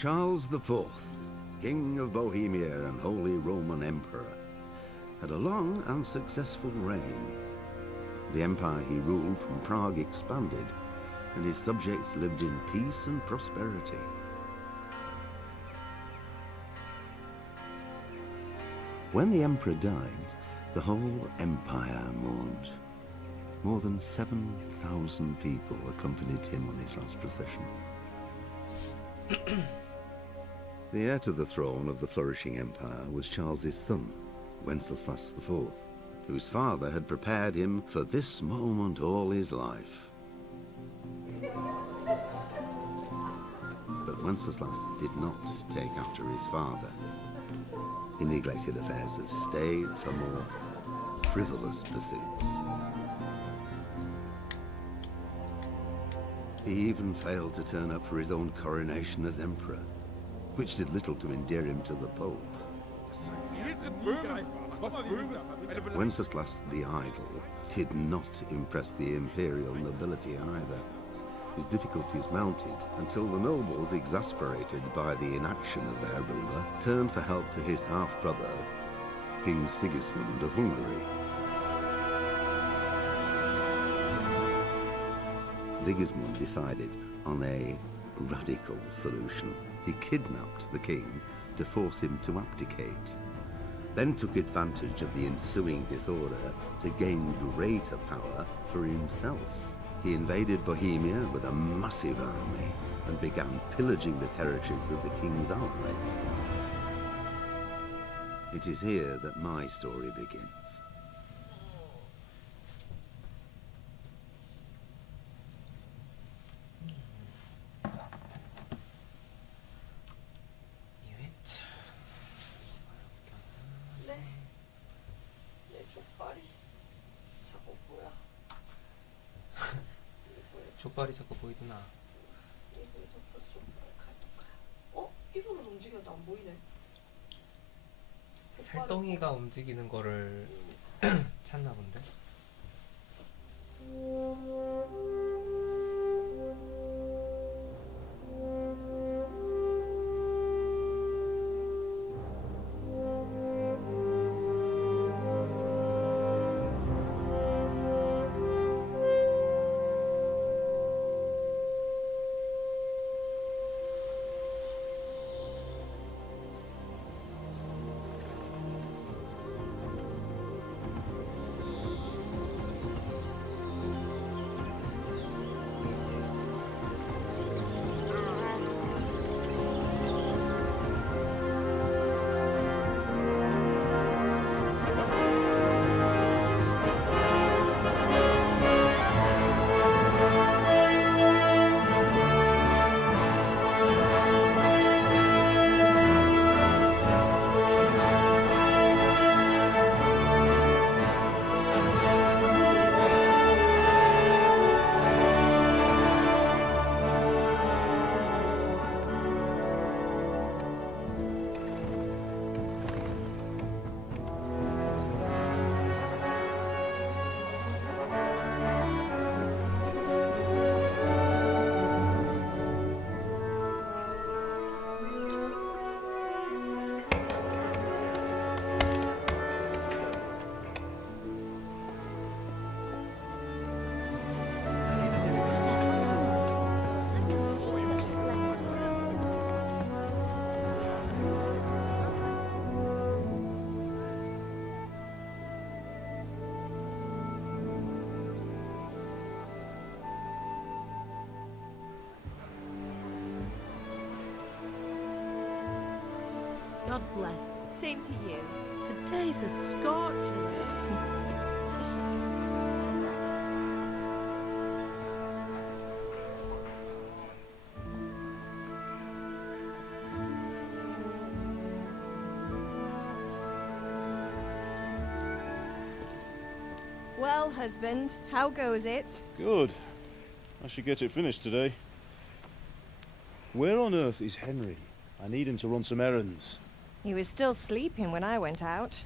Charles IV, King of Bohemia and Holy Roman Emperor, had a long and successful reign. The empire he ruled from Prague expanded, and his subjects lived in peace and prosperity. When the emperor died, the whole empire mourned. More than 7,000 people accompanied him on his last procession. The heir to the throne of the flourishing empire was Charles's son, Wenceslas IV, whose father had prepared him for this moment all his life. But Wenceslas did not take after his father. He neglected affairs of state for more frivolous pursuits. He even failed to turn up for his own coronation as emperor, which did little to endear him to the Pope. Wenceslas the Idle did not impress the imperial nobility either. His difficulties mounted until the nobles, exasperated by the inaction of their ruler, turned for help to his half-brother, King Sigismund of Hungary. Sigismund decided on a radical solution. He kidnapped the king to force him to abdicate, then took advantage of the ensuing disorder to gain greater power for himself. He invaded Bohemia with a massive army and began pillaging the territories of the king's allies. It is here that my story begins. 족발이 자꾸 보이더나. 이분은 움직여도 안 보이네. 살덩이가 움직이는 거를 찾나 본데. God bless. Same to you. Today's a scorcher. Well, husband, how goes it? Good. I should get it finished today. Where on earth is Henry? I need him to run some errands. He was still sleeping when I went out.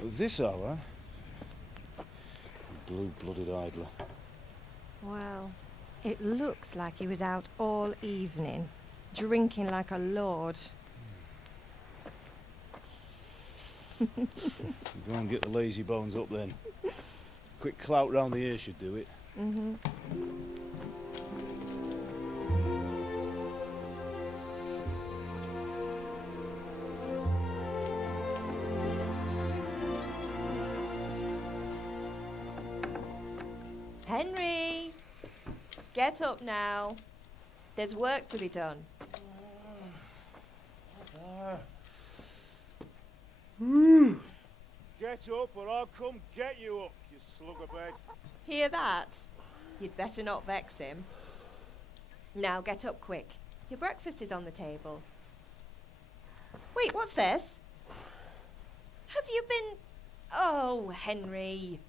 At this hour? Blue-blooded idler. Well, it looks like he was out all evening. drinking like a lord. Go and get the lazy bones up then. Quick clout round the ear should do it. Mm-hmm. Henry! Get up now. There's work to be done. Get up or I'll come get you up, you slugabag. Hear that? You'd better not vex him. Now get up quick. Your breakfast is on the table. Wait, what's this? Have you been... Oh, Henry.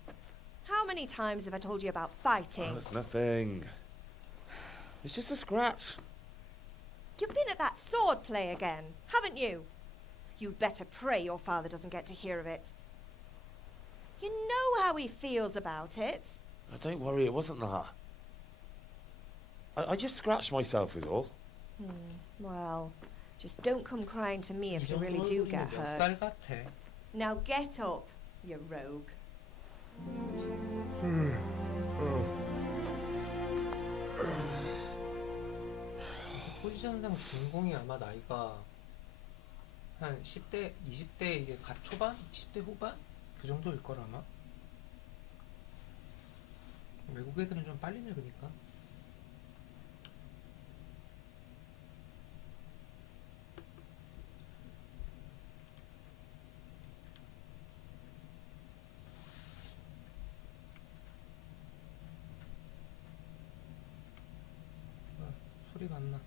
How many times have I told you about fighting? Oh, it's nothing. It's just a scratch. You've been at that sword play again, haven't you? You'd better pray your father doesn't get to hear of it. You know how he feels about it. Oh, don't worry, it wasn't that. I just scratched myself is all. Well, just don't come crying to me 이 if you 정도 really do get 얼굴이면 몇 살 hurt. 같아? Now get up, you rogue. 포지션상 주인공이 아마 나이가 한 10대, 20대 이제 갓 초반? 10대 후반? 그 정도일 걸 아마? 외국 애들은 좀 빨리 늙으니까. 소리가 안 나.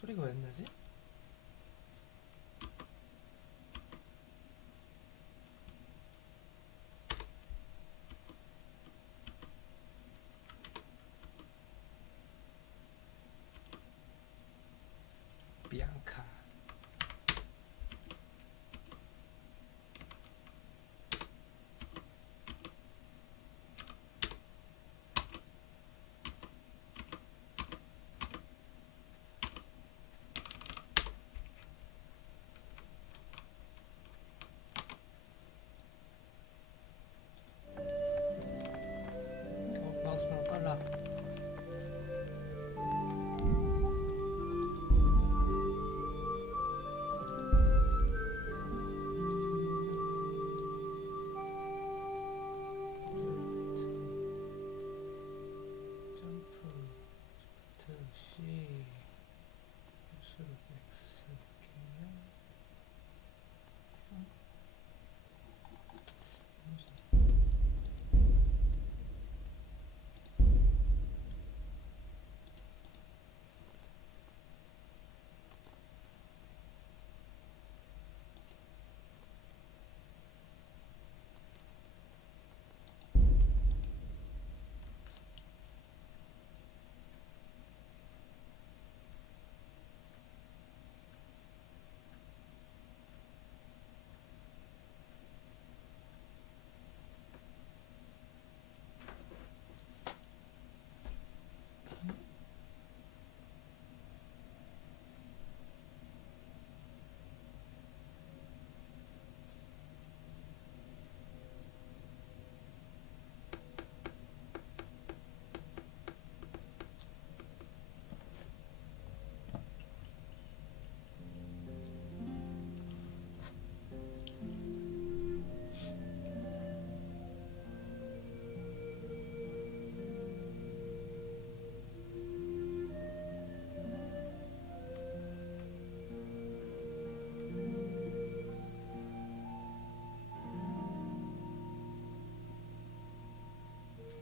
소리가 왜 안 나지? 비앙카. 마우스 너무 빨라. 점프, 스타트, C, 수로 X, K면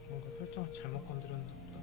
뭔가 설정을 잘못 건드렸나 보다.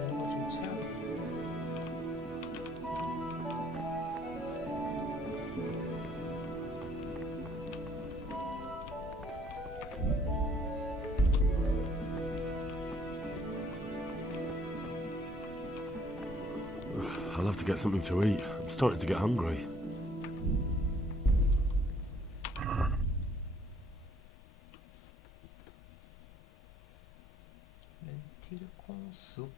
죽는 거 좀 최악이다. I'll have to get something to eat. I'm starting to get hungry. 렌틸 콩숲.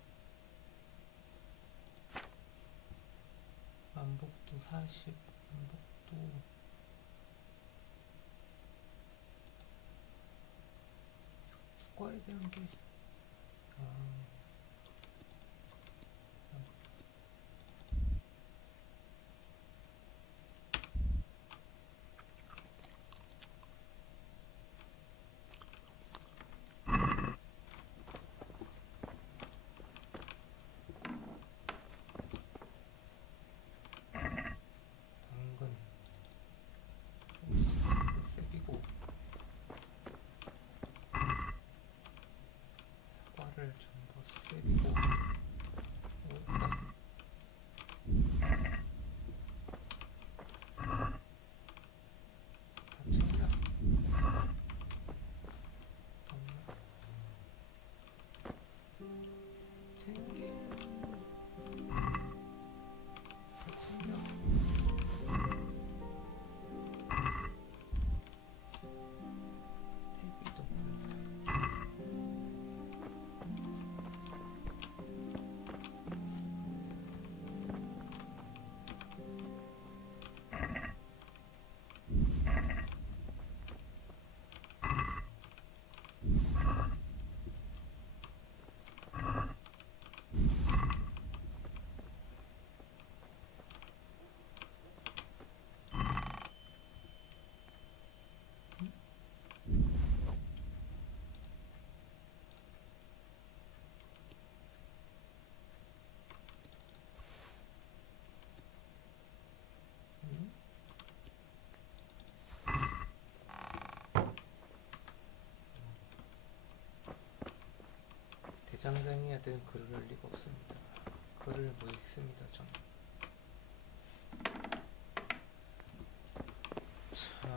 만복도 40. 만복도 효과에 대한 게 당근 세비고 사과를 전부 세비고 오다 다 챙겨 덤나 챙겨 다 챙겨 대비도 불타 대장장이야 된 글을 할 리가 없습니다. 글을 못 읽습니다. 저는 참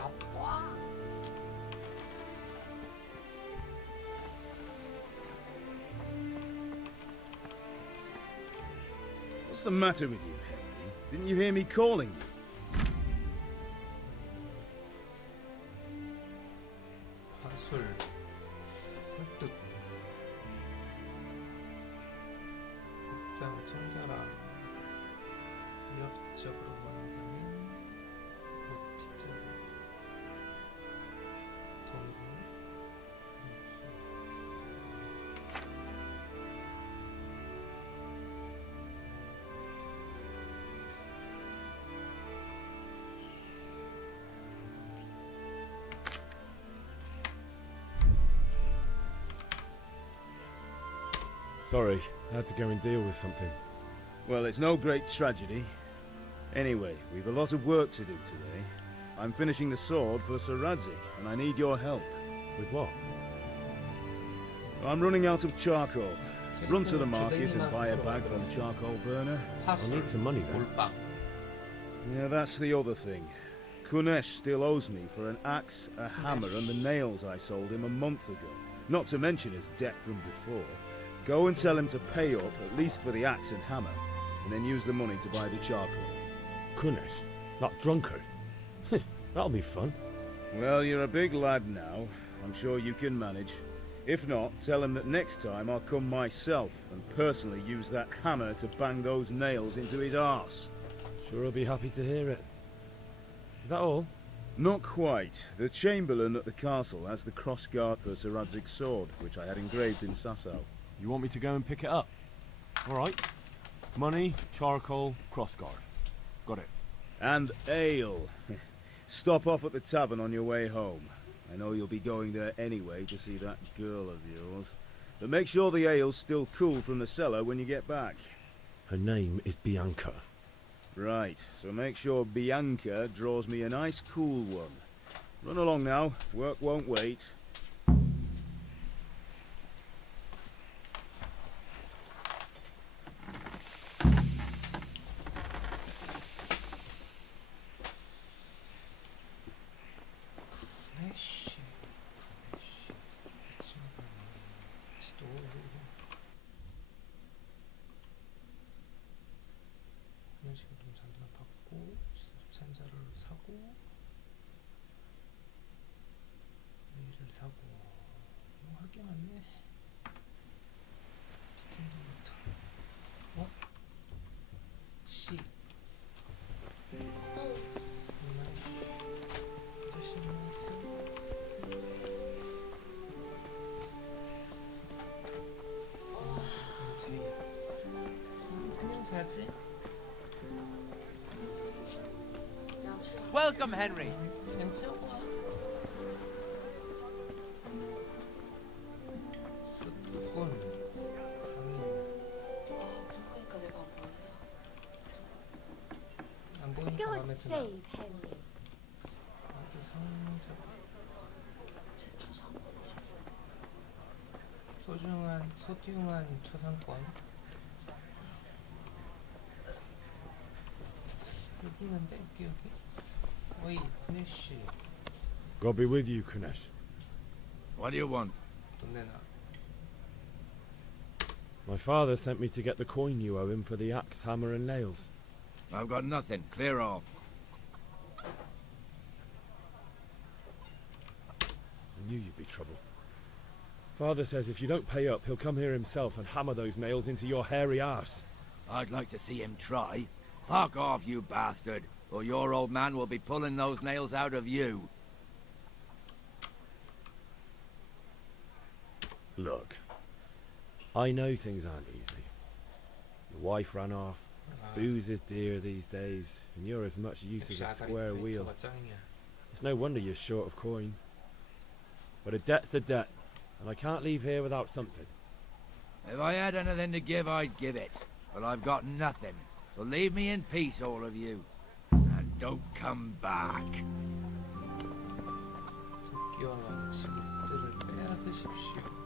아빠 What's the matter with you, Henry? Didn't you hear me calling you? 화술 설득 복장 청결함 위협적으로 보인다면 못 빗자루 동의 Sorry, I had to go and deal with something. Well, it's no great tragedy. Anyway, we've a lot of work to do today. I'm finishing the sword for Sir Radzik, and I need your help. With what? I'm running out of charcoal. Run to the market and buy a bag from the charcoal burner. I'll 화술 need some money then. 몰빵 Yeah, that's the other thing. Kunesh still owes me for an axe, a hammer, and the nails I sold him a month ago. Not to mention his debt from before. Go and tell him to pay up, at least for the axe and hammer, and then use the money to buy the charcoal. Kunesh, that drunkard. That'll be fun. Well, you're a big lad now. I'm sure you can manage. If not, tell him that next time I'll come myself and personally use that hammer to bang those nails into his arse. Sure I'll be happy to hear it. Is that all? Not quite. The Chamberlain at the castle has the crossguard for Sir Radzig's sword, which I had engraved in Sasau. You want me to go and pick it up? All right. Money, charcoal, crossguard. Got it. And ale. Stop off at the tavern on your way home. I know you'll be going there anyway to see that girl of yours. But make sure the ale's still cool from the cellar when you get back. Her name is Bianca. Right, so make sure Bianca draws me a nice cool one. Run along now, work won't wait. 구매씨 이 친구는 지도 이런 식으로 좀 잔돈을 받고 수찬자를 사고 메일을 사고 뭐 할 게 많네. 비싼 돈부터 어? C 아저씨 나왔어. 그냥 자지. 양치. Welcome, Henry. 그냥 채워봐. 숫군 상인 그러니까 내가 안 보인다. 안 보이니까 God 마음에 드나. save Henry. 아주 상자 제초 상관없어. 소중한 초상권. 여기 있는데 여기. 어이 구네씨 God be with you, Kunesh. What do you want? 돈 내놔. My father sent me to get the coin you owe him for the axe, hammer, and nails. I've got nothing. Clear off. I knew you'd be trouble. Father says if you don't pay up, he'll come here himself and hammer those nails into your hairy ass. I'd like to see him try. Fuck off, you bastard, or your old man will be pulling those nails out of you. Look, I know things aren't easy. Your wife ran off, booze is dear these days, and you're as much use as 역시 a 아가리 square wheel. 데이터가 짱이야. It's no wonder you're short of coin. But a debt's a debt, and I can't leave here without something. If I had anything to give, I'd give it. But I've got nothing. So leave me in peace, all of you. And don't come back. 도끼와 망치 옷들을 빼앗으십시오.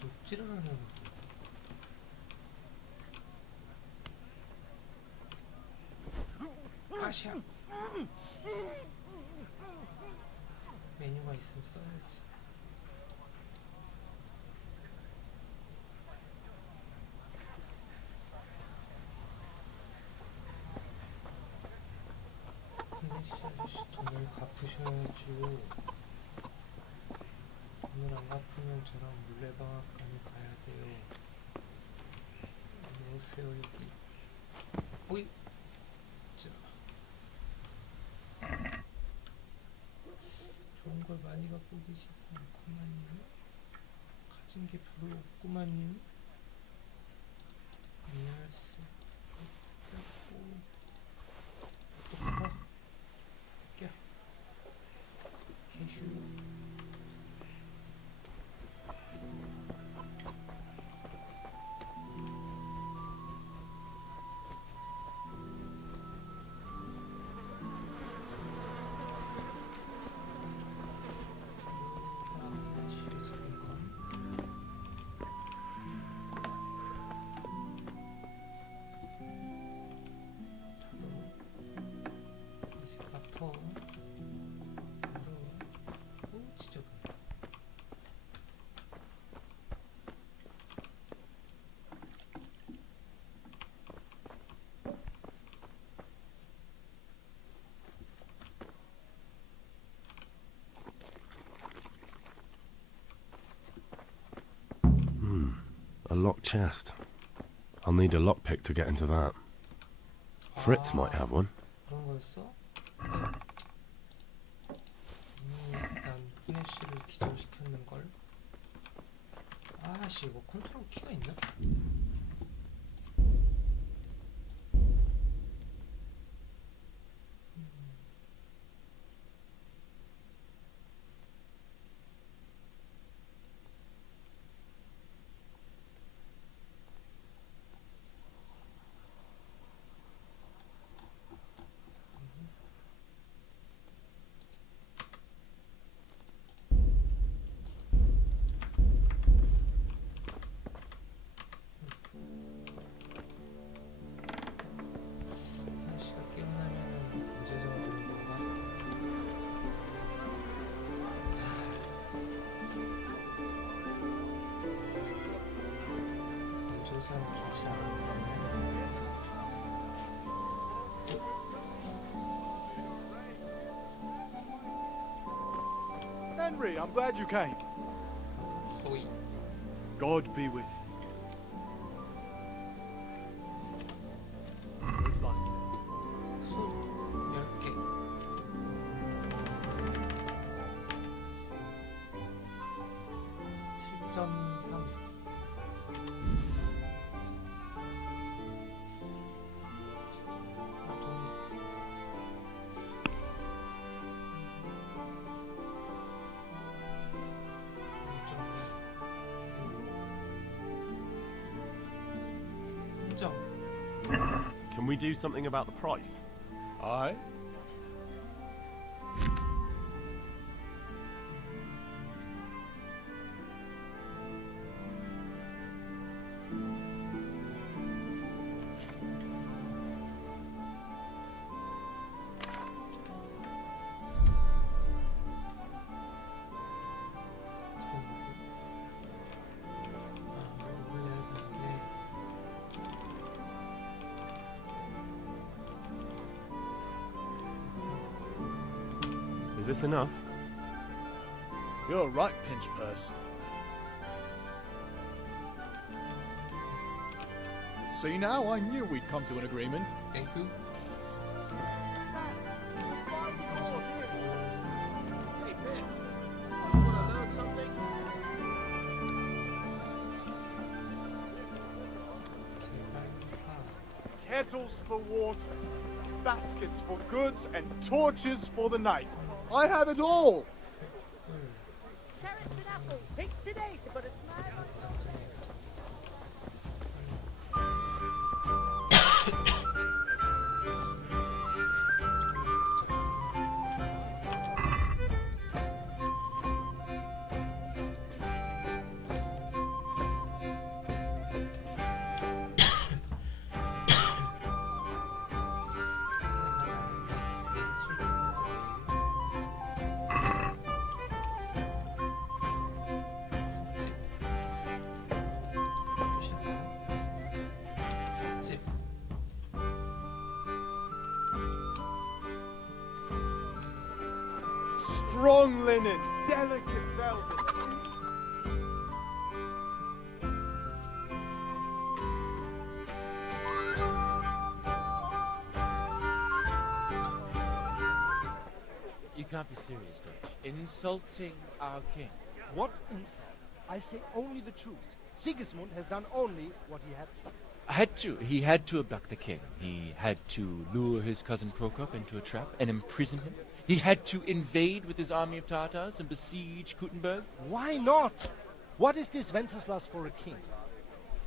독질을 하는 아시아 메뉴가 있으면 써야지. 구매씨 아저씨 돈을 갚으셔야죠. 돈을 안 갚으면 저랑 물레방앗간에 가야 돼요. 넣으세요 여기. 오이. 자. 좋은 걸 많이 갖고 계시지 않구만요. 가진 게 별로 없구만요. 안녕하세요. 뺐고 또 가서 껴. 캐슈. locked chest. I'll need a lockpick to get into that. Fritz might have one. 그런 거였어? 이미 일단 푸네쉬를 기절시켰는 걸. 아씨 이거 컨트롤 키가 있나? 푸네쉬가 깨어나면 문제가 되는 건가? 조사는 좋지 않은데. Henry, I'm glad you came. 소위 God be with you. Good luck. 수 10개. Can we do something about the price? Aye? Is this enough? You're right, pinch purse. See now, I knew we'd come to an agreement. 땡큐. Kettles for water, baskets for goods, and torches for the night. I have it all! Carrots and apples. Pick today to put a smile on. Strong linen, delicate velvet. You can't be serious, Deutsch. Insulting our king. What insult? I say only the truth. Sigismund has done only what he had to. Had to. He had to abduct the king. He had to lure his cousin Prokop into a trap and imprison him. He had to invade with his army of Tartars and besiege Kuttenberg. Why not? What is this Wenceslas for a king?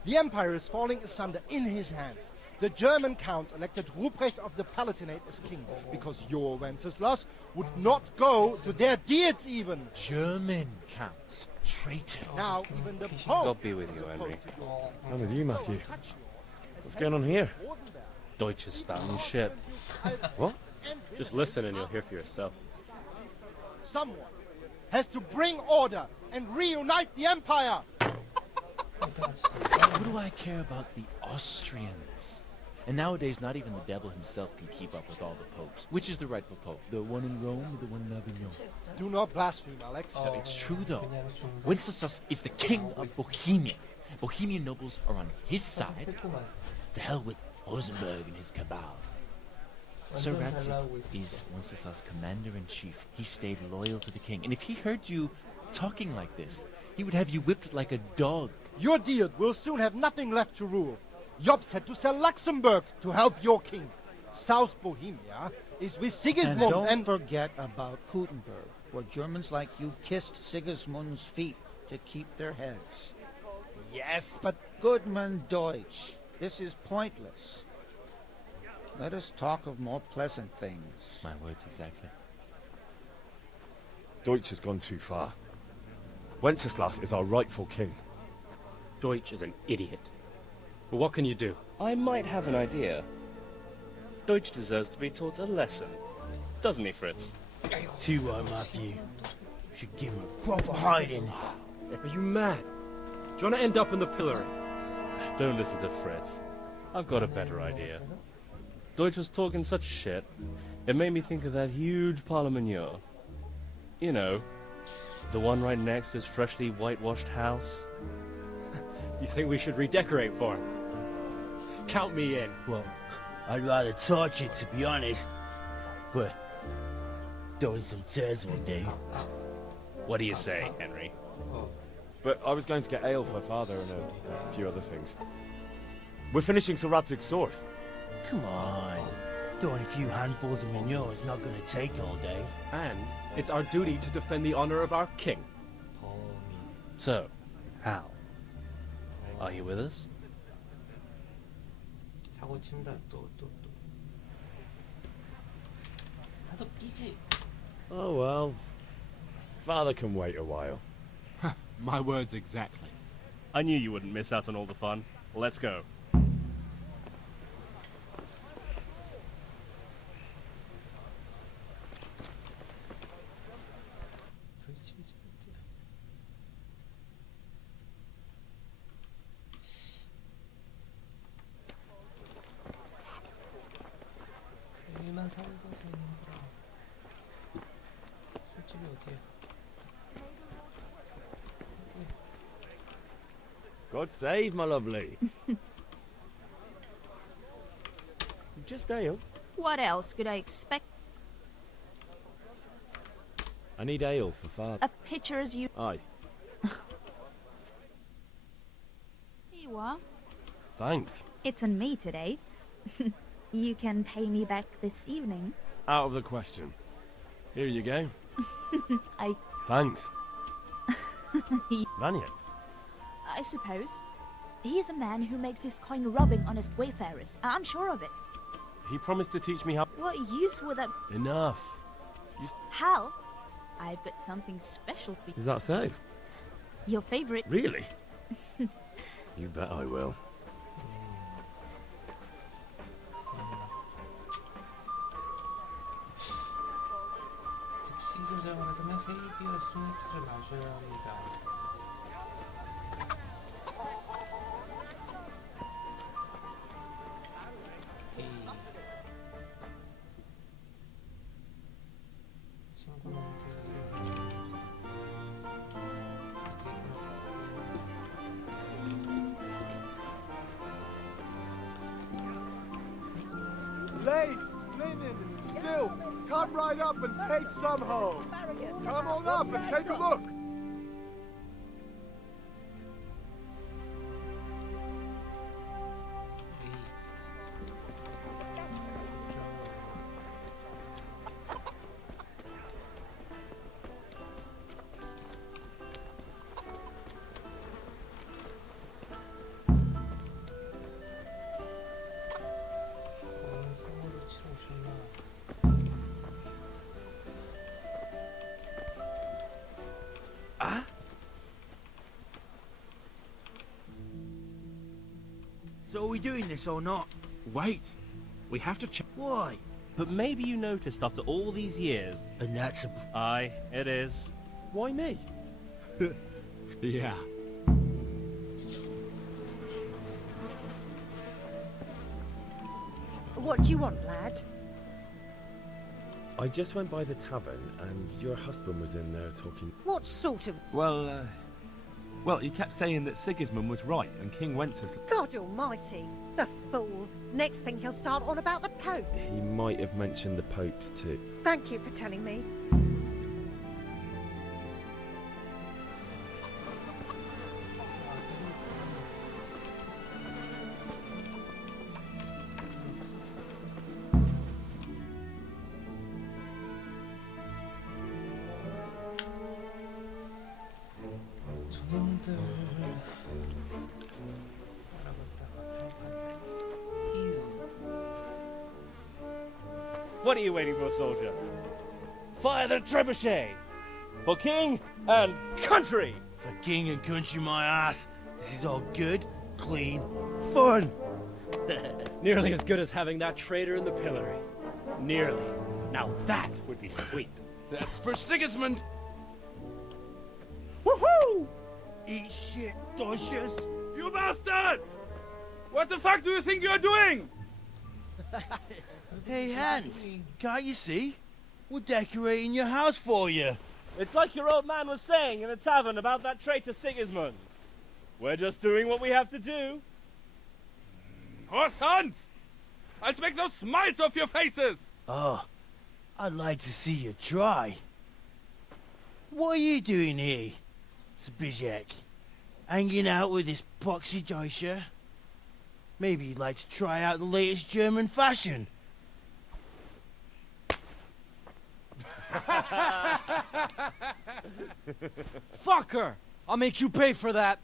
The empire is falling asunder in his hands. The German counts elected Ruprecht of the Palatinate as king because your Wenceslas would not go to their deeds even. German counts. Traitors. Now even the Pope. God be with you, is Henry. opposed to yours. I'm with you, Matthew. So such yours as What's going on here? wasn't there? Deutsch is spouting shit. What? Just listen and you'll hear for yourself. Someone has to bring order and reunite the empire. What do I care about the Austrians? And nowadays, not even the devil himself can keep up with all the popes. Which is the rightful pope? The one in Rome or the one in Avignon? Do not blaspheme, Alex. It's true, though. Wenceslas is the king of Bohemia. Bohemian nobles are on his side. 회토만. To hell with Rosenberg and his cabal. Sir 완전 잘 Ratzi 나오고 있어. is Wenceslas' commander-in-chief. He stayed loyal to the king. And if he heard you talking like this, he would have you whipped like a dog. Your Diet will soon have nothing left to rule. Jobst had to sell Luxembourg to help your king. South Bohemia is with And Sigismund don't forget about Gutenberg, where Germans like you kissed Sigismund's feet to keep their heads. Yes, but Goodman Deutsch, this is pointless. Let us talk of more pleasant things. My words exactly. Deutsch has gone too far. Wenceslas is our rightful king. Deutsch is an idiot. But what can you do? I might have an idea. Deutsch deserves to be taught a lesson. Doesn't he, Fritz? Too right, Matthew. Should give him a proper hiding. Are you mad? Do you want to end up in the pillory? Don't listen to Fritz. I've got a better idea. Deutsch was talking such shit, it made me think of that huge parliament. You know, the one right next to his freshly whitewashed house. You think we should redecorate for him? Count me in. Well, I'd rather torch it, to be honest. But throwing some turds will do. What do you say, Henry? But I was going to get ale for father and a few other things. We're finishing Sir Radzig's sword. Come on. Throwing a few handfuls of manure is not going to take all day. And it's our duty to defend the honor of our king. So, how? Are you with us? 사고 친다 또. 나도 뛰지. Oh well. Father can wait a while. My words exactly. I knew you wouldn't miss out on all the fun. Let's go. 일만 살고서 힘들어. 술집이 어디야? God save, my lovely. Just ale. What else could I expect? I need ale for father. A pitcher as you... Aye. Here you are. Thanks. It's on me today. You can pay me back this evening. Out of the question. Here you go. I Thanks. Vanya. I suppose. He's a man who makes his coin robbing honest wayfarers. I'm sure of it. He promised to teach me how... What use would that... Enough. Hal, I've got something special for you. Is that so? Your favorite... Really? You bet I will. 시즌 생활하려면 세이비와 스낵스를 마셔야 합니다. Lace, linen, silk. Come right up and take some home. Come on up and take a look. 상호를 치러 오셨나? So are we doing this or not? Wait. We have to check. Why? But maybe you noticed after all these years. And that's a... Aye, it is. Why me? Yeah. What do you want, lad? I just went by the tavern and your husband was in there talking. What sort of... Well, Well, he kept saying that Sigismund was right and King Wenceslas... God almighty, the fool. Next thing he'll start on about the Pope. He might have mentioned the popes too. Thank you for telling me. 저놈들 따라갔다가 평판 이유. What are you waiting for, soldier? Fire the trebuchet! For king and country! For king and country, my ass. This is all good, clean, fun. Nearly as good as having that traitor in the pillory. Nearly. Now that would be sweet. That's for Sigismund. Woohoo! Eat shit, dodgers. You bastards! What the fuck do you think you're doing? Hey, Hans, can't you see? We're decorating your house for you. It's like your old man was saying in the tavern about that traitor Sigismund. We're just doing what we have to do. Horse Hans! I'll make those smiles off your faces! Oh, I'd like to see you try. What are you doing here, Zbyszek? Hanging out with this poxy Deutscher? Maybe you'd like to try out the latest German fashion. Fucker! I'll make you pay for that.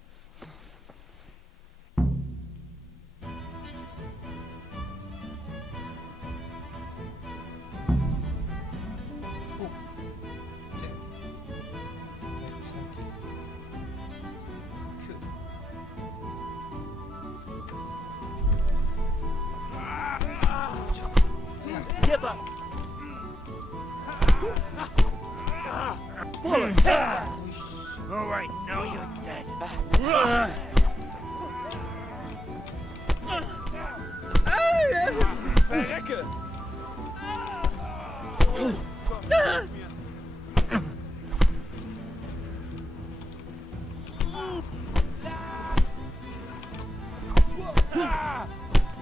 제 저기 큐. Give up! All right, now you're dead. Verrecke!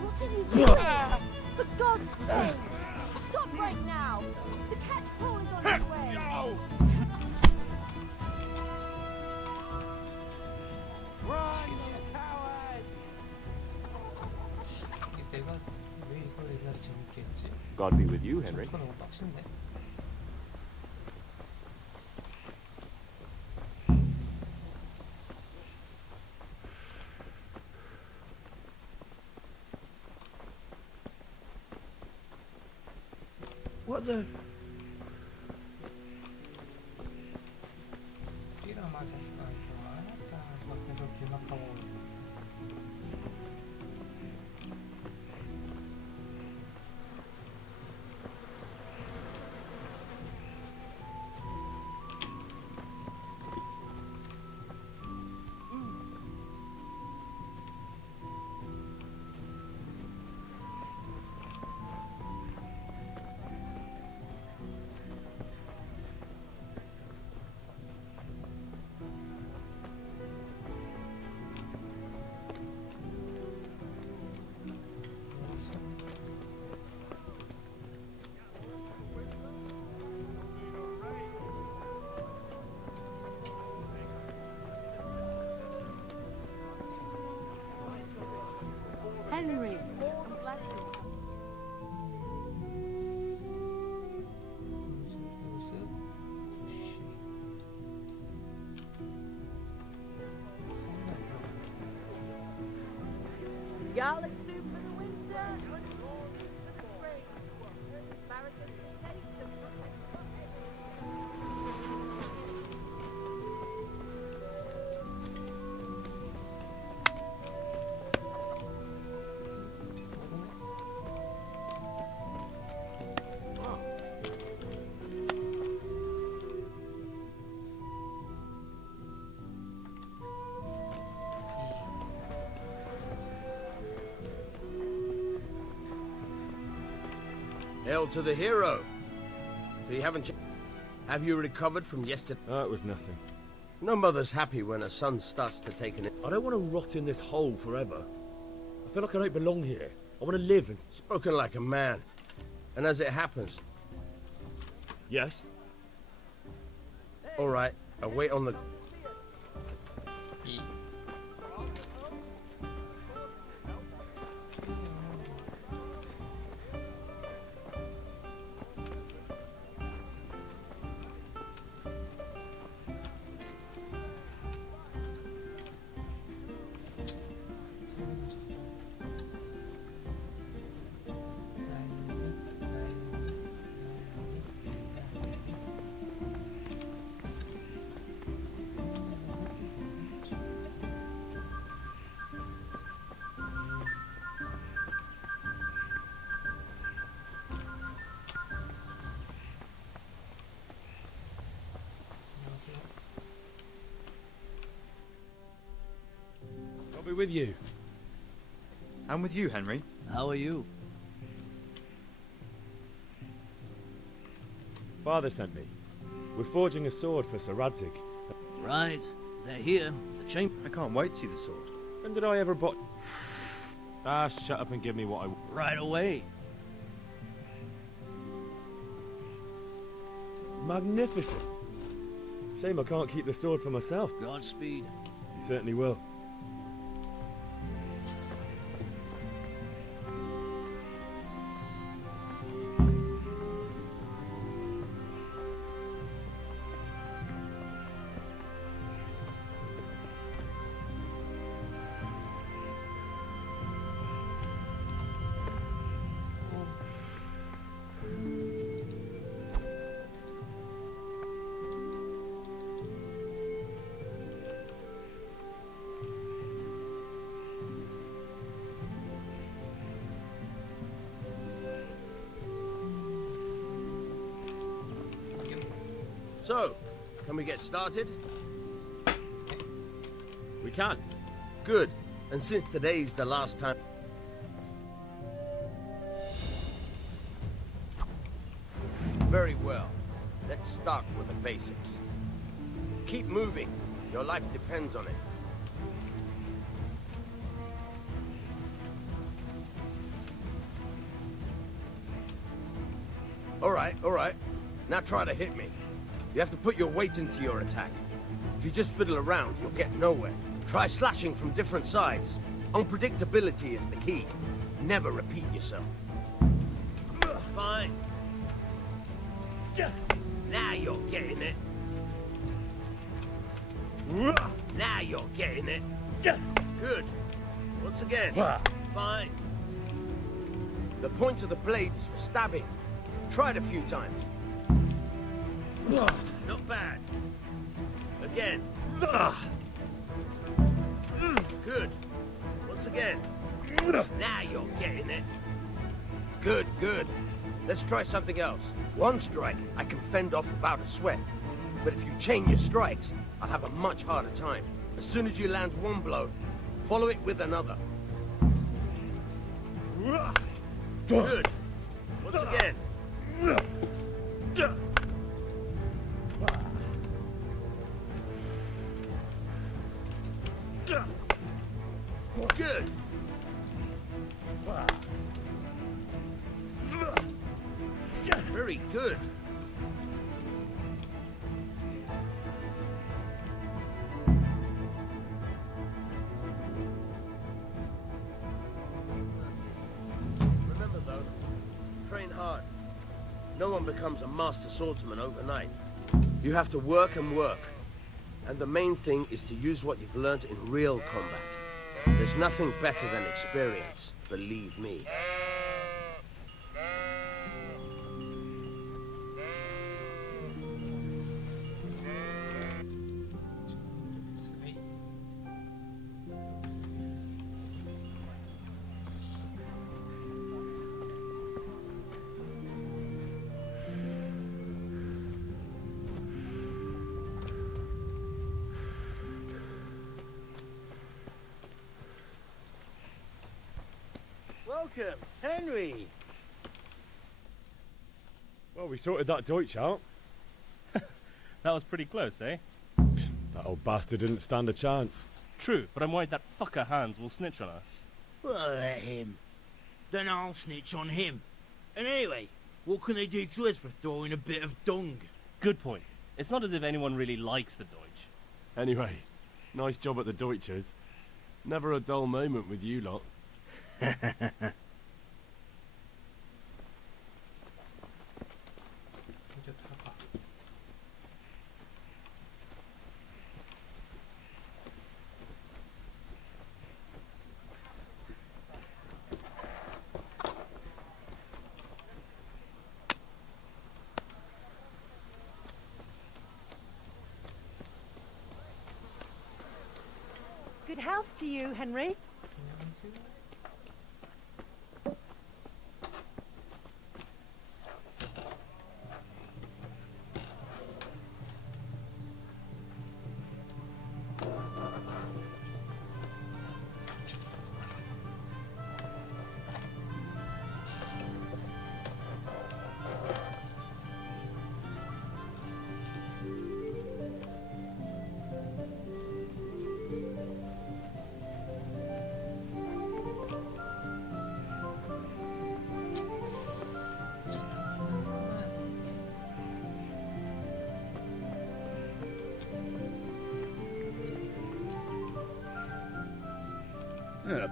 What are you doing? For God's sake! Stop right now! The catch pole is on its way! 이게 내가 왜 이걸 옛날에 재밌게 했지? God be with you, Henry. 너무 빡친데. What the? 뿌리랑 맞았으나 좋아했다. 막 계속 기막하고. Henry, I'm glad you... 부시. Garlic soup for the winter. Onion balls for the spring. Asparagus for taste and Hail to the hero. So you haven't... Have you recovered from yesterday? Oh, it was nothing. No mother's happy when her son starts to take an... I don't want to rot in this hole forever. I feel like I don't belong here. I want to live and... Spoken like a man. And as it happens... Yes? All right, I'll wait on the... I'll be with you. I'm with you, Henry. How are you? Father sent me. We're forging a sword for Sir Radzig. Right. They're here. The chamber. I can't wait to see the sword. When did I ever bought... Ah, shut up and give me what I... Right away. Magnificent. Shame I can't keep the sword for myself. Godspeed. You certainly will. So, can we get started? We can. Good. And since today's the last time... Very well. Let's start with the basics. Keep moving. Your life depends on it. All right. Now try to hit me. You have to put your weight into your attack. If you just fiddle around, you'll get nowhere. Try slashing from different sides. Unpredictability is the key. Never repeat yourself. Fine. Now you're getting it. Now you're getting it. Good. Once again. Fine. The point of the blade is for stabbing. Try it a few times. Not bad. Again. Good. Once again. Now you're getting it. Good. Let's try something else. One strike, I can fend off without a sweat. But if you chain your strikes, I'll have a much harder time. As soon as you land one blow, follow it with another. Good. Once again. Good. Very good. Remember though, train hard. No one becomes a master swordsman overnight. You have to work and work. And the main thing is to use what you've learned in real combat. There's nothing better than experience, believe me. Welcome, Henry. Well, we sorted that Deutsch out. That was pretty close, eh? That old bastard didn't stand a chance. True, but I'm worried that fucker Hans will snitch on us. Well, let him. Then I'll snitch on him. And anyway, what can they do to us for throwing a bit of dung? Good point. It's not as if anyone really likes the Deutsch. Anyway, nice job at the Deutsches. Never a dull moment with you lot. 이제 타봐. Good health to you, Henry.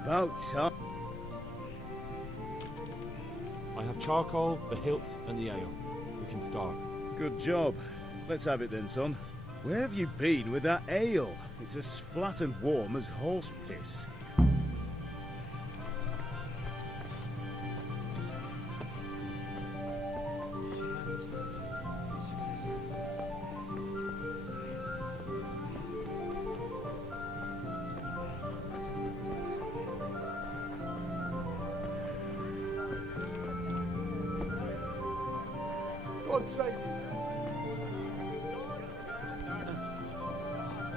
About time. I have charcoal, the hilt, and the ale. We can start. Good job. Let's have it then, son. Where have you been with that ale? It's as flat and warm as horse piss. God save you.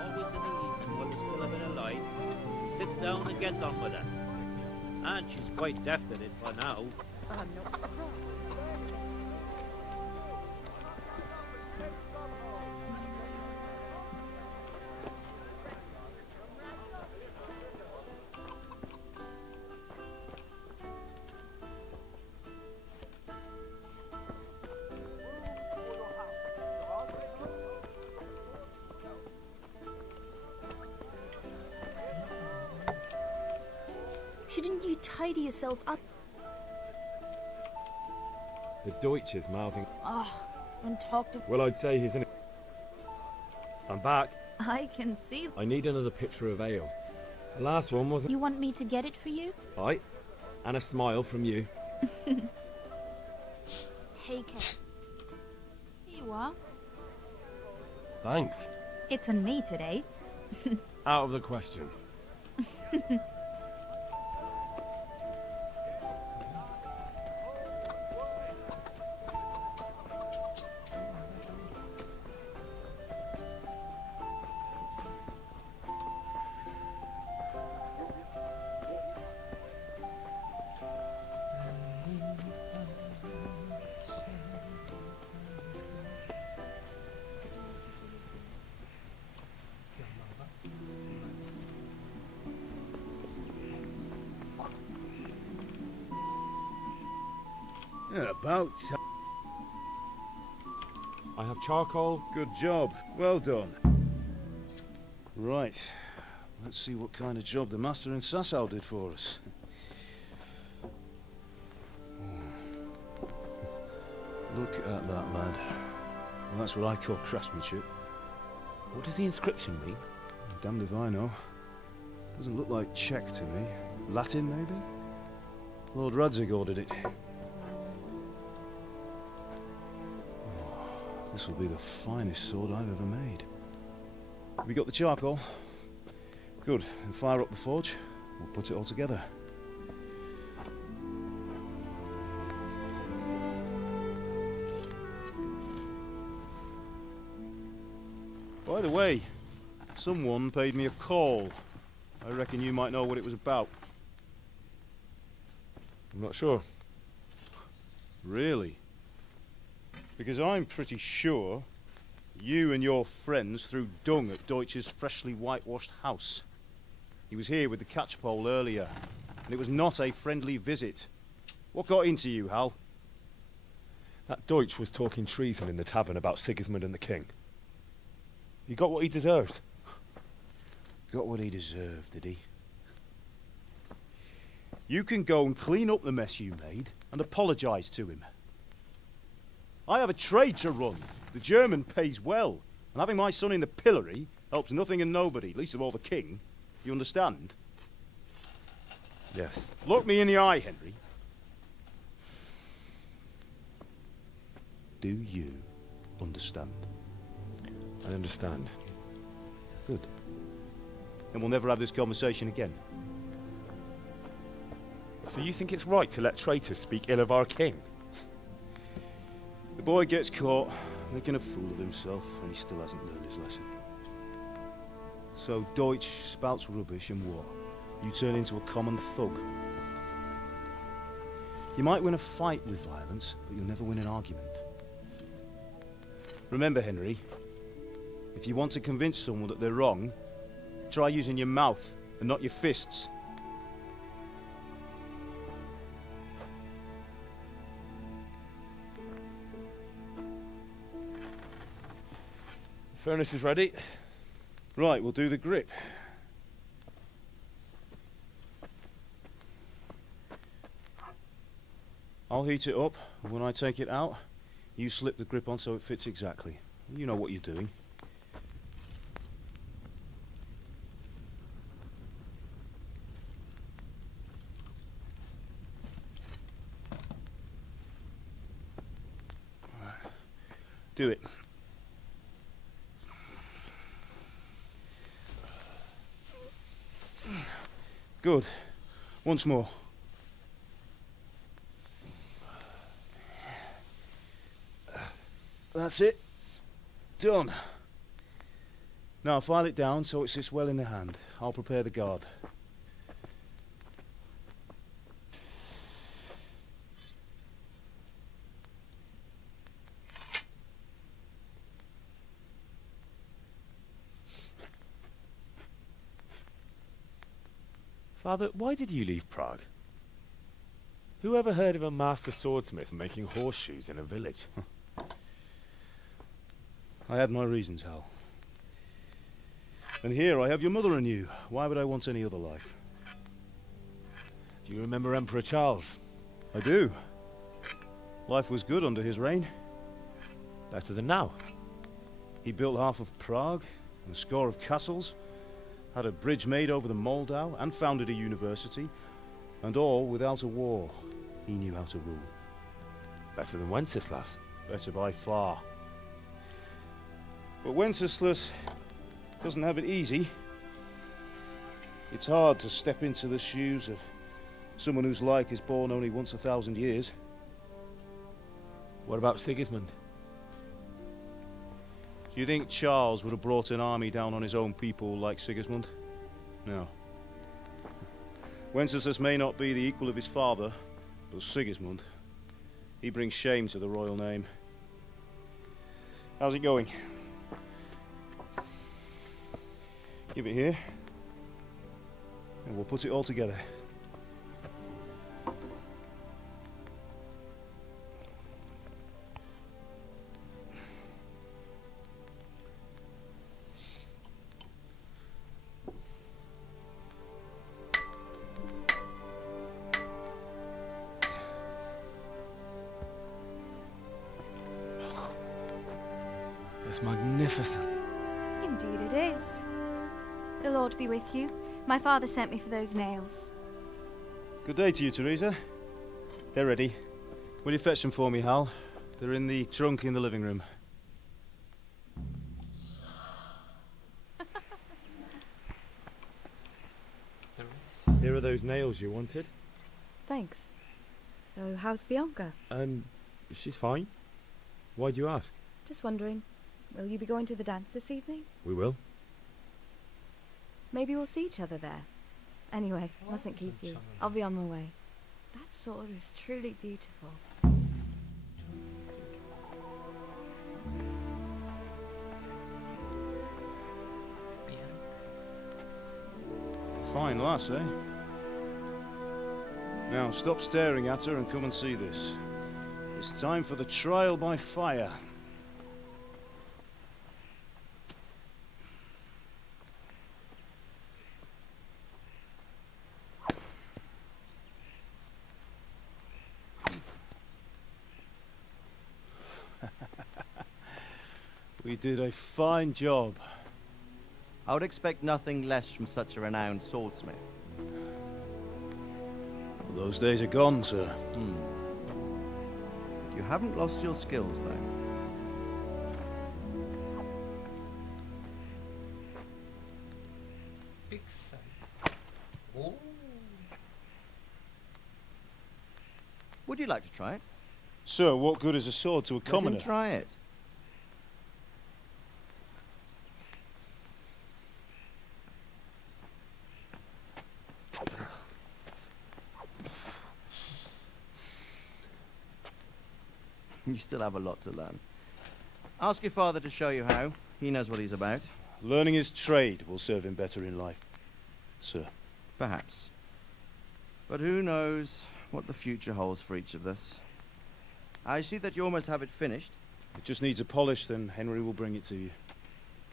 Always in the evening when there's still a bit of light, he sits down and gets on with it. And she's quite deft at it by now. I'm not surprised. Shouldn't you tidy yourself up? The Deutsch is mouthing. Oh, and talk to... Well, I'd say he's in it. I'm back. I can see... I need another pitcher of ale. The last one wasn't... You want me to get it for you? Right. And a smile from you. Take it. Here you are. Thanks. It's on me today. Out of the question. About time. I have charcoal. Good job. Well done. Right. Let's see what kind of job the master in Sasau did for us. Look at that, lad. Well, that's what I call craftsmanship. What does the inscription mean? Damned if I know. Doesn't look like Czech to me. Latin, maybe? Lord Radzig ordered it. This will be the finest sword I've ever made. We got the charcoal? Good. Then fire up the forge. We'll put it all together. By the way, someone paid me a call. I reckon you might know what it was about. I'm not sure. Really? Because I'm pretty sure You and your friends threw dung at Deutsch's freshly whitewashed house. He was here with the catchpole earlier, and it was not a friendly visit. What got into you, Hal? That Deutsch was talking treason in the tavern about Sigismund and the king. He got what he deserved. Got what he deserved, did he? You can go and clean up the mess you made and apologise to him. I have a trade to run. The German pays well, and having my son in the pillory helps nothing and nobody, least of all the king. You understand? Yes. Look me in the eye, Henry. Do you understand? I understand. Good. Then we'll never have this conversation again. So you think it's right to let traitors speak ill of our king? The boy gets caught making a fool of himself, and he still hasn't learned his lesson. So Deutsch spouts rubbish, and what? You turn into a common thug. You might win a fight with violence, but you'll never win an argument. Remember, Henry, if you want to convince someone that they're wrong, try using your mouth and not your fists. Furnace is ready. Right, we'll do the grip. I'll heat it up, and when I take it out, you slip the grip on so it fits exactly. You know what you're doing. Do it. Good. Once more. That's it. Done. Now file it down so it sits well in the hand. I'll prepare the guard. Father, why did you leave Prague? Who ever heard of a master swordsmith making horseshoes in a village? I had my reasons, Hal. And here I have your mother and you. Why would I want any other life? Do you remember Emperor Charles? I do. Life was good under his reign. Better than now. He built half of Prague, and a score of castles, had a bridge made over the Moldau, and founded a university, and all without a war. He knew how to rule. Better than Wenceslas. Better by far. But Wenceslas doesn't have it easy. It's hard to step into the shoes of someone whose like is born only once 1,000 years. What about Sigismund? Do you think Charles would have brought an army down on his own people like Sigismund? No. Wenceslas may not be the equal of his father, but Sigismund, he brings shame to the royal name. How's it going? Give it here, and we'll put it all together. It's magnificent. Indeed it is. The Lord be with you. My father sent me for those nails. Good day to you, Teresa. They're ready. Will you fetch them for me, Hal? They're in the trunk in the living room. Here are those nails you wanted. Thanks. So, how's Bianca? She's fine. Why do you ask? Just wondering, will you be going to the dance this evening? We will. Maybe we'll see each other there. Anyway, mustn't keep you. I'll be on my way. That sword is truly beautiful. Fine lass, eh? Now, stop staring at her and come and see this. It's time for the trial by fire. We did a fine job. I would expect nothing less from such a renowned swordsmith. Those days are gone, sir. You haven't lost your skills, though. Big sight. Oh. Would you like to try it? Sir, what good is a sword to a commoner? Let him try it. You still have a lot to learn. Ask your father to show you how. He knows what he's about. Learning his trade will serve him better in life, sir. Perhaps. But who knows what the future holds for each of us. I see that you almost have it finished. It just needs a polish, then Henry will bring it to you.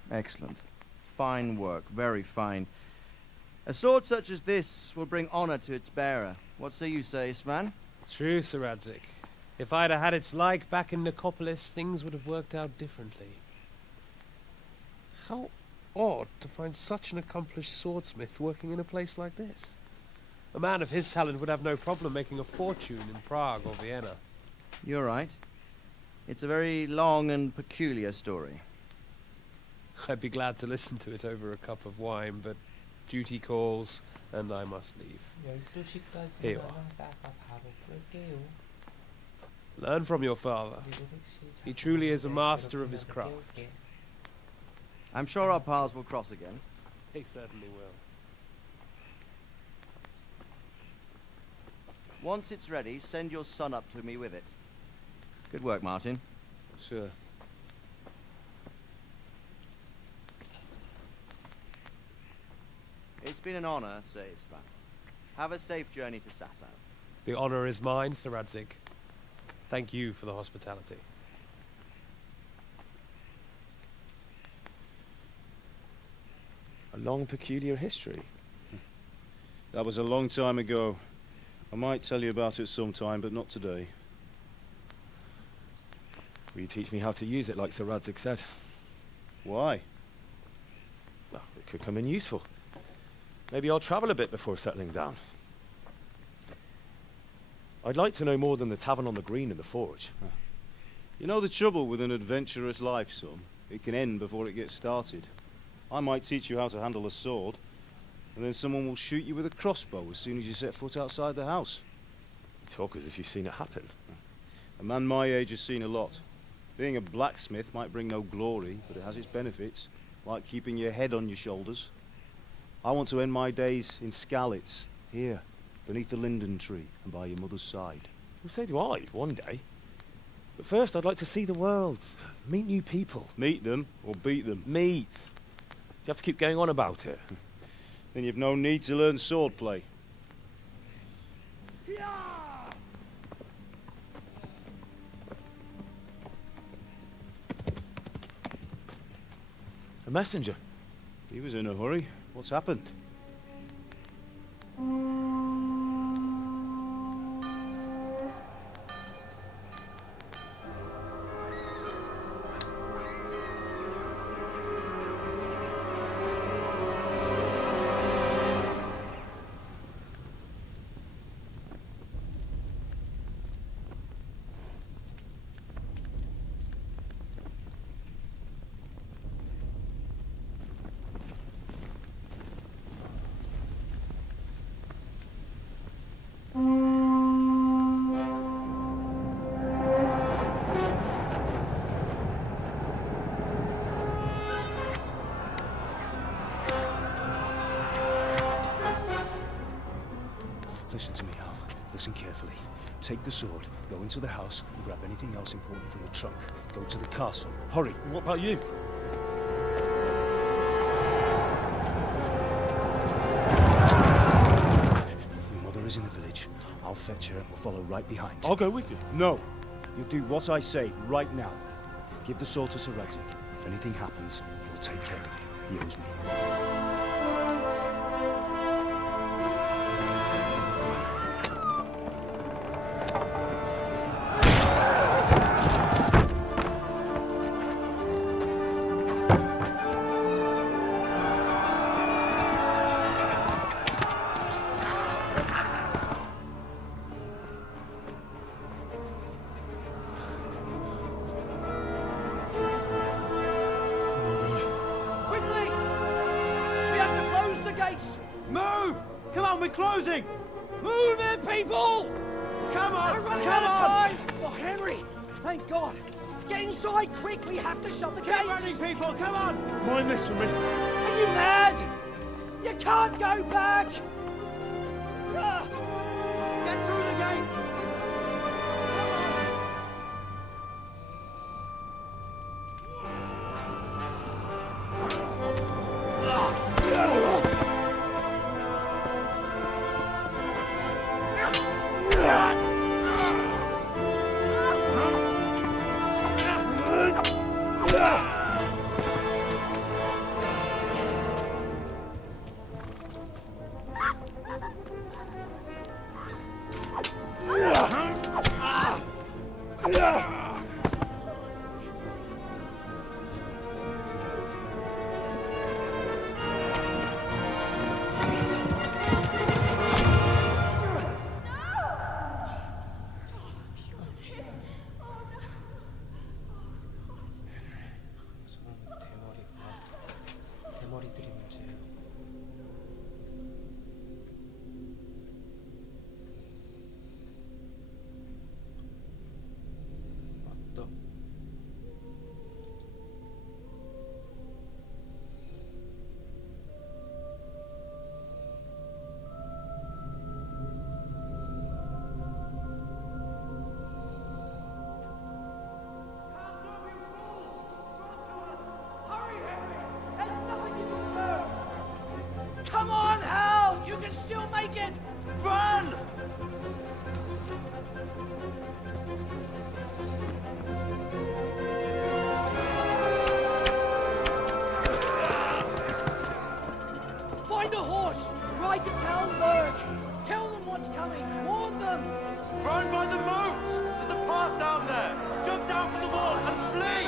Excellent. Fine work, very fine. A sword such as this will bring honor to its bearer. What say you, Svan? True, Sir Radzig. If I'd have had its like back in Nicopolis, things would have worked out differently. How odd to find such an accomplished swordsmith working in a place like this. A man of his talent would have no problem making a fortune in Prague or Vienna. You're right. It's a very long and peculiar story. I'd be glad to listen to it over a cup of wine, but duty calls, and I must leave. Here you are. Learn from your father. He truly is a master of his craft. I'm sure our paths will cross again. He certainly will. Once it's ready, send your son up to me with it. Good work, Martin. Sure. It's been an honor, Sir Ispan. Have a safe journey to Sasau. The honor is mine, Sir Radzig. Thank you for the hospitality. A long, peculiar history. That was a long time ago. I might tell you about it sometime, but not today. Will you teach me how to use it like Sir Radzig said? Why? Well, it could come in useful. Maybe I'll travel a bit before settling down. I'd like to know more than the tavern on the green and the forge. You know the trouble with an adventurous life, son? It can end before it gets started. I might teach you how to handle a sword, and then someone will shoot you with a crossbow as soon as you set foot outside the house. You talk as if you've seen it happen. A man my age has seen a lot. Being a blacksmith might bring no glory, but it has its benefits, like keeping your head on your shoulders. I want to end my days in Skalitz, here, beneath the linden tree and by your mother's side. Well, so do I, one day. But first I'd like to see the world, meet new people. Meet them or beat them? Meet. You have to keep going on about it. Then you've no need to learn swordplay. A messenger. He was in a hurry. What's happened? Listen to me, Hal. Listen carefully. Take the sword, go into the house, and grab anything else important from the trunk. Go to the castle. Hurry. What about you? fetch her and we'll follow right behind. I'll go with you. No. You'll do what I say right now. Give the sword to Sir Rudzik. If anything happens, he'll take care of you. He owes me. Quickly! We have to close the gates! Move! Come on, we're closing! Move it, people! Come on! We're running Come out of on! time! Oh, Henry! Thank God! Get inside, quick! We have to shut the Keep gates! running, people! Come on! Mind this for me. Are you mad? You can't go back! Ah. Get through the gates! 저런 대머리들이 문제예요. 맞다. Come on, Hal! You can still make it! Run! Find a horse! Ride to Talmberg! Tell them what's coming! Warn them! Run by the moat! There's a path down there! Jump down from the wall and flee!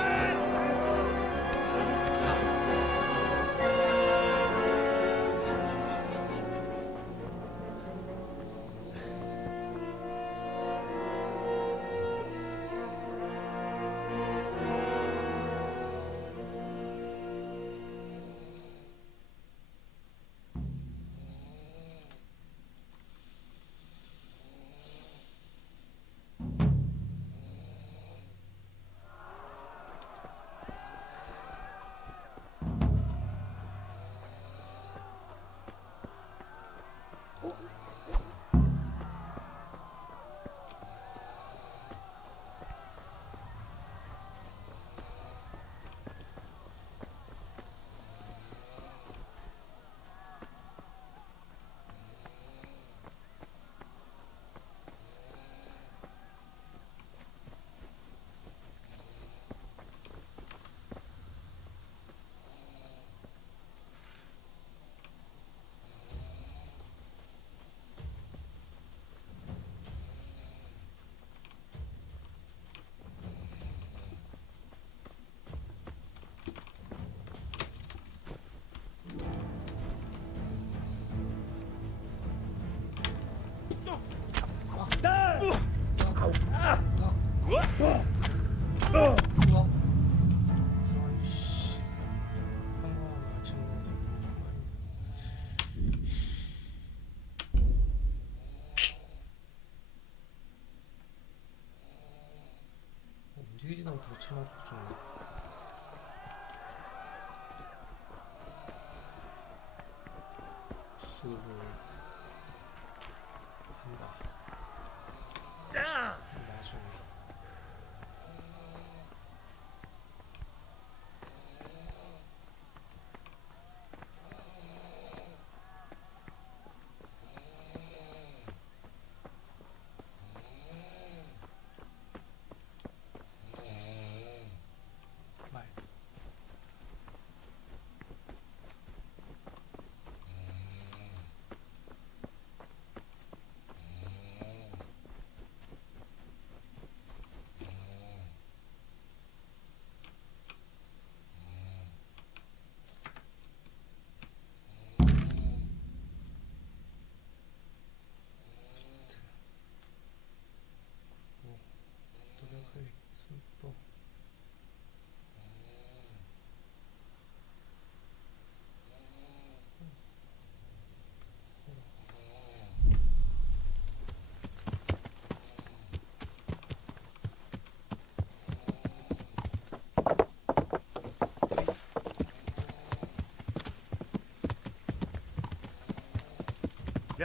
움직이지도 못하고 쳐맞고 죽네. 수를 한다. 나중에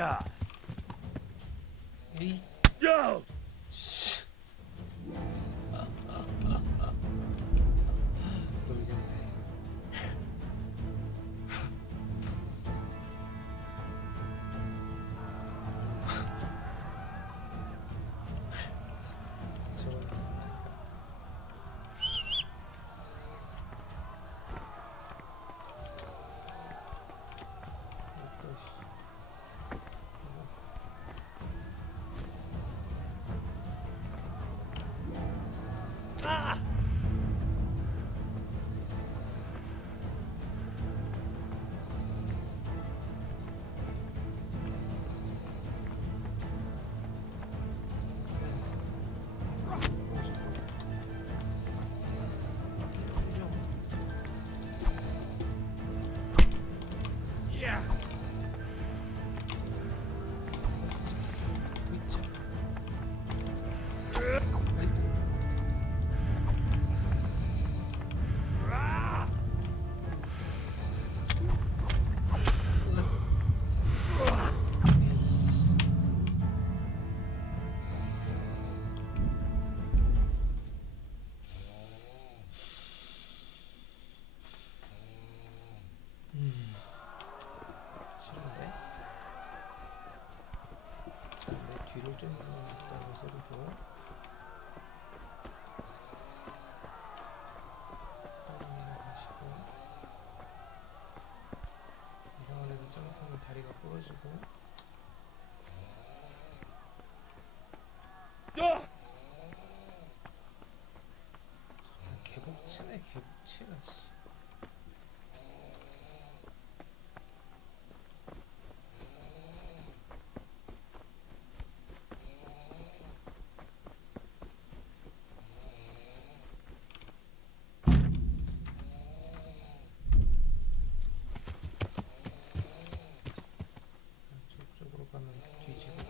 Yeah. 에이. Yo! 씨. 놀겠네. 저걸 무슨 나이가? 또 씨. Yeah. 싫은데? 내 뒤를 좀 있다고 소리고. 빨리 내려가시고. 이상한 애들 점프하면 다리가 부러지고. 개복치네 개복치가 씨. 저쪽으로 가면 뒤지고.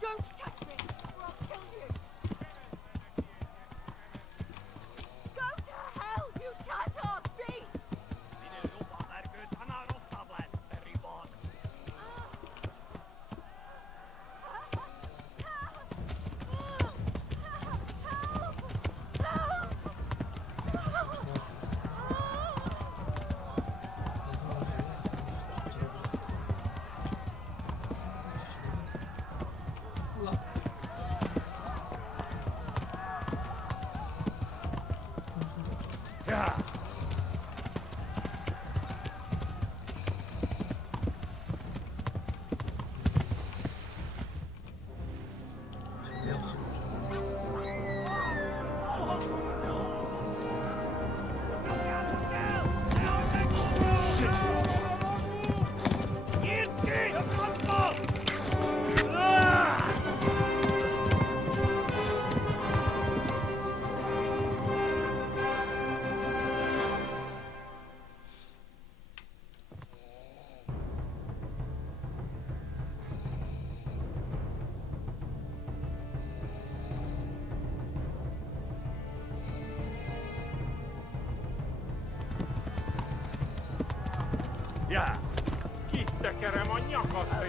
Don't touch me, or I'll kill you! Go to hell, you Tatar beast! Yeah. Yeah. Kittekerem a nyakat, te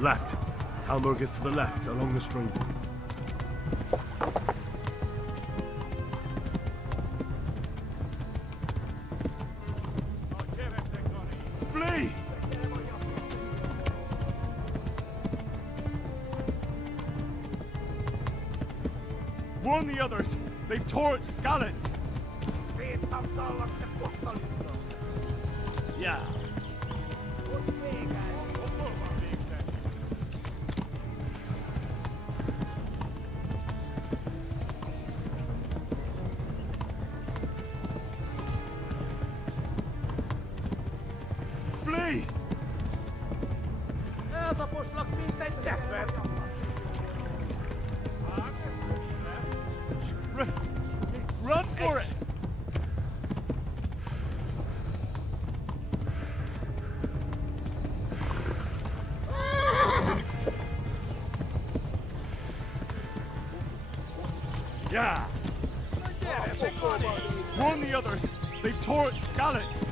Left. Talmurg is to the left, along the stream. Flee! Warn the others. They've torched Skalitz. Yeah. Flee! Run for it! Yeah! Warn the others! They've torched Skalitz!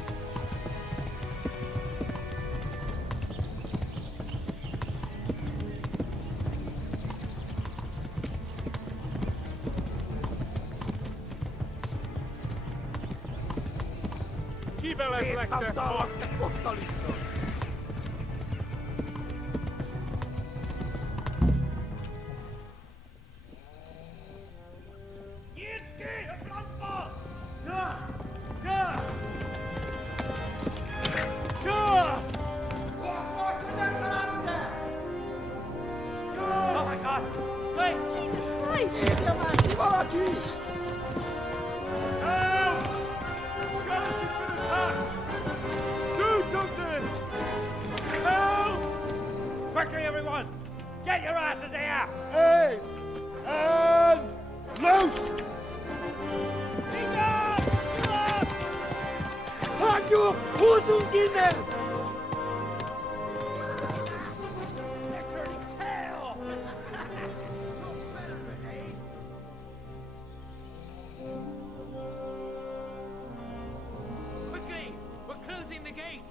Oh my God! Wait! Jesus Christ! Help! Skalitz has been attacked! Do something! Help! Quickly, everyone! Get your asses here! Hey! And loose! Hanyo! Who's in there? They're turning tail! Quickly! We're closing the gate!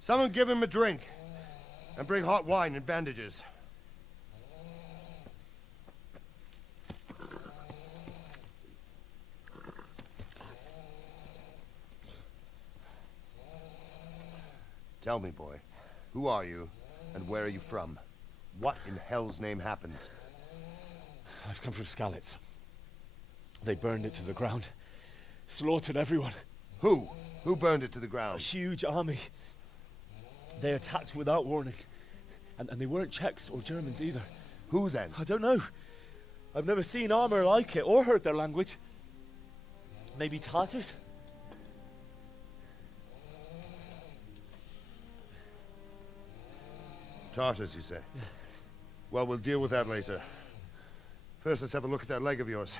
Someone give him a drink. And bring hot wine and bandages. Tell me, boy, who are you, and where are you from? What in hell's name happened? I've come from Skalitz. They burned it to the ground. Slaughtered everyone. Who? Who burned it to the ground? A huge army. They attacked without warning. And they weren't Czechs or Germans either. Who then? I don't know. I've never seen armor like it or heard their language. Maybe Tatars? Tartars, you say? Well, we'll deal with that later. First, let's have a look at that leg of yours.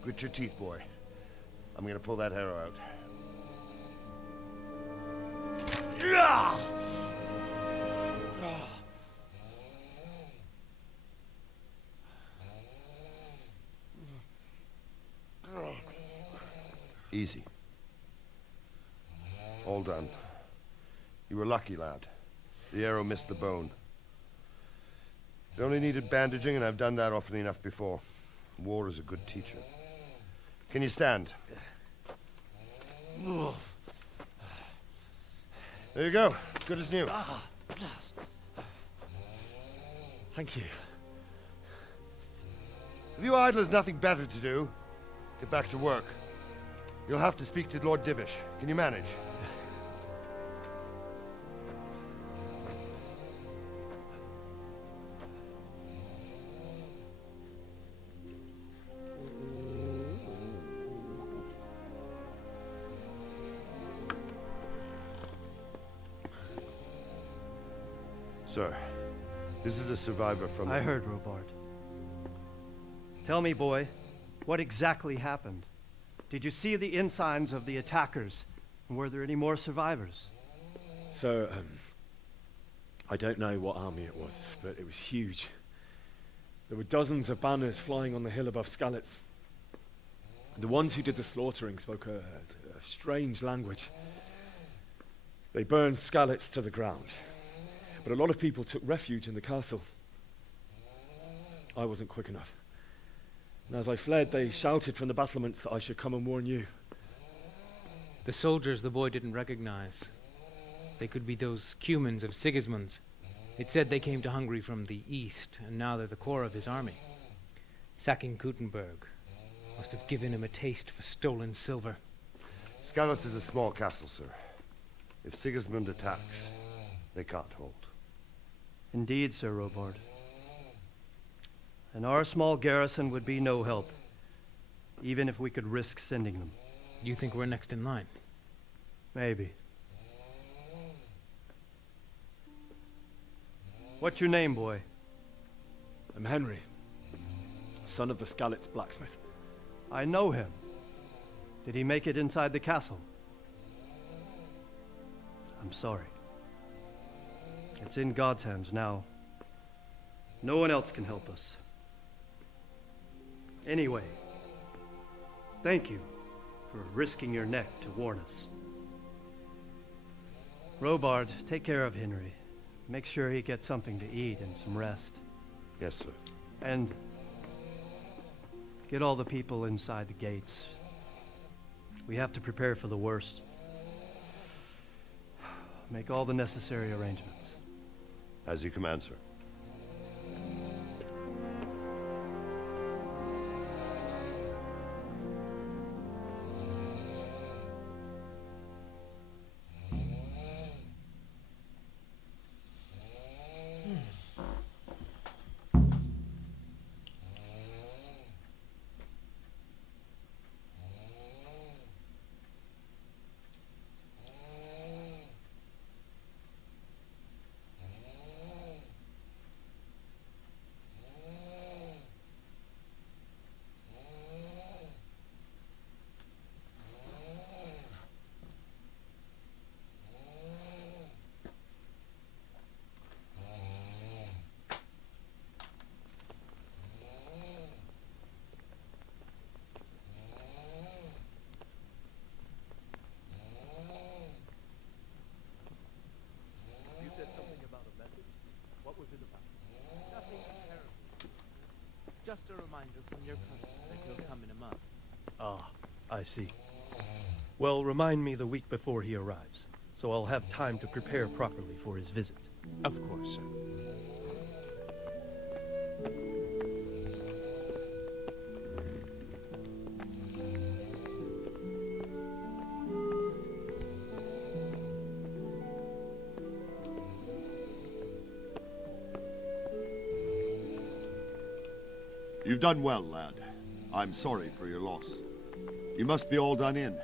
Grit your teeth, boy. I'm gonna pull that arrow out. Easy. All done. You were lucky, lad. The arrow missed the bone. It only needed bandaging, and I've done that often enough before. War is a good teacher. Can you stand? There you go. Good as new. Thank you. If you idlers nothing better to do, get back to work. You'll have to speak to Lord Divish. Can you manage? Sir, this is a survivor from... I heard, Robard. Tell me, boy, what exactly happened? Did you see the ensigns of the attackers? And were there any more survivors? So, I don't know what army it was, but it was huge. There were dozens of banners flying on the hill above Skalitz. The ones who did the slaughtering spoke a strange language. They burned Skalitz to the ground, but a lot of people took refuge in the castle. I wasn't quick enough. And as I fled, they shouted from the battlements that I should come and warn you. The soldiers the boy didn't recognize. They could be those Cumans of Sigismund's. It said they came to Hungary from the east, and now they're the core of his army. Sacking Kuttenberg must have given him a taste for stolen silver. Skalitz is a small castle, sir. If Sigismund attacks, they can't hold. Indeed, Sir Robard. And our small garrison would be no help, even if we could risk sending them. You think we're next in line? Maybe. What's your name, boy? I'm Henry, son of the Skalitz blacksmith. I know him. Did he make it inside the castle? I'm sorry. It's in God's hands now. No one else can help us. Anyway, thank you for risking your neck to warn us. Robard, take care of Henry. Make sure he gets something to eat and some rest. Yes, sir. And get all the people inside the gates. We have to prepare for the worst. Make all the necessary arrangements. As you command, sir. Just a reminder from your cousin that he'll come in a month. Ah, I see. Well, remind me the week before he arrives, so I'll have time to prepare properly for his visit. Of course, sir. You've done well, lad. I'm sorry for your loss. You must be all done in.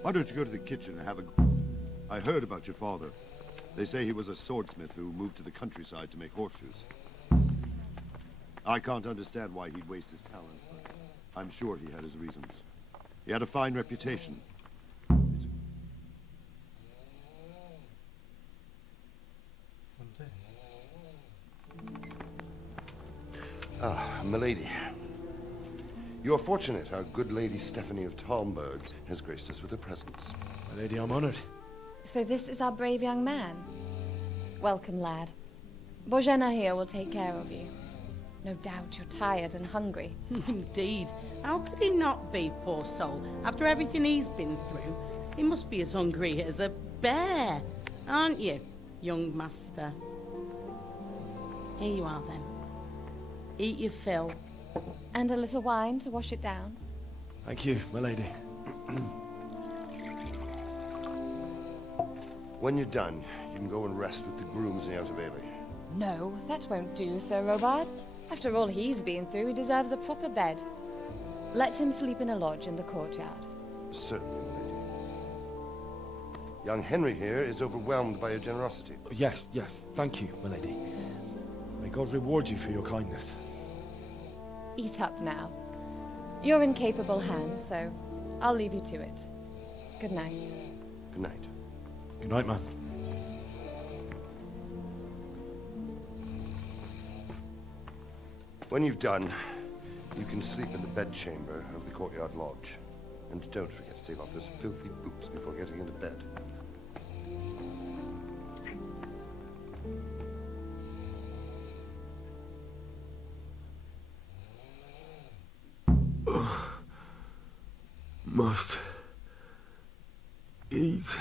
Why don't you go to the kitchen and have a... I heard about your father. They say he was a swordsmith who moved to the countryside to make horseshoes. I can't understand why he'd waste his talent, but I'm sure he had his reasons. He had a fine reputation. Ah, milady. You're fortunate our good lady Stephanie of Talmberg has graced us with her presence. My lady, I'm honored. So this is our brave young man. Welcome, lad. Bozhena here will take care of you. No doubt you're tired and hungry. Indeed. How could he not be, poor soul? After everything he's been through, he must be as hungry as a bear. Aren't you, young master? Here you are, then. Eat your fill. And a little wine to wash it down. Thank you, my lady. When you're done, you can go and rest with the grooms in the Outer Bailey. No, that won't do, Sir Robard. After all he's been through, he deserves a proper bed. Let him sleep in a lodge in the courtyard. Certainly, milady. Young Henry here is overwhelmed by your generosity. Yes, yes. Thank you, my lady. May God reward you for your kindness. Eat up now. You're in capable hands, so I'll leave you to it. Good night. Good night. Good night, man. When you've done, you can sleep in the bedchamber of the courtyard lodge. And don't forget to take off those filthy boots before getting into bed. Must eat.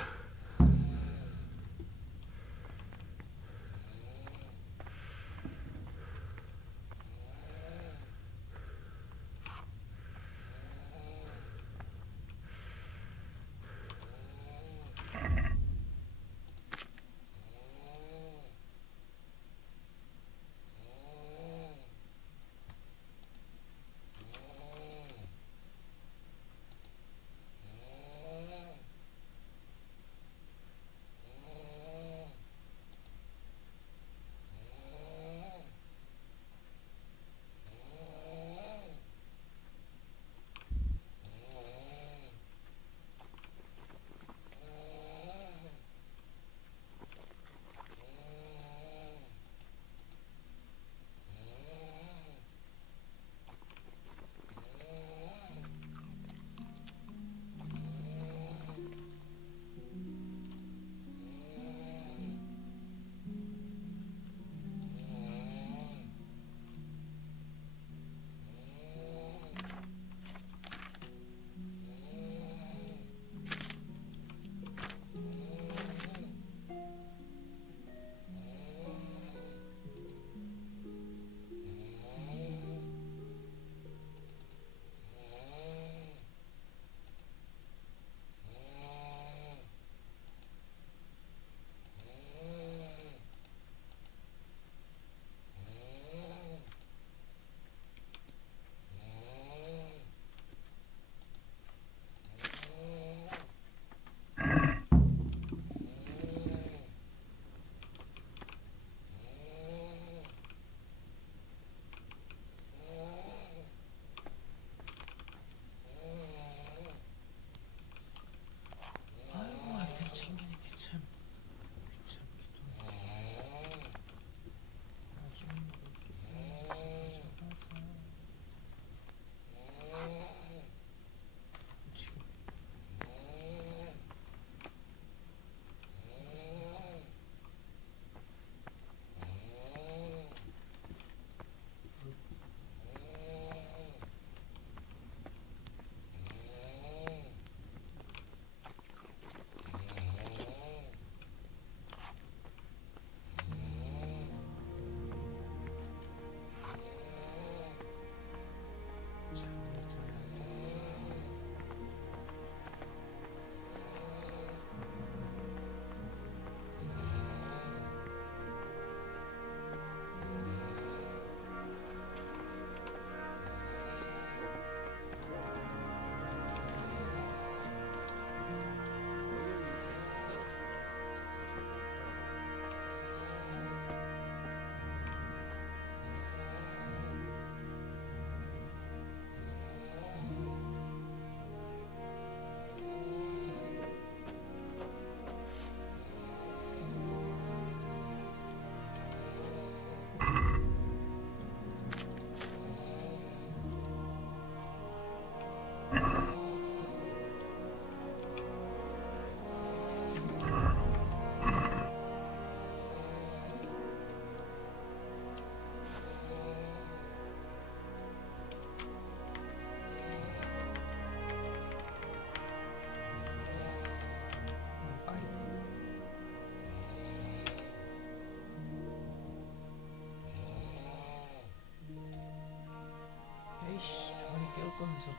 에이씨, 주머니 깨울 거면서.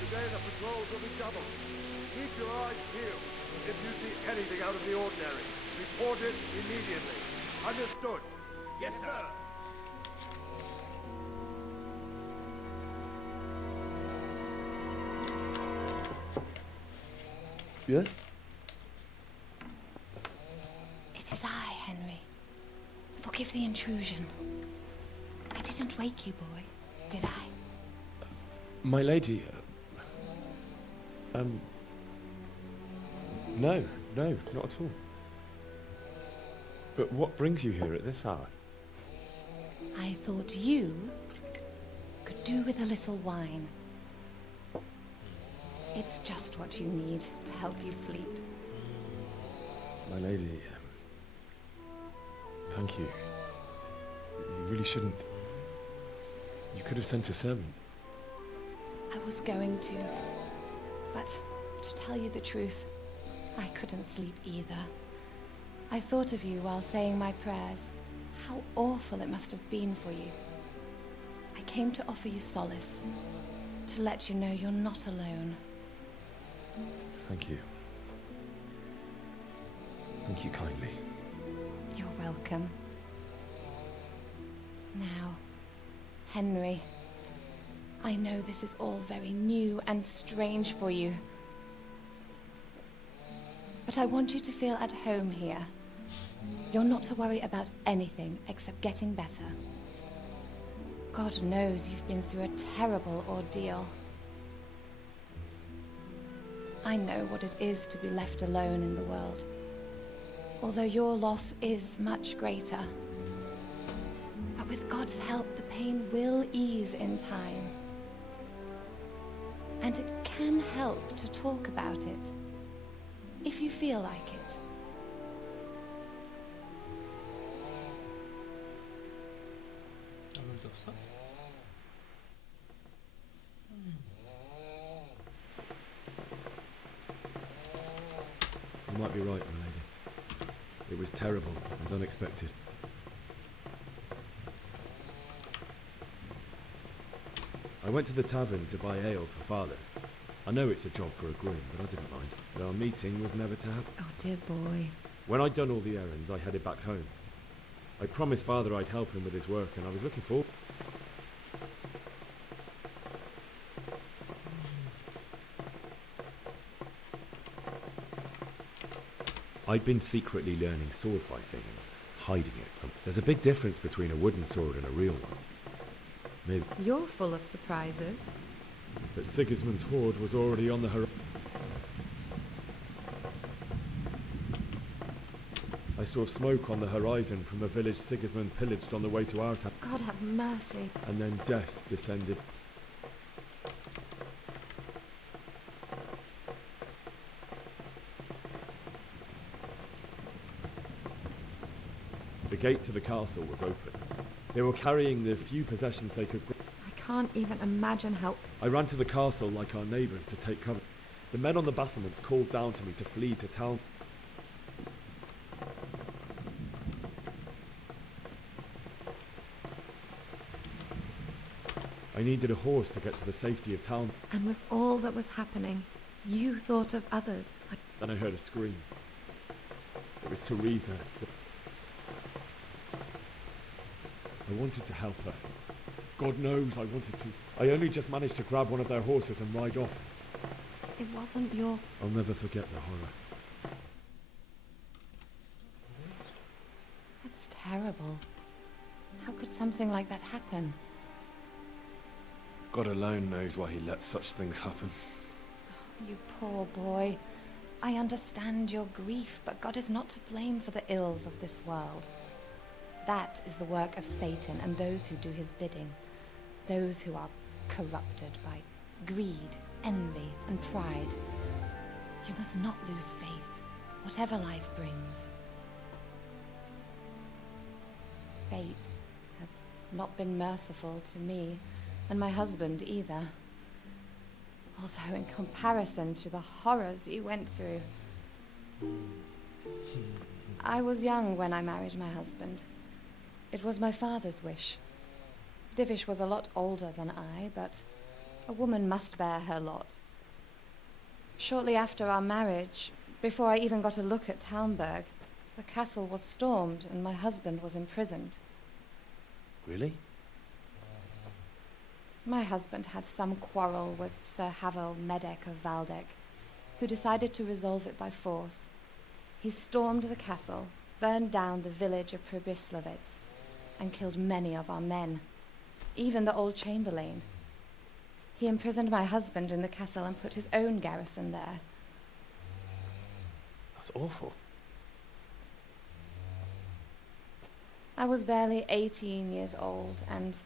Today the patrols will be doubled. Keep your eyes peeled. If you see anything out of the ordinary, report it immediately. Understood? Yes, sir. Yes? It is I, Henry. Forgive the intrusion. I didn't wake you, boy, did I? My lady, no, No, not at all. But what brings you here at this hour? I thought you could do with a little wine. It's just what you need to help you sleep. My lady, thank you. You really shouldn't. You could have sent a servant. I was going to, but to tell you the truth, I couldn't sleep either. I thought of you while saying my prayers. How awful it must have been for you. I came to offer you solace, to let you know you're not alone. Thank you. Thank you kindly. You're welcome. Now, Henry, I know this is all very new and strange for you, but I want you to feel at home here. You're not to worry about anything except getting better. God knows you've been through a terrible ordeal. I know what it is to be left alone in the world, although your loss is much greater. But with God's help, the pain will ease in time. And it can help to talk about it, if you feel like it. 아무도 없어? You might be right, my lady. It was terrible and unexpected. I went to the tavern to buy ale for father. I know it's a job for a groom, but I didn't mind. Our meeting was never to happen. Oh, dear boy. When I'd done all the errands, I headed back home. I promised father I'd help him with his work, and I was looking forward. I'd been secretly learning sword fighting and hiding it from... There's a big difference between a wooden sword and a real one. Maybe. You're full of surprises. But Sigismund's horde was already on the horizon. I saw smoke on the horizon from a village Sigismund pillaged on the way to our town. God have mercy. And then death descended. The gate to the castle was open. They were carrying the few possessions they could bring. I can't even imagine how... I ran to the castle like our neighbours to take cover. The men on the battlements called down to me to flee to town. I needed a horse to get to the safety of town. And with all that was happening, you thought of others. Then I heard a scream. It was Teresa. I wanted to help her. God knows I wanted to. I only just managed to grab one of their horses and ride off. It wasn't your... I'll never forget the horror. That's terrible. How could something like that happen? God alone knows why he lets such things happen. You poor boy. I understand your grief, but God is not to blame for the ills of this world. That is the work of Satan and those who do his bidding. Those who are corrupted by greed, envy, and pride. You must not lose faith, whatever life brings. Fate has not been merciful to me, and my husband either. Although in comparison to the horrors you went through. I was young when I married my husband. It was my father's wish. Divish was a lot older than I, but a woman must bear her lot. Shortly after our marriage, before I even got a look at Talmberg, the castle was stormed and my husband was imprisoned. Really? My husband had some quarrel with Sir Havel Medek of Valdek, who decided to resolve it by force. He stormed the castle, burned down the village of Pribyslavitz, and killed many of our men, even the old chamberlain. He imprisoned my husband in the castle and put his own garrison there. That's awful. I was barely 18 years old, and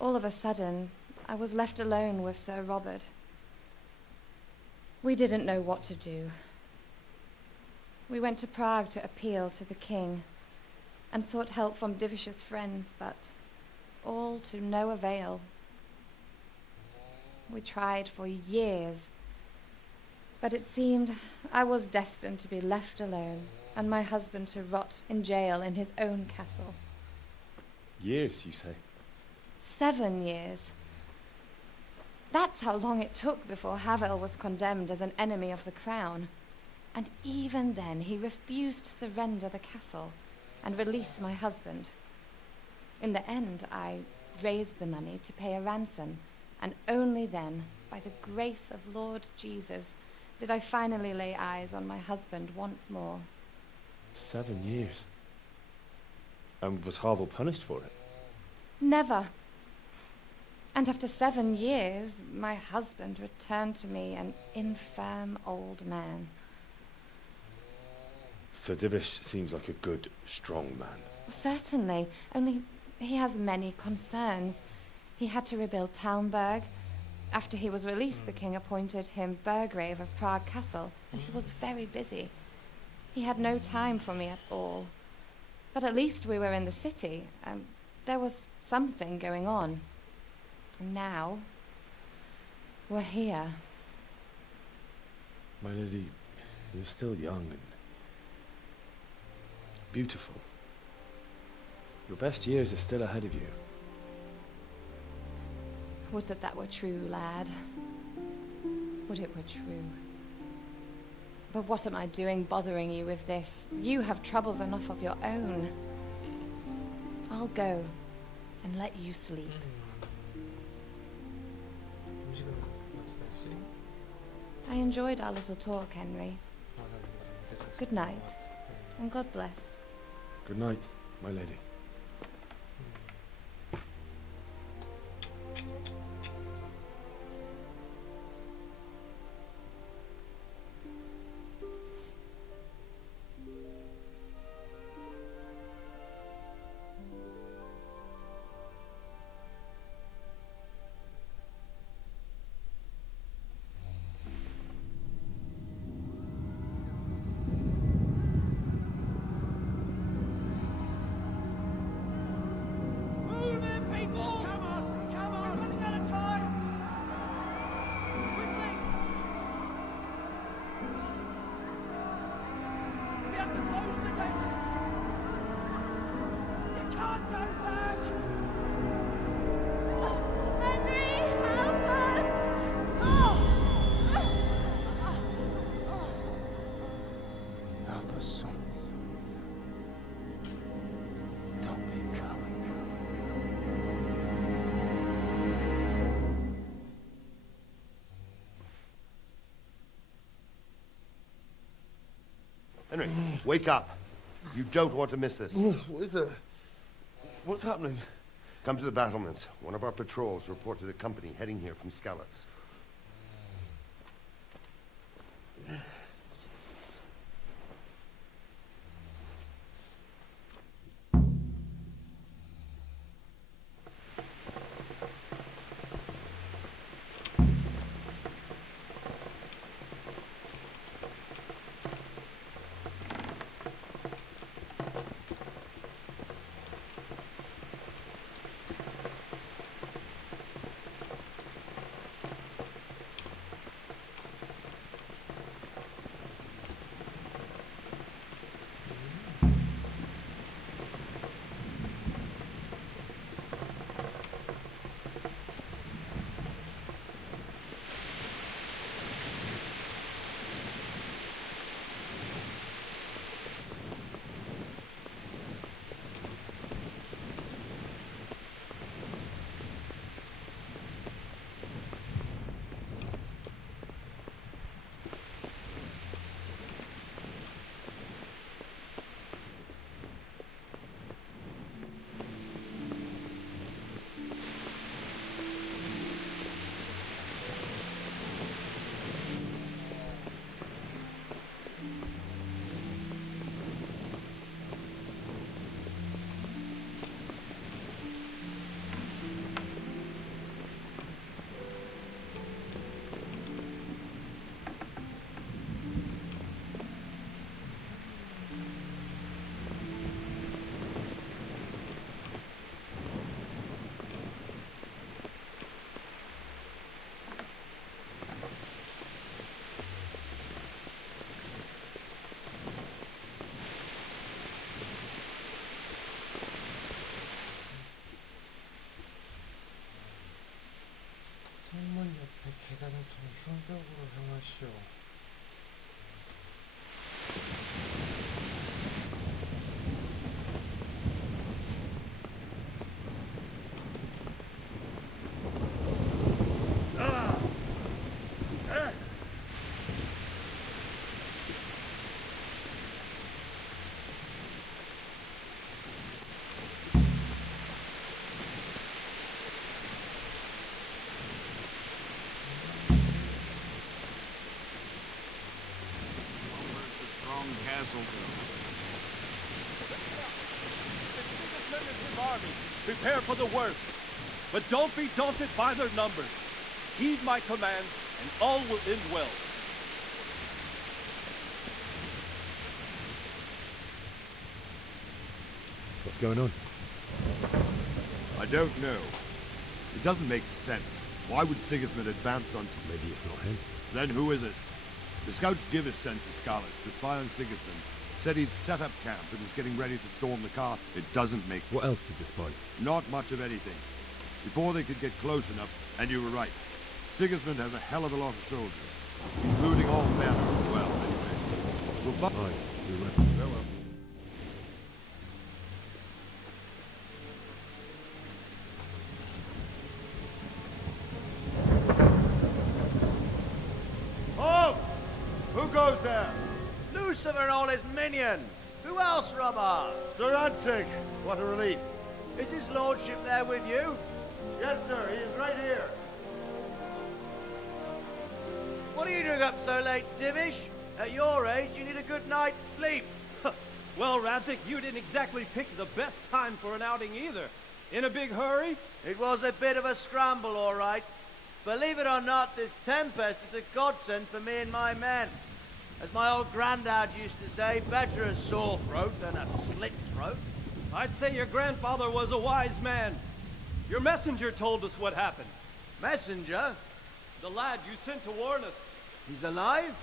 all of a sudden, I was left alone with Sir Robert. We didn't know what to do. We went to Prague to appeal to the king and sought help from Divish's friends, but all to no avail. We tried for years, but it seemed I was destined to be left alone and my husband to rot in jail in his own castle. Years, you say? 7 years. That's how long it took before Havel was condemned as an enemy of the crown. And even then, he refused to surrender the castle and release my husband. In the end, I raised the money to pay a ransom, and only then, by the grace of Lord Jesus, did I finally lay eyes on my husband once more. 7 years. And was Havel punished for it? Never. And after 7 years, my husband returned to me an infirm old man. Sir Divish seems like a good, strong man. Certainly, only he has many concerns. He had to rebuild Talmberg. After he was released, the king appointed him Burgrave of Prague Castle, and he was very busy. He had no time for me at all. But at least we were in the city, and there was something going on. And now, we're here. My lady, you're still young and beautiful. Your best years are still ahead of you. Would that were true, lad. Would it were true. But what am I doing bothering you with this? You have troubles enough of your own. I'll go and let you sleep. I enjoyed our little talk, Henry. Good night, and God bless. Good night, my lady. Henry, wake up. You don't want to miss this. What is it? What's happening? Come to the battlements. One of our patrols reported a company heading here from Skalitz. army. Prepare for the worst. But don't be daunted by their numbers. Heed my commands, and all will end well. What's going on? I don't know. It doesn't make sense. Why would Sigismund advance on... Maybe it's not him. Then who is it? The scouts Divish sent to Scarlet to spy on Sigismund. Said he'd set up camp and was getting ready to storm the castle. It doesn't make... What else did they spy? Not much of anything. Before they could get close enough, and you were right. Sigismund has a hell of a lot of soldiers, including all men as well, anyway. We'll Aye, we went. Farewell. Halt! Who goes there? Lucifer and all his minions. Who else, Robert? Sir Ansig, what a relief. Is his lordship there with you? Yes, sir, he is right here. What are you doing up so late, Divish? At your age, you need a good night's sleep. Well, Radzik, you didn't exactly pick the best time for an outing either. In a big hurry? It was a bit of a scramble, all right. Believe it or not, this tempest is a godsend for me and my men. As my old granddad used to say, better a sore throat than a slit throat. I'd say your grandfather was a wise man. Your messenger told us what happened. Messenger? The lad you sent to warn us. He's alive?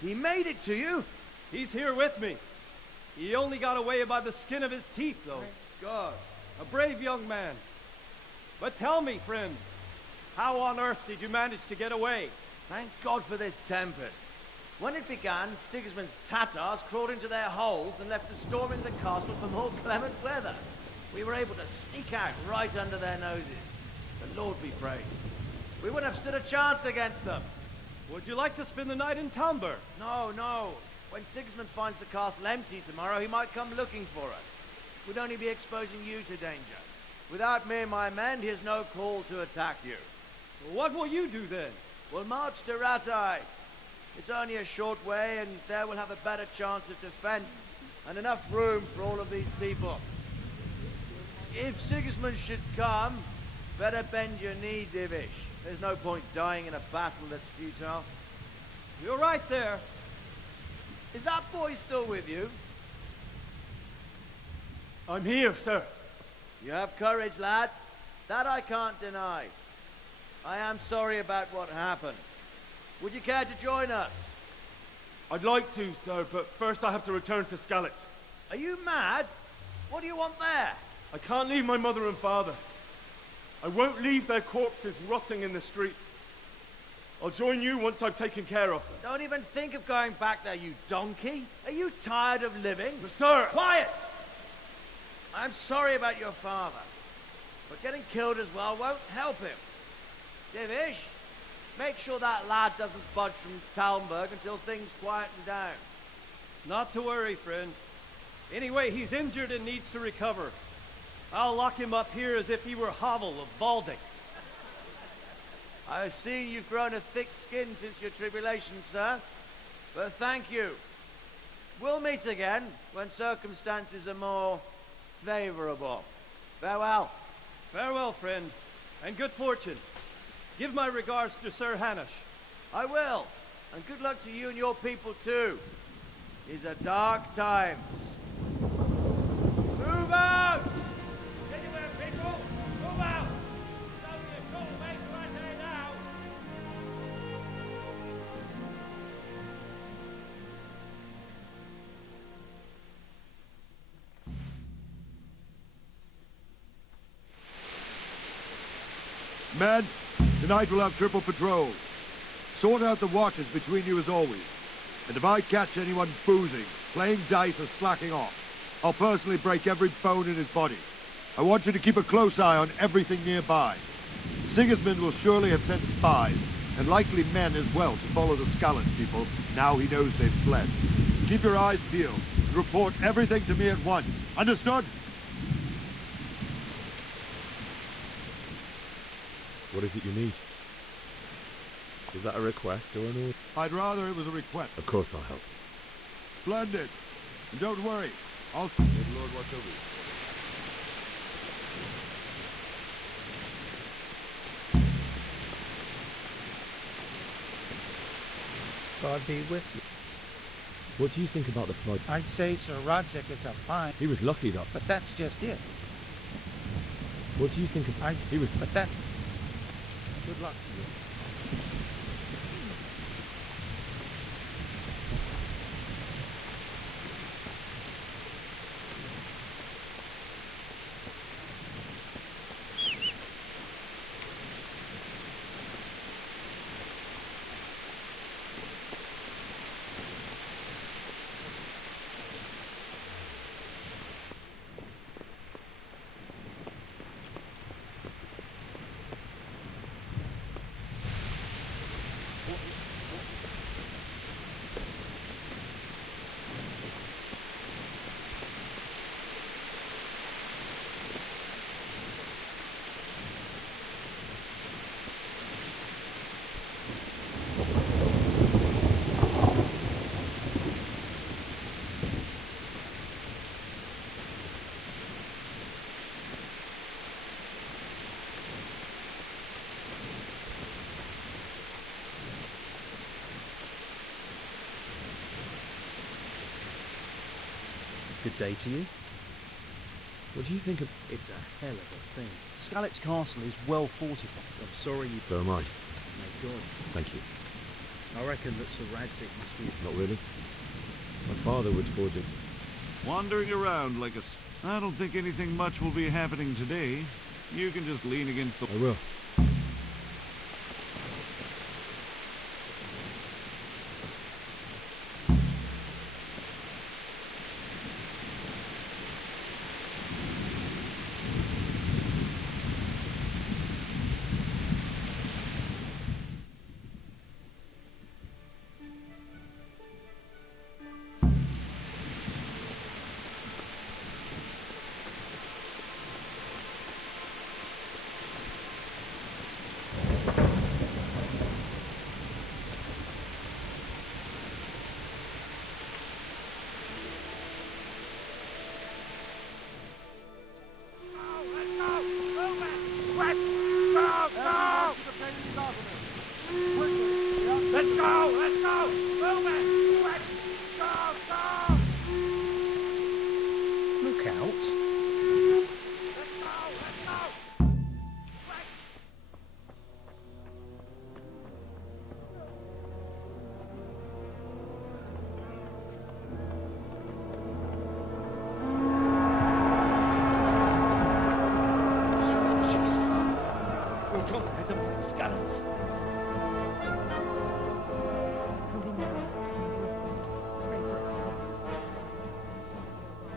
He made it to you? He's here with me. He only got away by the skin of his teeth, though. Thank God. A brave young man. But tell me, friend, how on earth did you manage to get away? Thank God for this tempest. When it began, Sigismund's Tatars crawled into their holes and left us storming the castle for more clement weather. We were able to sneak out right under their noses. The Lord be praised. We wouldn't have stood a chance against them. Would you like to spend the night in Talmberg? No, no. When Sigismund finds the castle empty tomorrow, he might come looking for us. We'd only be exposing you to danger. Without me and my men, he has no call to attack you. What will you do then? We'll march to Ratai. It's only a short way, and there we'll have a better chance of defense and enough room for all of these people. If Sigismund should come, better bend your knee, Divish. There's no point dying in a battle that's futile. You're right there. Is that boy still with you? I'm here, sir. You have courage, lad. That I can't deny. I am sorry about what happened. Would you care to join us? I'd like to, sir, but first I have to return to Skalitz. Are you mad? What do you want there? I can't leave my mother and father. I won't leave their corpses rotting in the street. I'll join you once I've taken care of them. Don't even think of going back there, you donkey. Are you tired of living? But sir! Quiet! I'm sorry about your father, but getting killed as well won't help him. Divish, make sure that lad doesn't budge from Talmberg until things quieten down. Not to worry, friend. Anyway, he's injured and needs to recover. I'll lock him up here as if he were Havel of Baldic. I've seen you've grown a thick skin since your tribulation, sir. But thank you. We'll meet again when circumstances are more favorable. Farewell. Farewell, friend, and good fortune. Give my regards to Sir Hanush. I will. And good luck to you and your people, too. These are dark times. Move out! Anywhere, people! Move out! It's only a short way to Ratai now! Men, tonight we'll have triple patrols. Sort out the watches between you as always. And if I catch anyone boozing, playing dice or slacking off, I'll personally break every bone in his body. I want you to keep a close eye on everything nearby. Sigismund will surely have sent spies, and likely men as well, to follow the Skalitz people, now he knows they've fled. Keep your eyes peeled, and report everything to me at once. Understood? What is it you need? Is that a request or an order? I'd rather it was a request. Of course I'll help. Splendid. And don't worry, I'll... May the Lord watch over you. God be with you. What do you think about the flood? I'd say Sir Radzig is a fine... He was lucky, though. But that's just it. What do you think of... He was... But that... Good luck to you. Good day to you. What do you think of... It's a hell of a thing. Skalitz Castle is well fortified. I'm sorry you... So am I. May God. Thank you. I reckon that Sir Radzig must be... Not really. My father was forging... Wandering around like a... I don't think anything much will be happening today. You can just lean against the... I will.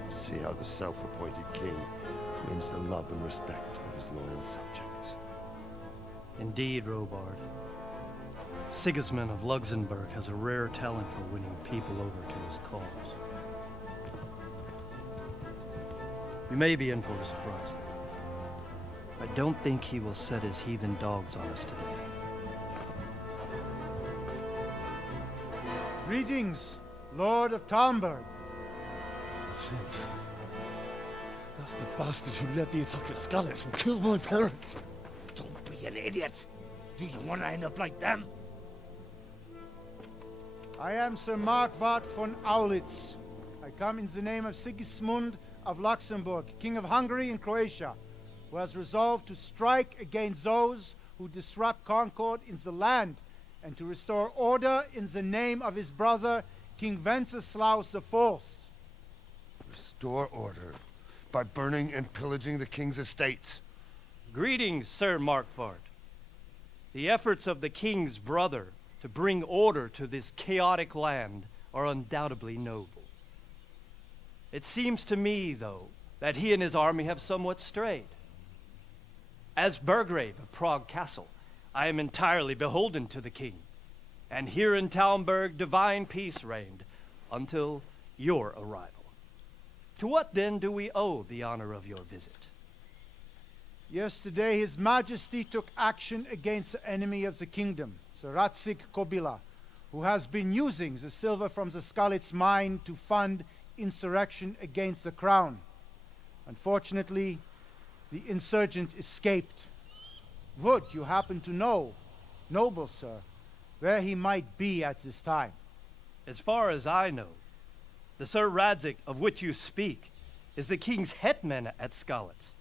See how the self-appointed king wins the love and respect of his loyal subjects. Indeed, Robard. Sigismund of Luxembourg has a rare talent for winning people over to his cause. We may be in for a surprise, though. I don't think he will set his heathen dogs on us today. Greetings, Lord of Talmberg. That's the bastard who led the attack at Skalitz and killed my parents. Don't be an idiot. Do you want to end up like them? I am Sir Markwart von Aulitz. I come in the name of Sigismund of Luxembourg, King of Hungary and Croatia, who has resolved to strike against those who disrupt concord in the land and to restore order in the name of his brother, King Wenceslaus IV. Restore order by burning and pillaging the king's estates. Greetings, Sir Markwart. The efforts of the king's brother to bring order to this chaotic land are undoubtedly noble. It seems to me, though, that he and his army have somewhat strayed. As Burgrave of Prague Castle, I am entirely beholden to the king, and here in Talmberg divine peace reigned until your arrival. To what then do we owe the honor of your visit? Yesterday, His Majesty took action against the enemy of the kingdom, Sir Radzig Kobyla, who has been using the silver from the Skalitz mine to fund insurrection against the crown. Unfortunately, the insurgent escaped. Would you happen to know, noble sir, where he might be at this time. As far as I know, the Sir Radzig of which you speak is the king's hetman at Skalitz.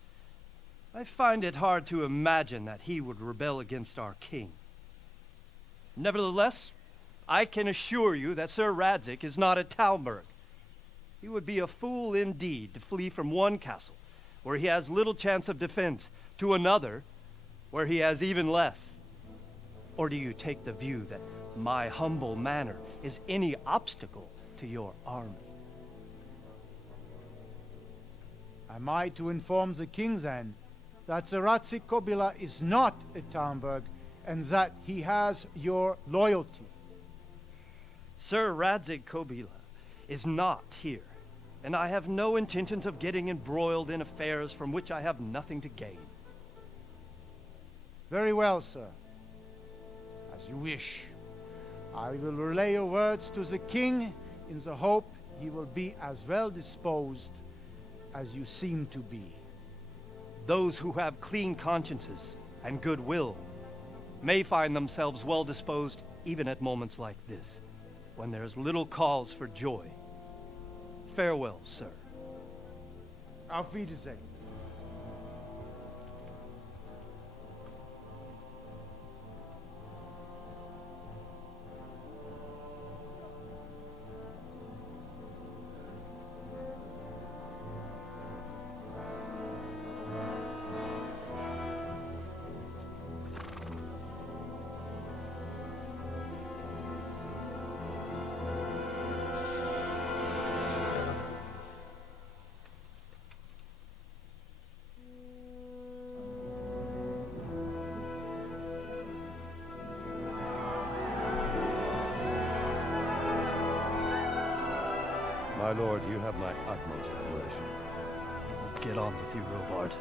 I find it hard to imagine that he would rebel against our king. Nevertheless, I can assure you that Sir Radzig is not at Talmberg. He would be a fool indeed to flee from one castle, where he has little chance of defense, to another, where he has even less. Or do you take the view that my humble manner is any obstacle to your army? Am I to inform the king then that Sir Radzig Kobyla is not at Talmberg and that he has your loyalty? Sir Radzig Kobyla is not here, and I have no intentions of getting embroiled in affairs from which I have nothing to gain. Very well, sir. As you wish. I will relay your words to the king in the hope he will be as well disposed as you seem to be. Those who have clean consciences and goodwill may find themselves well disposed even at moments like this, when there is little cause for joy. Farewell, sir. Auf Wiedersehen. My lord, you have my utmost admiration. Get on with you, Robard.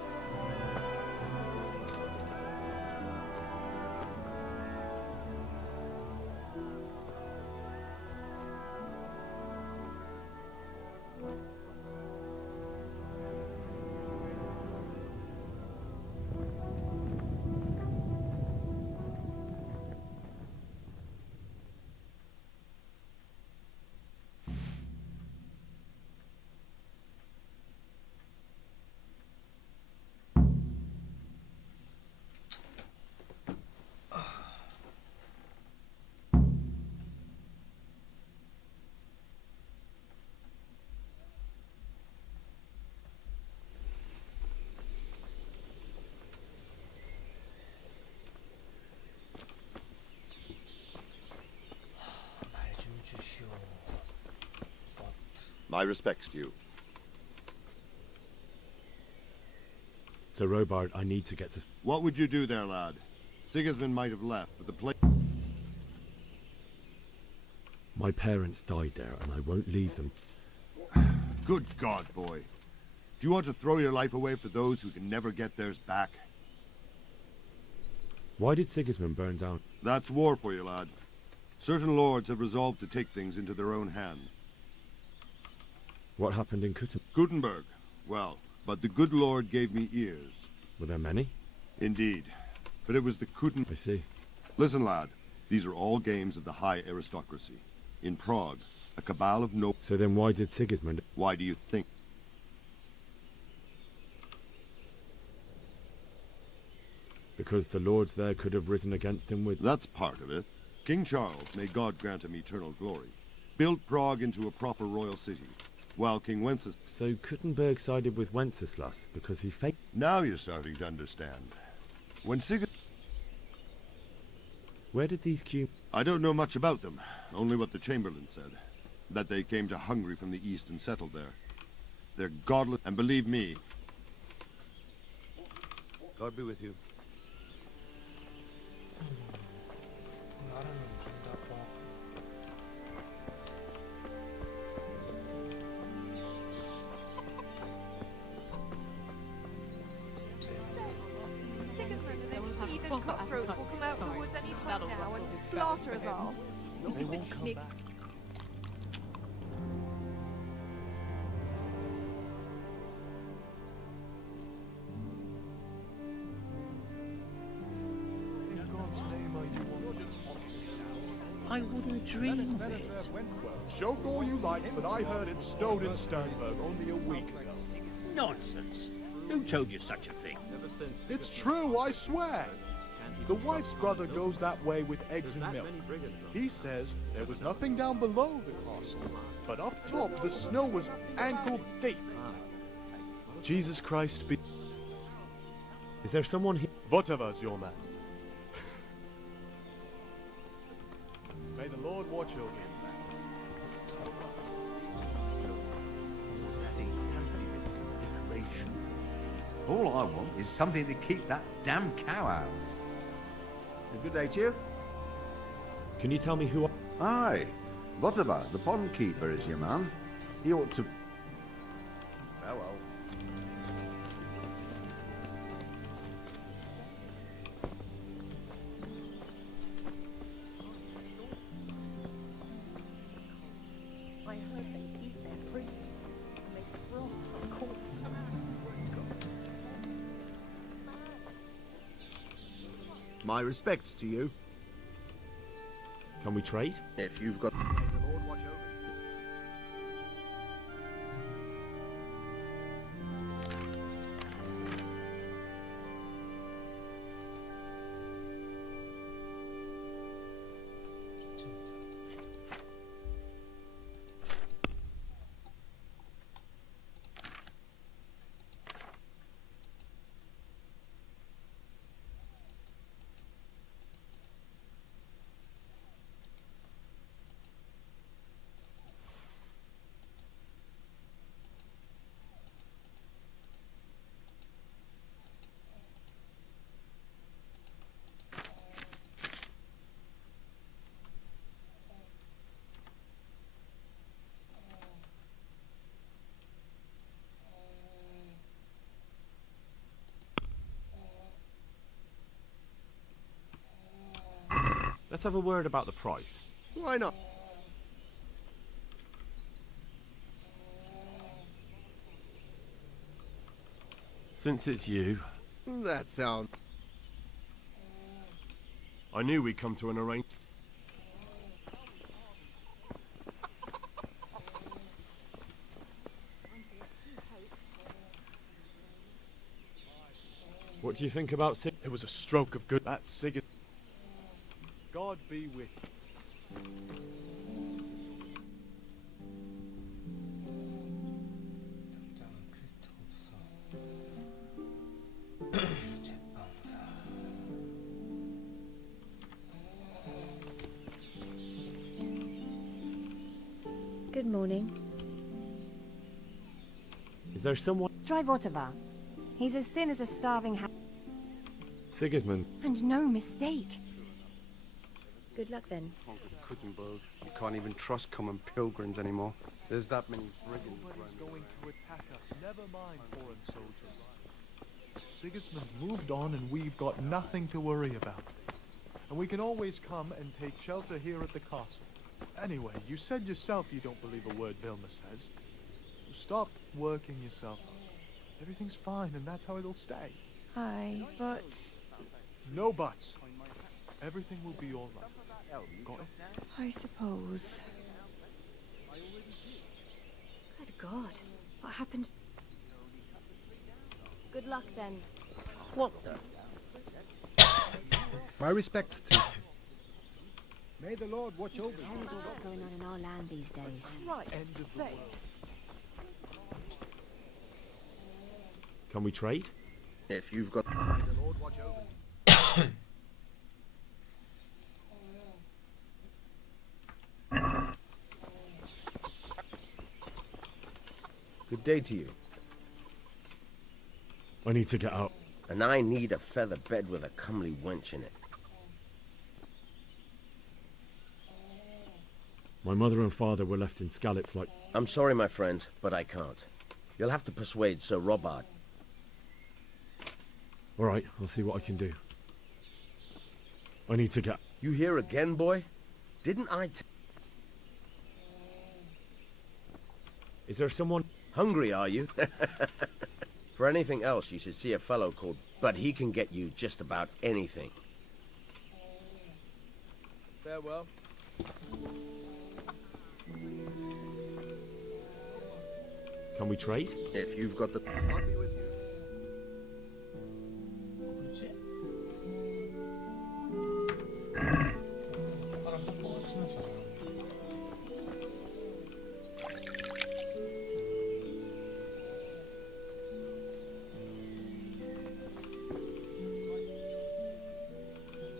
My respects to you. Sir Robard, I need to get to... What would you do there, lad? Sigismund might have left, but the place... My parents died there, and I won't leave them. Good God, boy. Do you want to throw your life away for those who can never get theirs back? Why did Sigismund burn down? That's war for you, lad. Certain lords have resolved to take things into their own hand. What happened in Gutenberg. Well, but the good Lord gave me ears. Were there many? Indeed. But it was the I see. Listen, lad. These are all games of the high aristocracy. In Prague, a cabal of nobles... So then why did Sigismund... Why do you think? Because the lords there could have risen against him with... That's part of it. King Charles, may God grant him eternal glory, built Prague into a proper royal city, while King Wenceslas... So Gutenberg sided with Wenceslas because he faked... Now you're starting to understand. When Where did these cubes... I don't know much about them, only what the Chamberlain said. That they came to Hungary from the east and settled there. They're godless, and believe me... God be with you. Sigismund and his heathen cutthroats will come out of the woods any time now and slaughter us all. They won't come back. In God's name, are you just mocking me now? dreamed it. Joke all you like, but I heard it snowed in Sternberg only a week ago. Nonsense. Who told you such a thing? It's true, I swear. The wife's brother goes that way with eggs and milk. He says there was nothing down below the castle, but up top the snow was ankle deep. Jesus Christ be... Is there someone here? Whatever's your man. May the Lord watch over you. All I want is something to keep that damn cow out. A good day to you. Can you tell me who Aye. Whatever, the pond keeper is your man. He ought to... Oh well. I heard they eat their prisoners and make broth from corpses. My respects to you. Can we trade? If you've got... Let's have a word about the price. Why not? Since it's you, That sounds... I knew we'd come to an arrangement. What do you think about It was a stroke of good... That Sigurd... God be with you. Good morning. Is there someone... Try Votava. He's as thin as a starving Sigismund. And no mistake. Good luck then. Kuttenberg. You can't even trust common pilgrims anymore. There's that many brigands. Nobody's going to attack us, never mind foreign soldiers. Sigismund's moved on and we've got nothing to worry about. And we can always come and take shelter here at the castle. Anyway, you said yourself you don't believe a word Vilma says. So stop working yourself up. Everything's fine and that's how it'll stay. Aye, but... No buts. Everything will be all right. Got it? I suppose. Good God. What happened? Good luck then. What? My respects to... May the Lord watch over It's terrible what's going on in our land these days. Right. End of the Can we trade? If you've got... Good day to you. I need to get out. And I need a feather bed with a comely wench in it. My mother and father were left in Skalitz like... I'm sorry, my friend, but I can't. You'll have to persuade Sir Robert. All right, I'll see what I can do. I need to get... You here again, boy? Didn't I Is there someone... Hungry, are you? For anything else, you should see a fellow called... But he can get you just about anything. Farewell. Can we trade? If you've got the...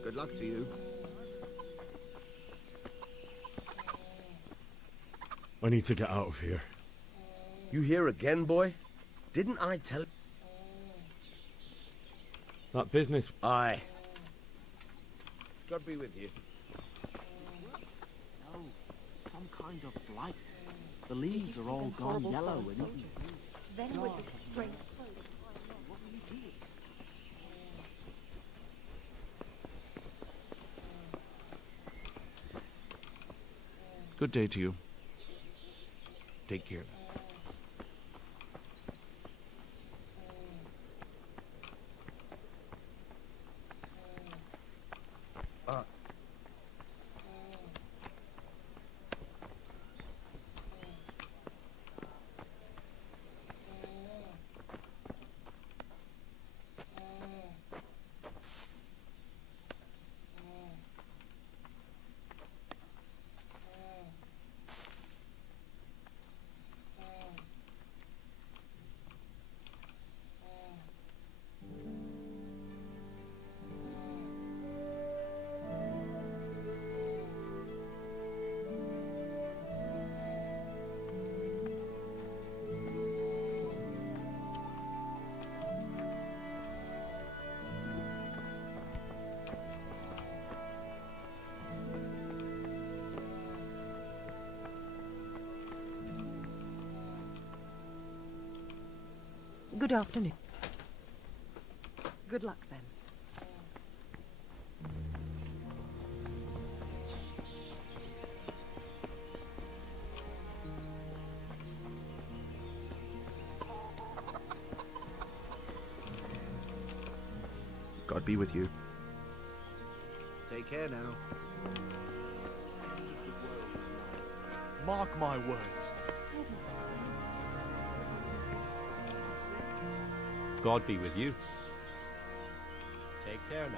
Good luck to you. I need to get out of here. You here again, boy? Didn't I tell... That business... Aye. God be with you. No, some kind of blight. The leaves are all gone yellow and eaten. Then with the strength. Good day to you. Take care. Good afternoon. Good luck then. God be with you. Take care now. Mark my words. God be with you. Take care now.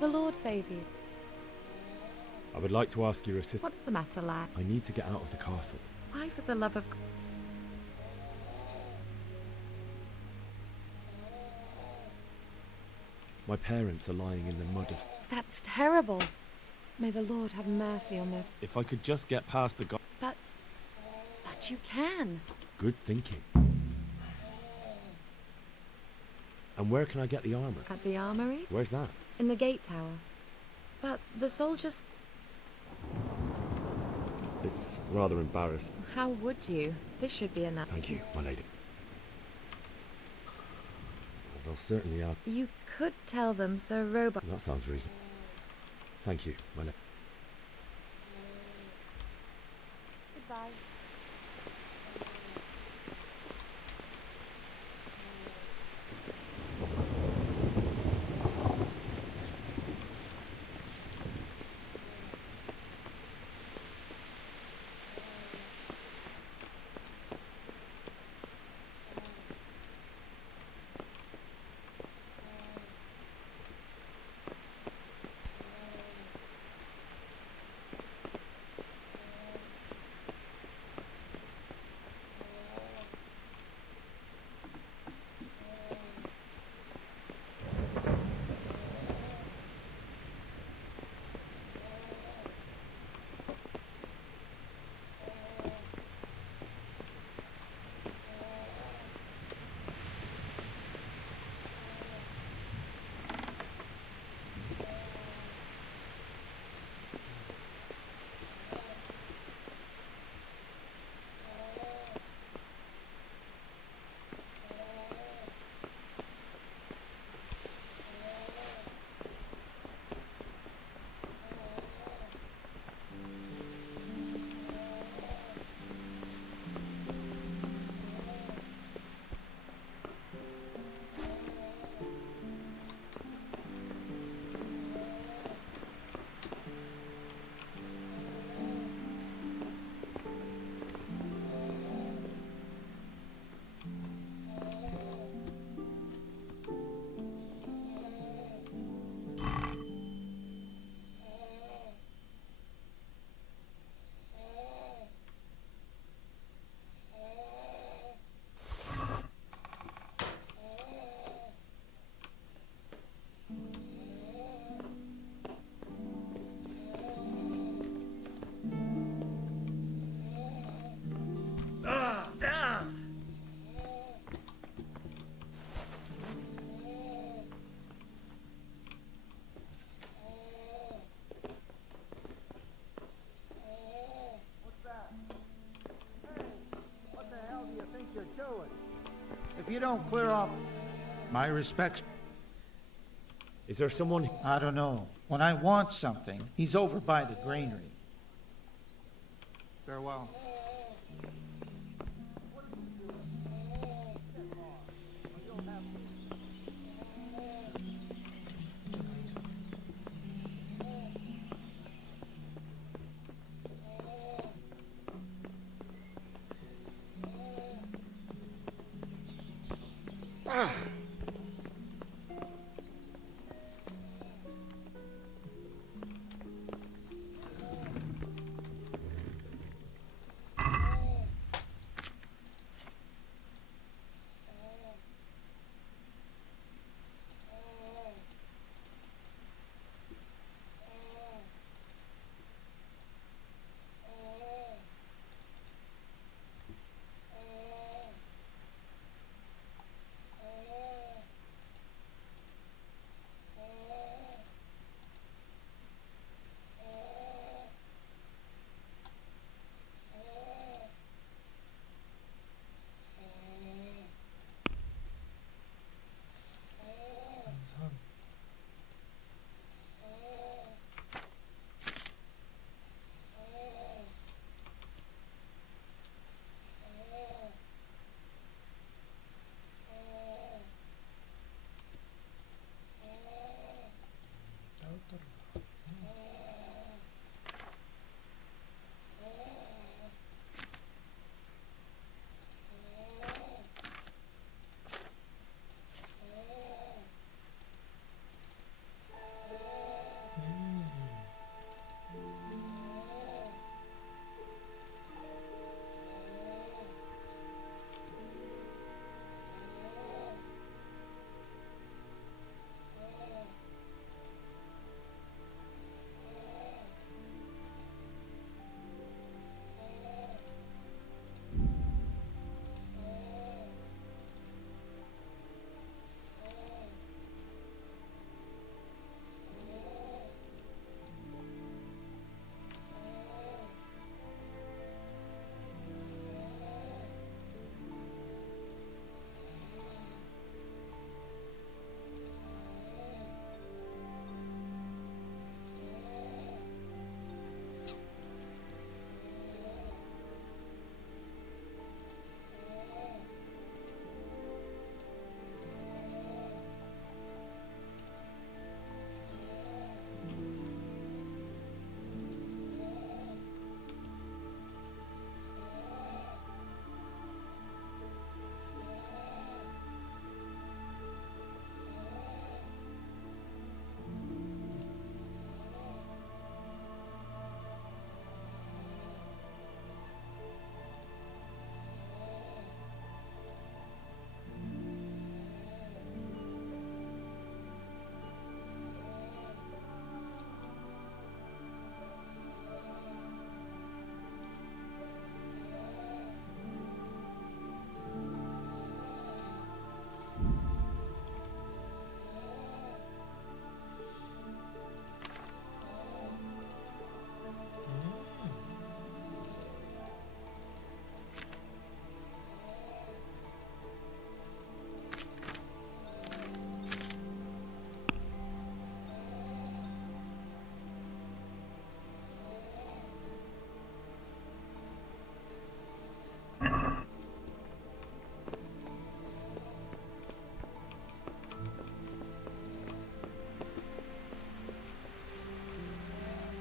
The Lord save you. I would like to ask your assistance. What's the matter, lad? I need to get out of the castle. Why, for the love of... My parents are lying in the mud of... That's terrible. May the Lord have mercy on this. If I could just get past the... But you can. Good thinking. And where can I get the armor? At the armory? Where's that? In the gate tower. But the soldiers... It's rather embarrassing. How would you? This should be enough. Thank you, my lady. They'll certainly out. You could tell them Sir Robert... That sounds reasonable. Thank you, my lady. Goodbye. If you don't clear up, my respects. Is there someone? I don't know. When I want something, he's over by the granary. Farewell.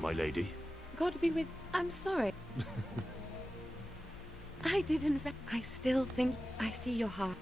My lady. God be with... I'm sorry. I didn't... I still think I see your heart.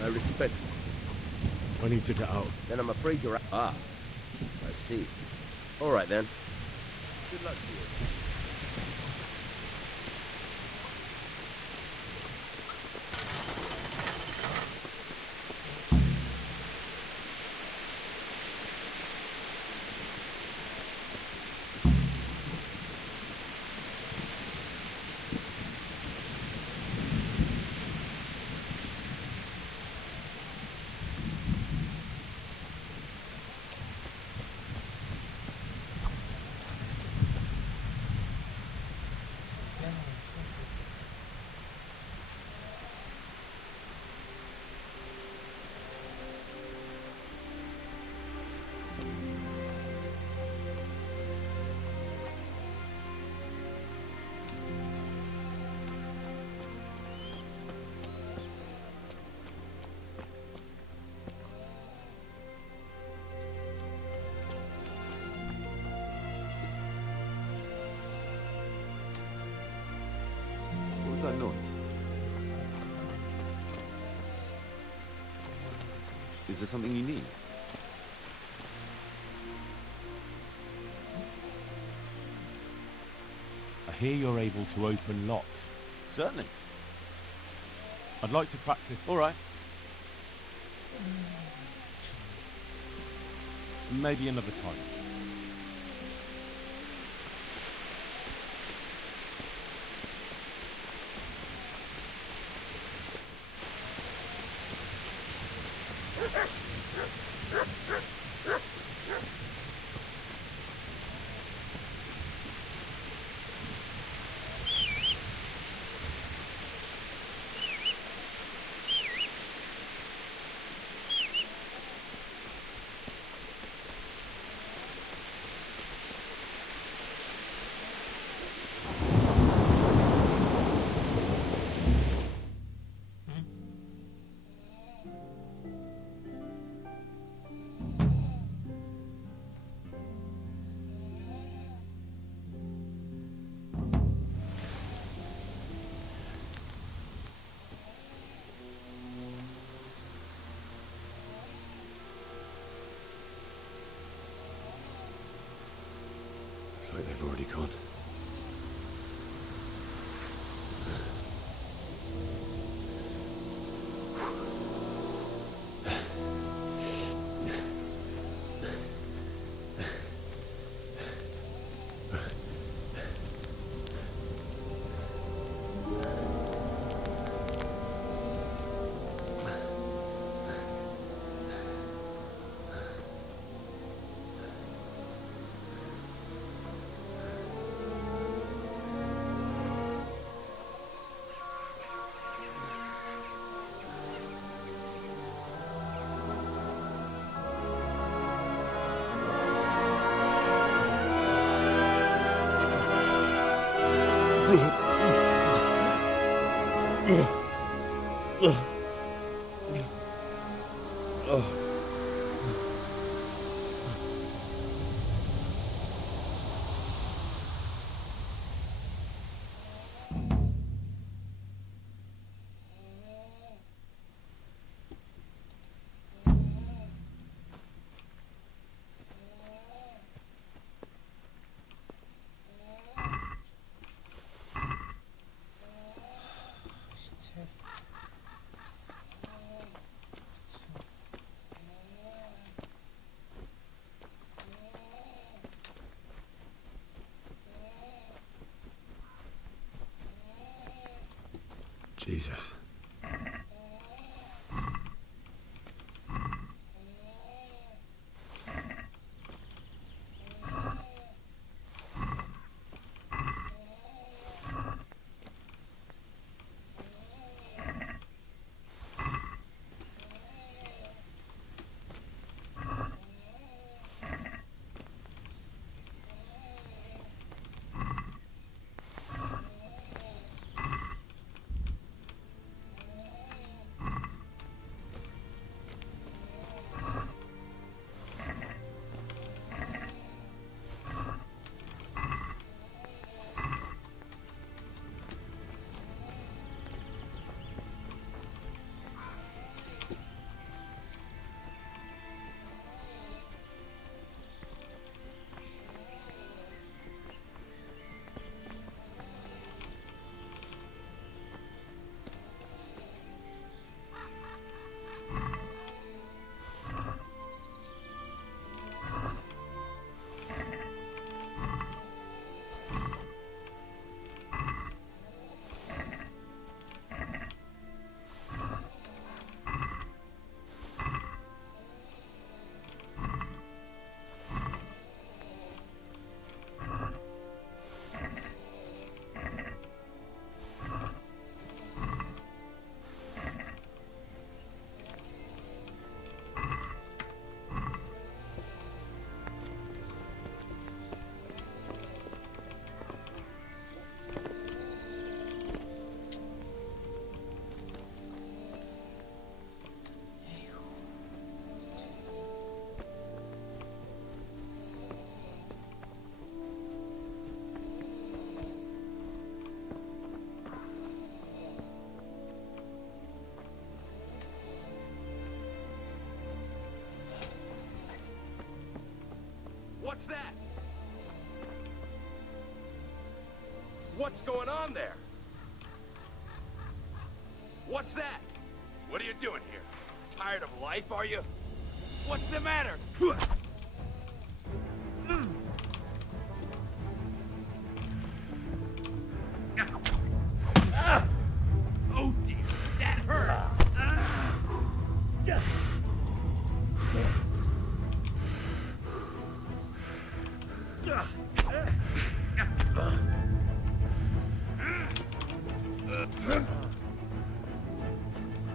My respects. I need to get out. Then I'm afraid you're... Ah, I see. All right, then. Good luck to you. that noise? Is there something you need? I hear you're able to open locks. Certainly. I'd like to practice. All right. Maybe another time. It's like they've already gone. Jesus. What's that? What's going on there? What's that? What are you doing here? Tired of life, are you? What's the matter? Oh dear, that hurt!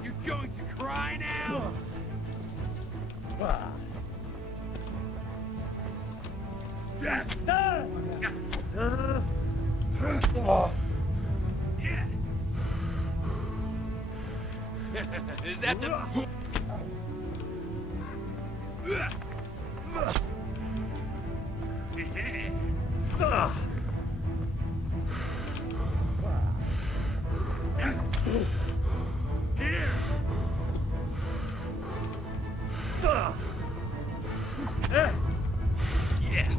You're going to cry now? Is that the... Here! Yeah.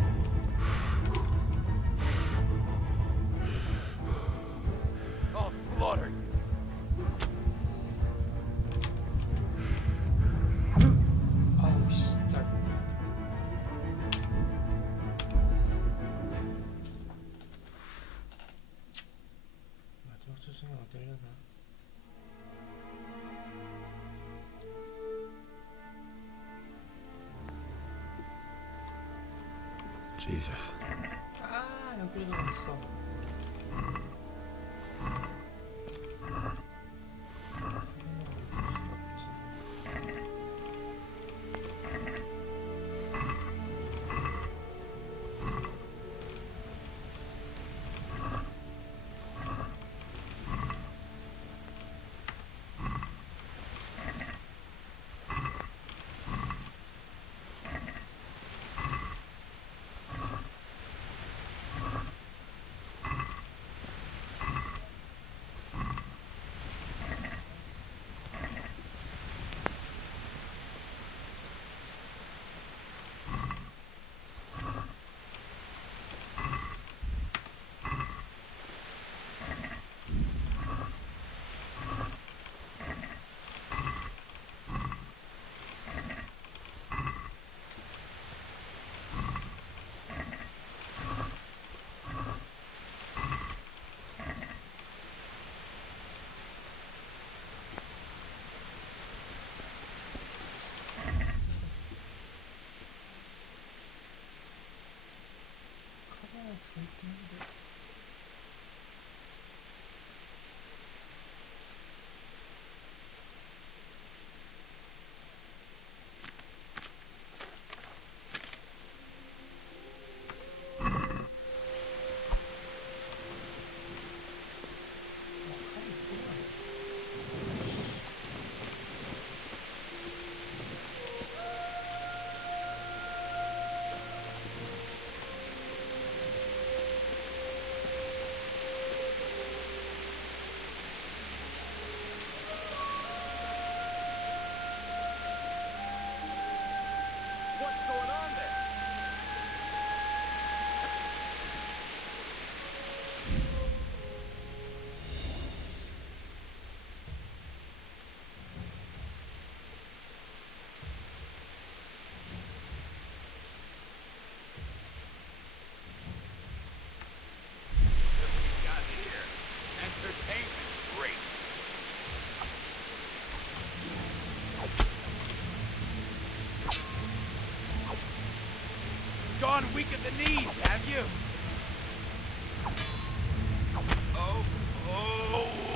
I'll slaughter you. Oh, shit. 마지막 조승을 어디려나? Jesus. 아, 여기로 왔어. Gone weak at the knees, have you? Oh, oh, oh.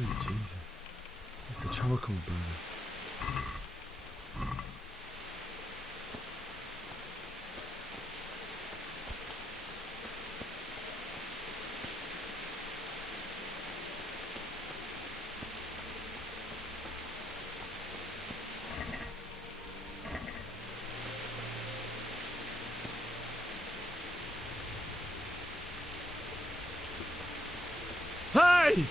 Sweet Jesus. It's the charcoal burner. Hey!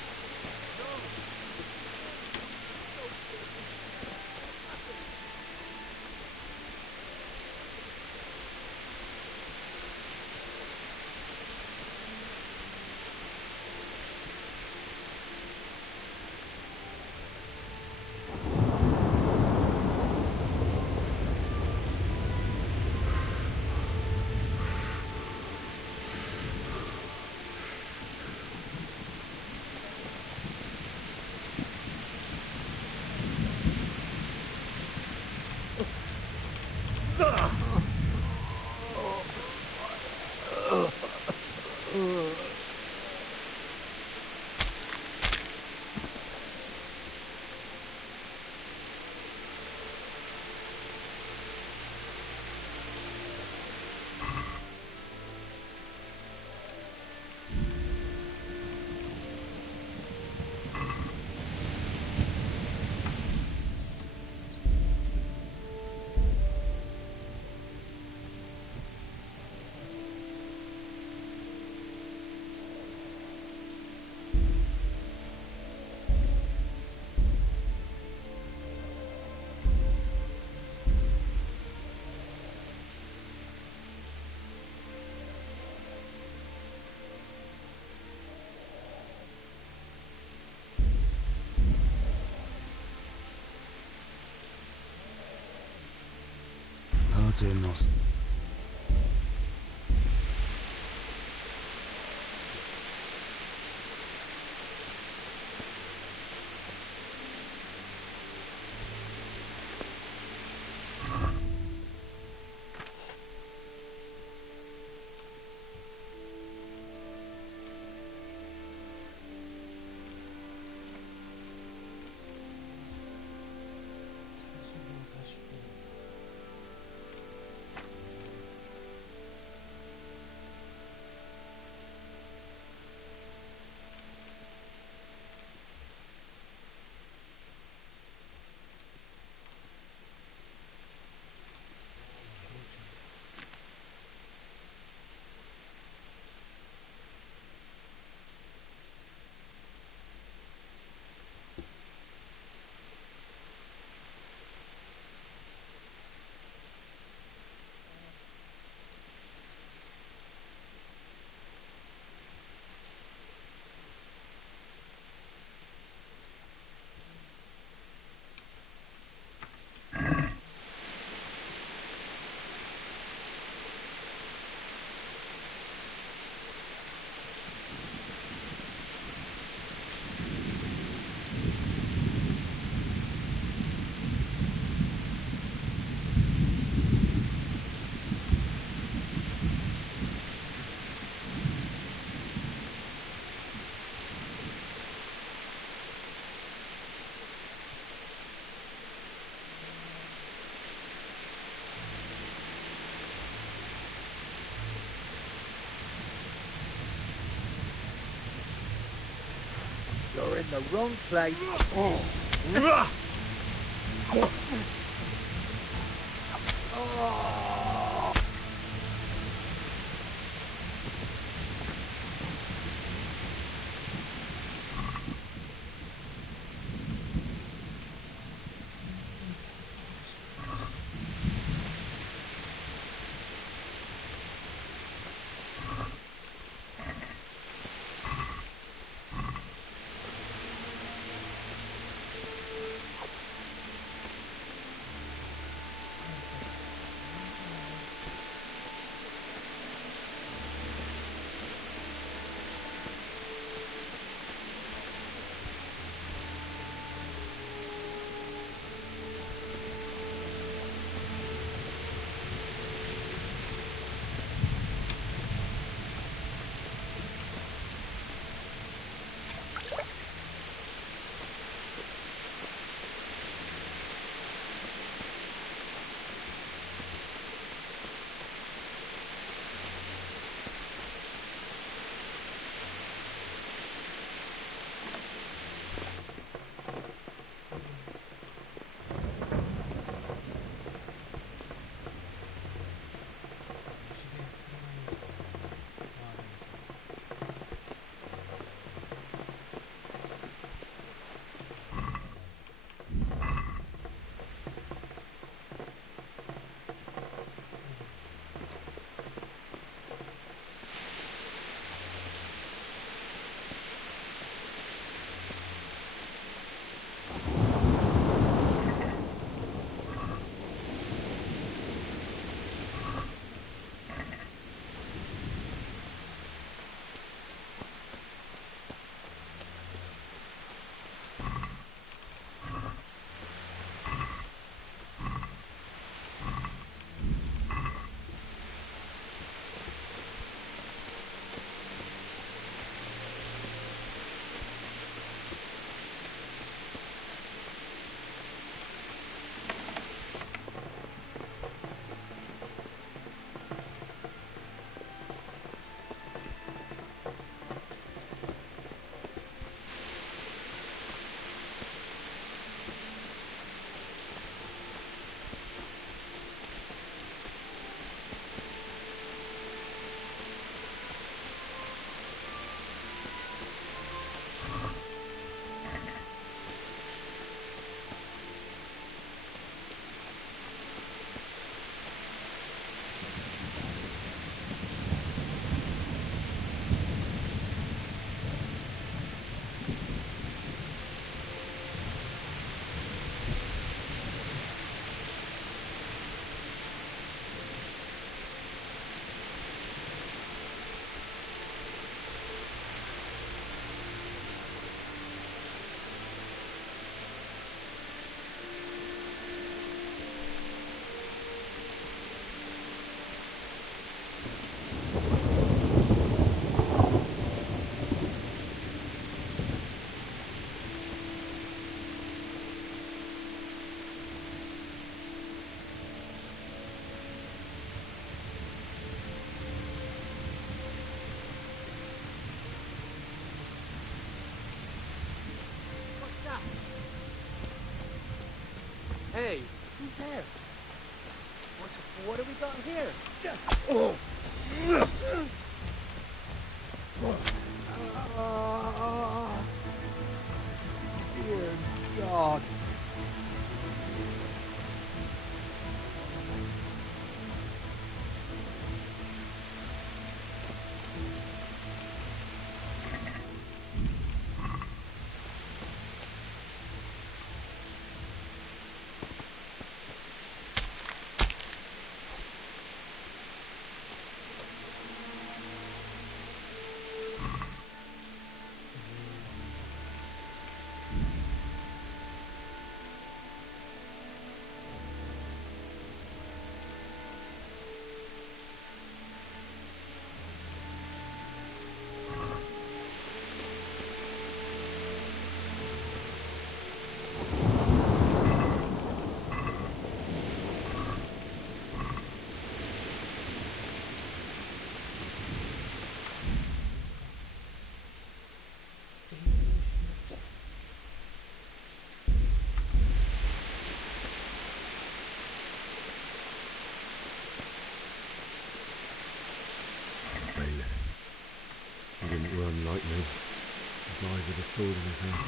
Nos. You're in the wrong place. there? What have we got here? Dear God. Bailiff. He didn't run like me. He died with a sword in his hand.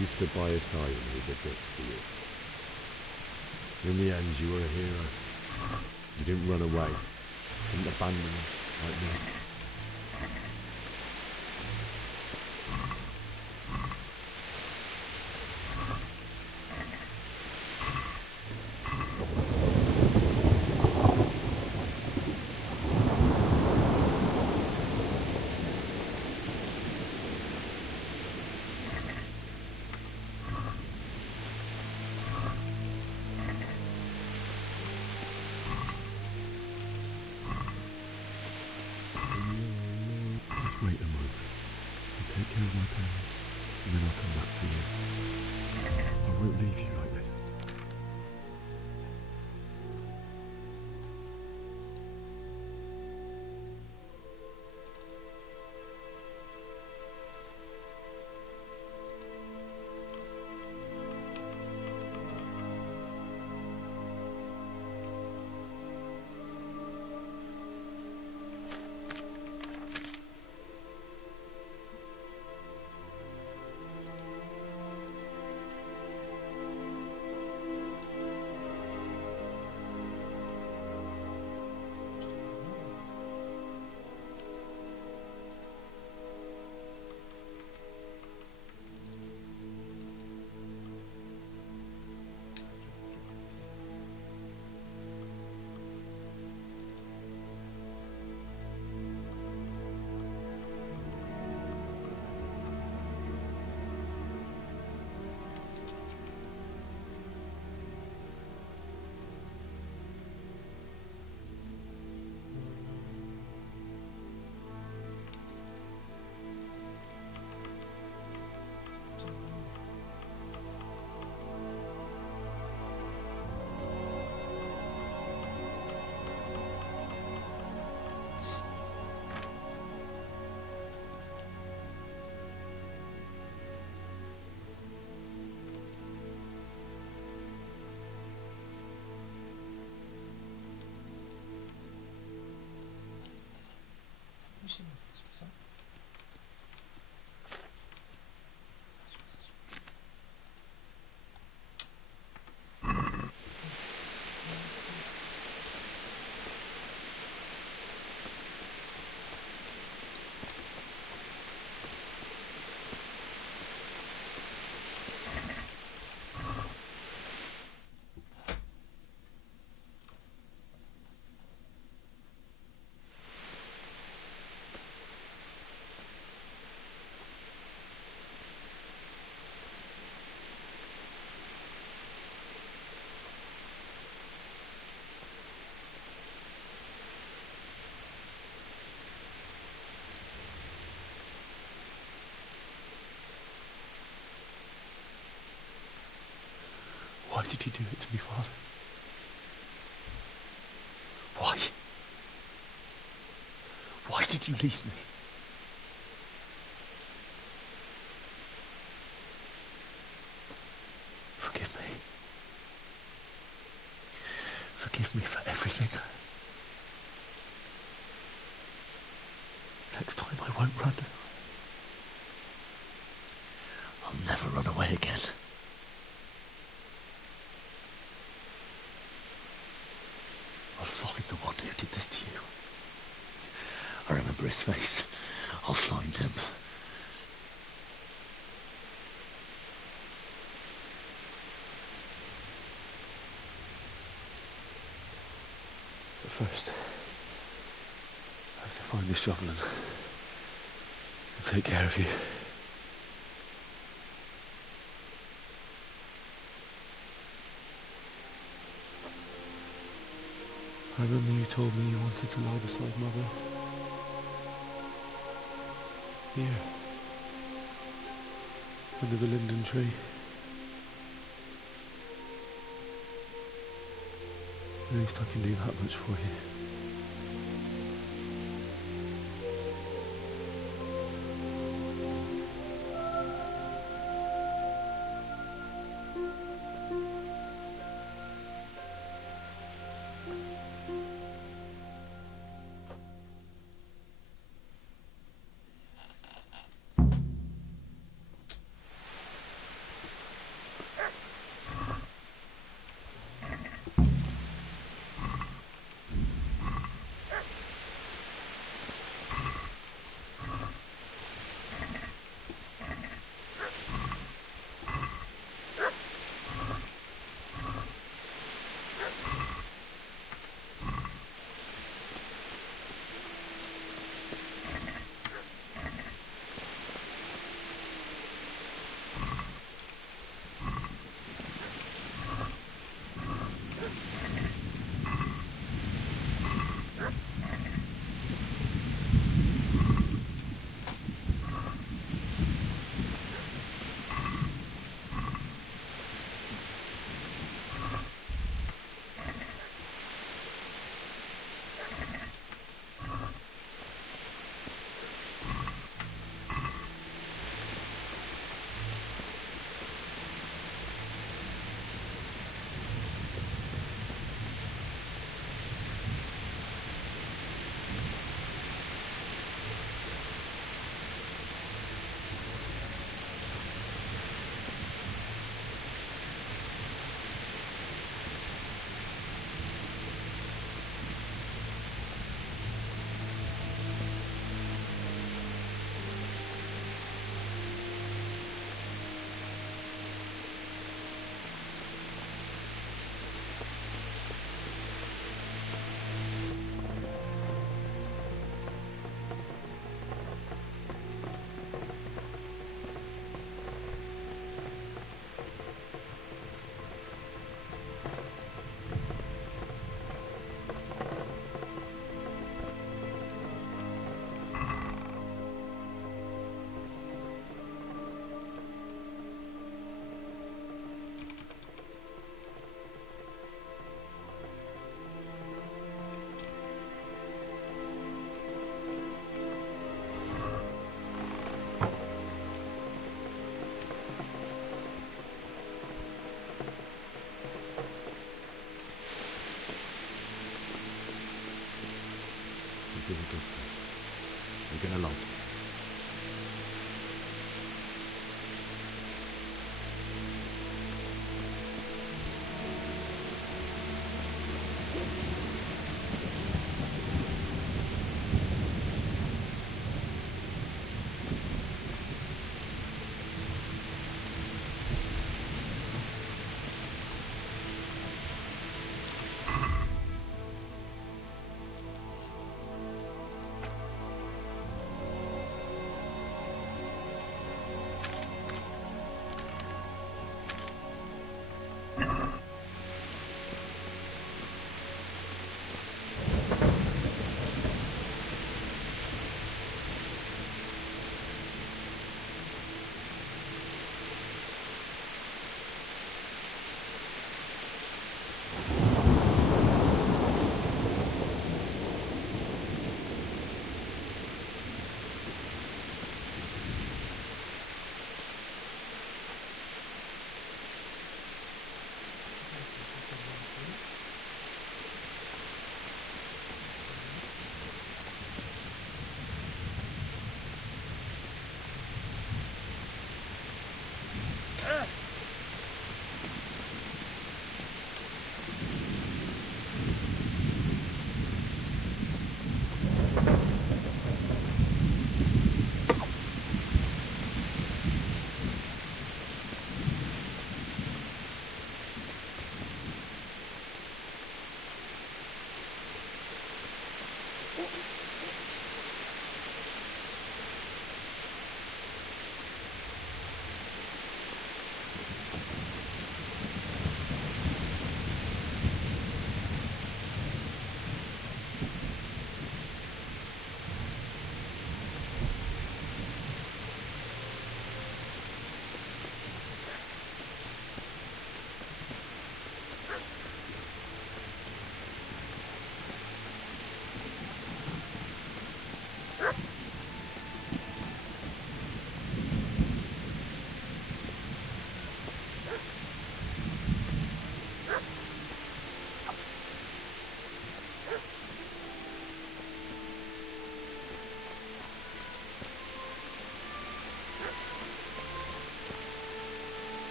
You stood by his side when he did this to you. In the end, you were a hero. You didn't run away. Didn't abandon him like me. Just wait a moment. I'll take care of my parents, and then I'll come back for you. I won't leave you like this. Why did you do it to me, Father? Why? Why did you leave me? Forgive me. Forgive me for everything. Next time I won't run. I'll never run away again. I'll find the one who did this to you. I remember his face. I'll find him. But first, I have to find this shovel and take care of you. I remember you told me you wanted to lie beside Mother. Here. Under the linden tree. At least I can do that much for you. This is a good place. You're gonna like it.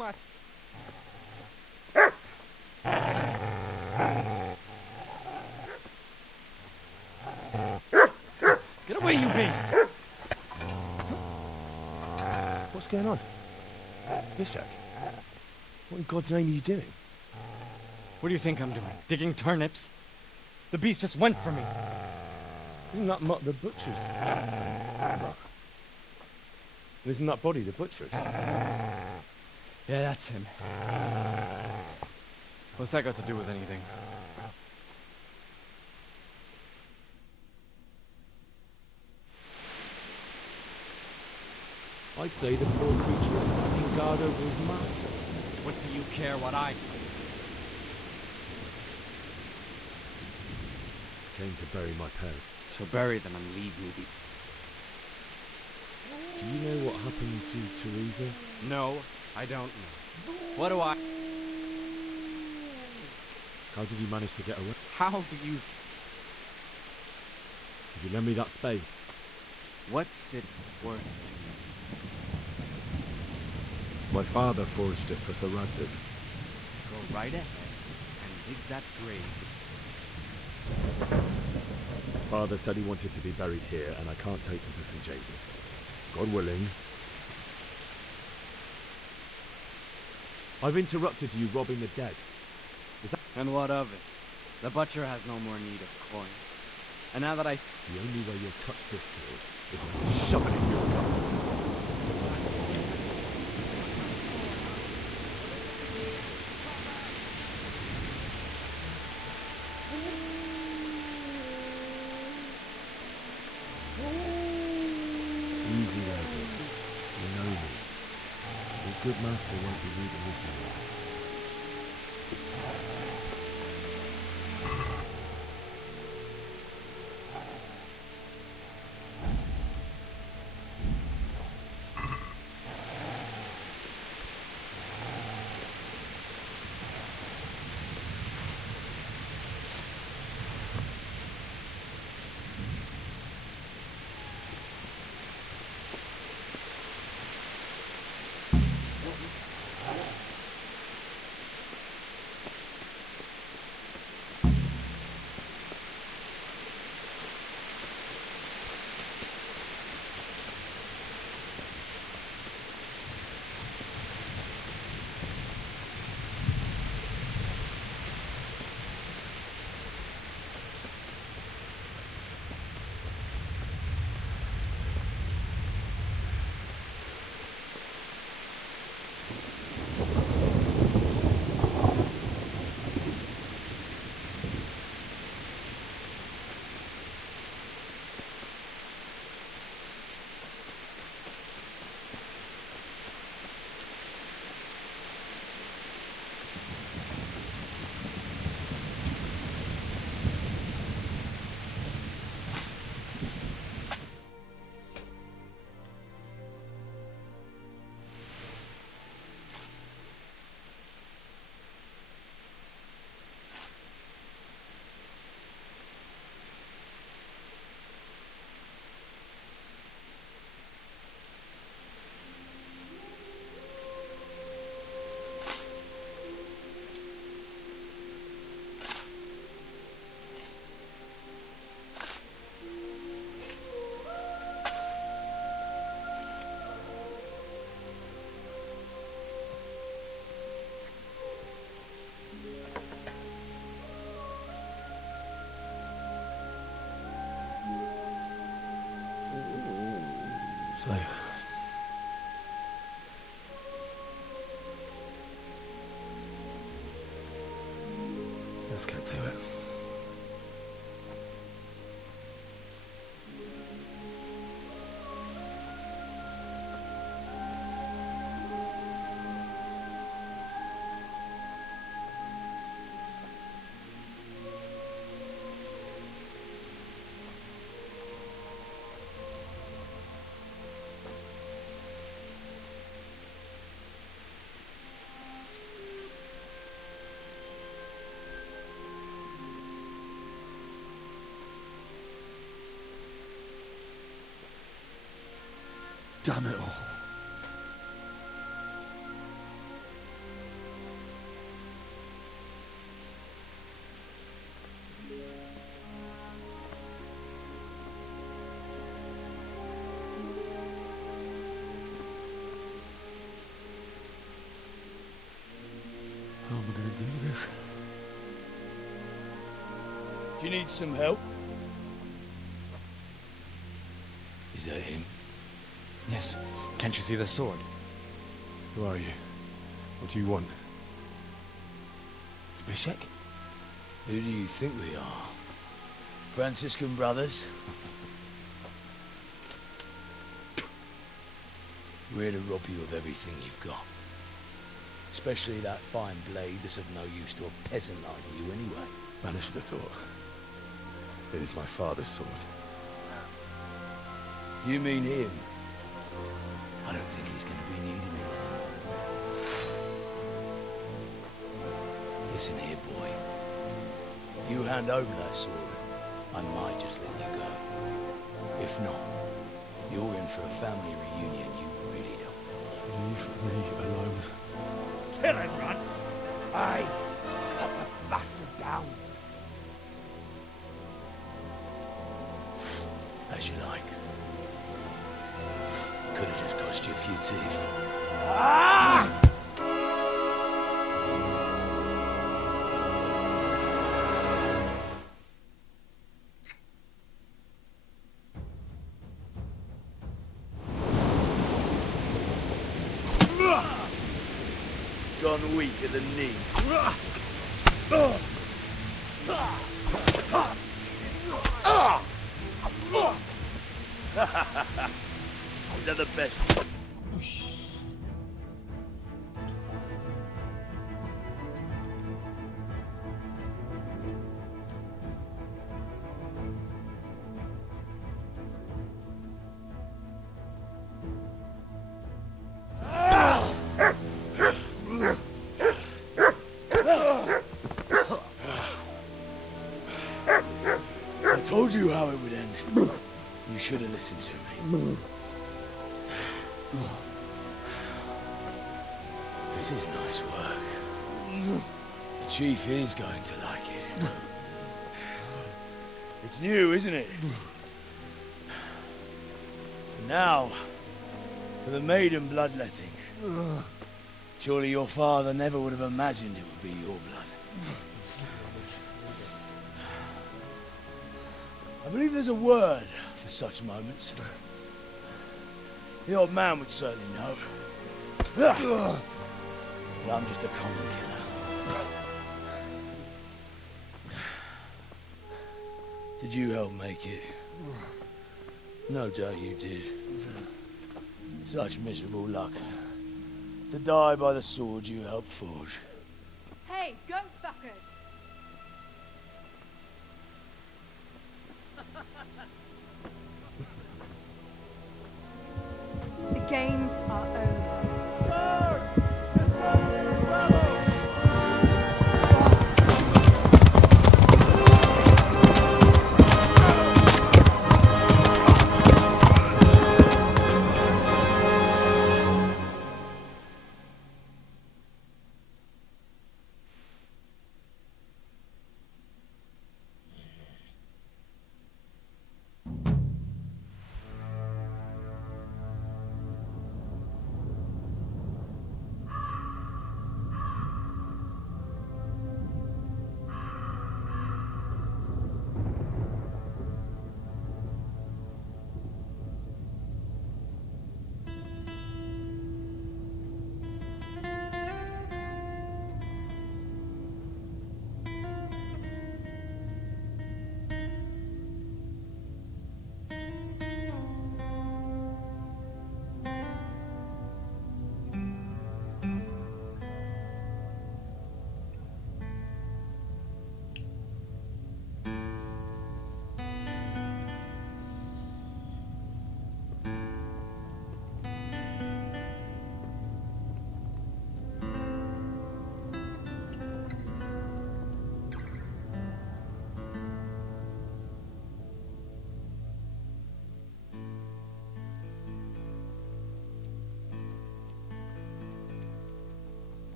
much. Get away, you beast! What's going on? Bishak, what in God's name are you doing? What do you think I'm doing? Digging turnips? The beast just went for me. Isn't that Mutt the butcher's? Isn't that body the butcher's? Yeah, that's him. What's that got to do with anything? I'd say the poor creature is standing guard over his master. What do you care what I Came to bury my parents. So bury them and leave me be. Do you know what happened to Teresa? No, I don't know. What do I... How did you manage to get away? How do you... Did you lend me that spade? What's it worth to you? My father forged it for Sir Radzig. Go right ahead and dig that grave. Father said he wanted to be buried here, and I can't take him to St. James's. God willing. I've interrupted you robbing the dead. Is that... And what of it? The butcher has no more need of coin. And now that I... The only way you'll touch this sword is when I shove it in your guts. Easy there, boy. You know me. Your good master won't be leaving this anymore. So... let's get to it. Damn it all. How am I going to do this? Do you need some help? Is that him? Yes. Can't you see the sword? Who are you? What do you want? Zbyszek? Who do you think we are? Franciscan brothers? We're here to rob you of everything you've got. Especially that fine blade that's of no use to a peasant like you anyway. Banish the thought. It is my father's sword. You mean him? I don't think he's going to be needing it. Listen here, boy. You hand over that sword, I might just let you go. If not, you're in for a family reunion you really don't know. Leave me alone. Kill him, Runt! Aye! Cut the bastard down! As you like. Could have just cost you a few teeth. Ah! Gone weak at the knee. Is that the best? I told you how it would end. You should have listened to me. This is nice work. The chief is going to like it. It's new, isn't it? Now, for the maiden bloodletting. Surely your father never would have imagined it would be your blood. I believe there's a word for such moments. The old man would certainly know. But I'm just a common killer. Did you help make it? No doubt you did. Such miserable luck. To die by the sword you helped forge. Hey, go fuckers! The games are over.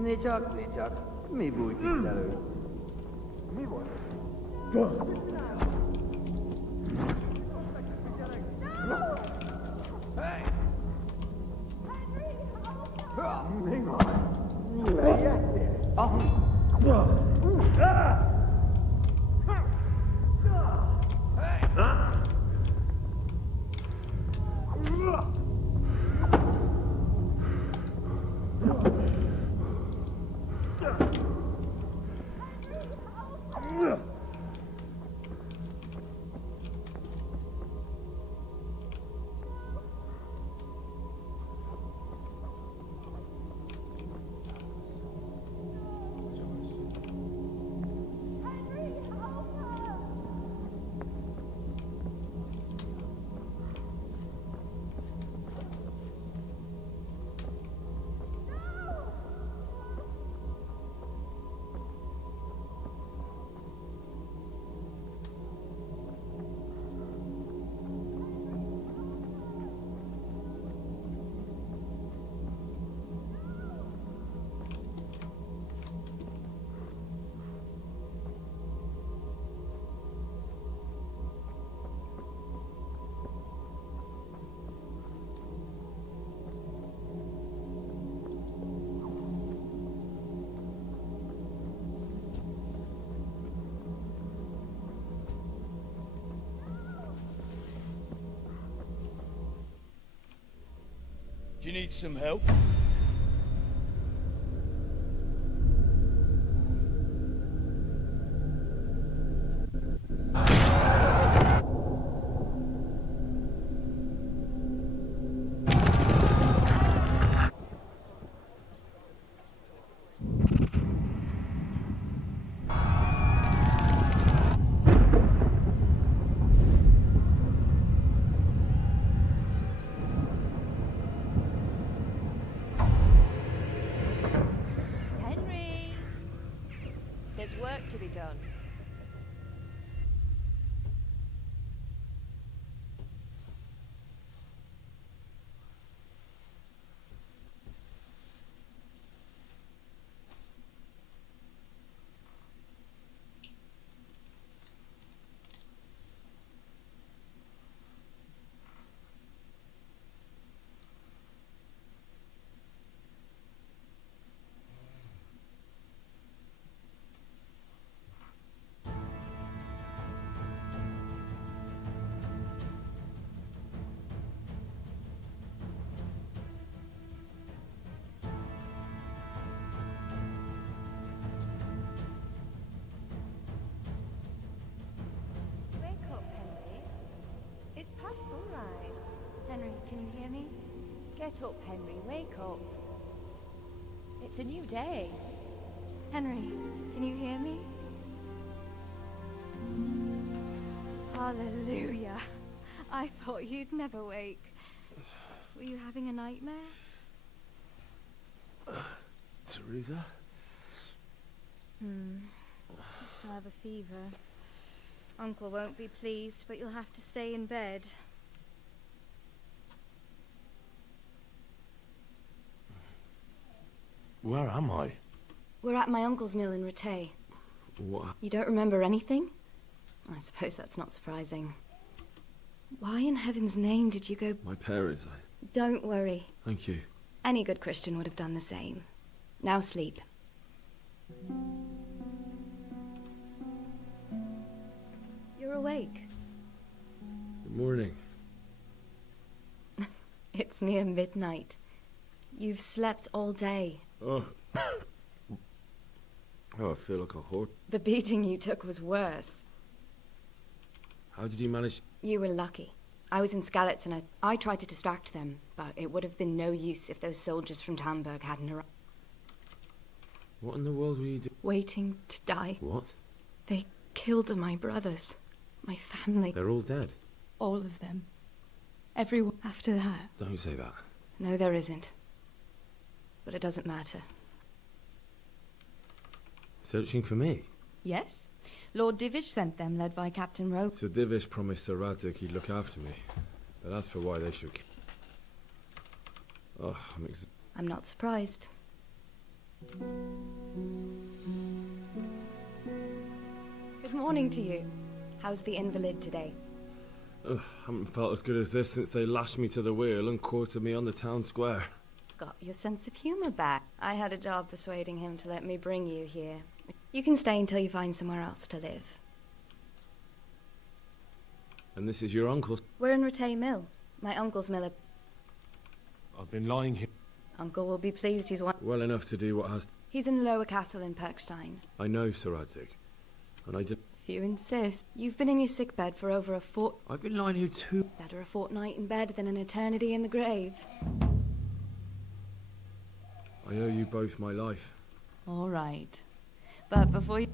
Niczak, mi wuj Peter. Mi wuj. Hey! Do you need some help? Henry! There's work to be done. Wake up, Henry. It's past sunrise. Henry, can you hear me? Get up, Henry. Wake up. It's a new day. Henry, can you hear me? Hallelujah. I thought you'd never wake. Were you having a nightmare? Teresa? You still have a fever. Uncle won't be pleased, but you'll have to stay in bed. Where am I? We're at my uncle's mill in Rattay. What? You don't remember anything? I suppose that's not surprising. Why in heaven's name did you go... My parents, Don't worry. Thank you. Any good Christian would have done the same. Now sleep. You're awake. Good morning. It's near midnight. You've slept all day. Oh. Oh, I feel like a horse. The beating you took was worse. How did you manage? You were lucky. I was in Skalitz and I tried to distract them, but it would have been no use if those soldiers from Talmberg hadn't arrived. What in the world were you doing? Waiting to die. What? They killed my brothers. My family. They're all dead. All of them. Everyone after that. Don't say that. No, there isn't. But it doesn't matter. Searching for me? Yes. Lord Divish sent them, led by Captain Rowe. So Divish promised Sir Radzik he'd look after me. But as for why they should... Oh, I'm not surprised. Good morning to you. How's the invalid today? Ugh, haven't felt as good as this since they lashed me to the wheel and quartered me on the town square. Got your sense of humor back. I had a job persuading him to let me bring you here. You can stay until you find somewhere else to live. And this is your uncle's. We're in Rattay Mill. My uncle's mill. I've been lying here. Uncle will be pleased he's one. Well enough to do what has. He's in Lower Castle in Perkstein. I know, Sir Radzig. And I did. If you insist. You've been in your sick bed for over a fort. I've been lying here too. Better a fortnight in bed than an eternity in the grave. I owe you both my life. All right. But before you...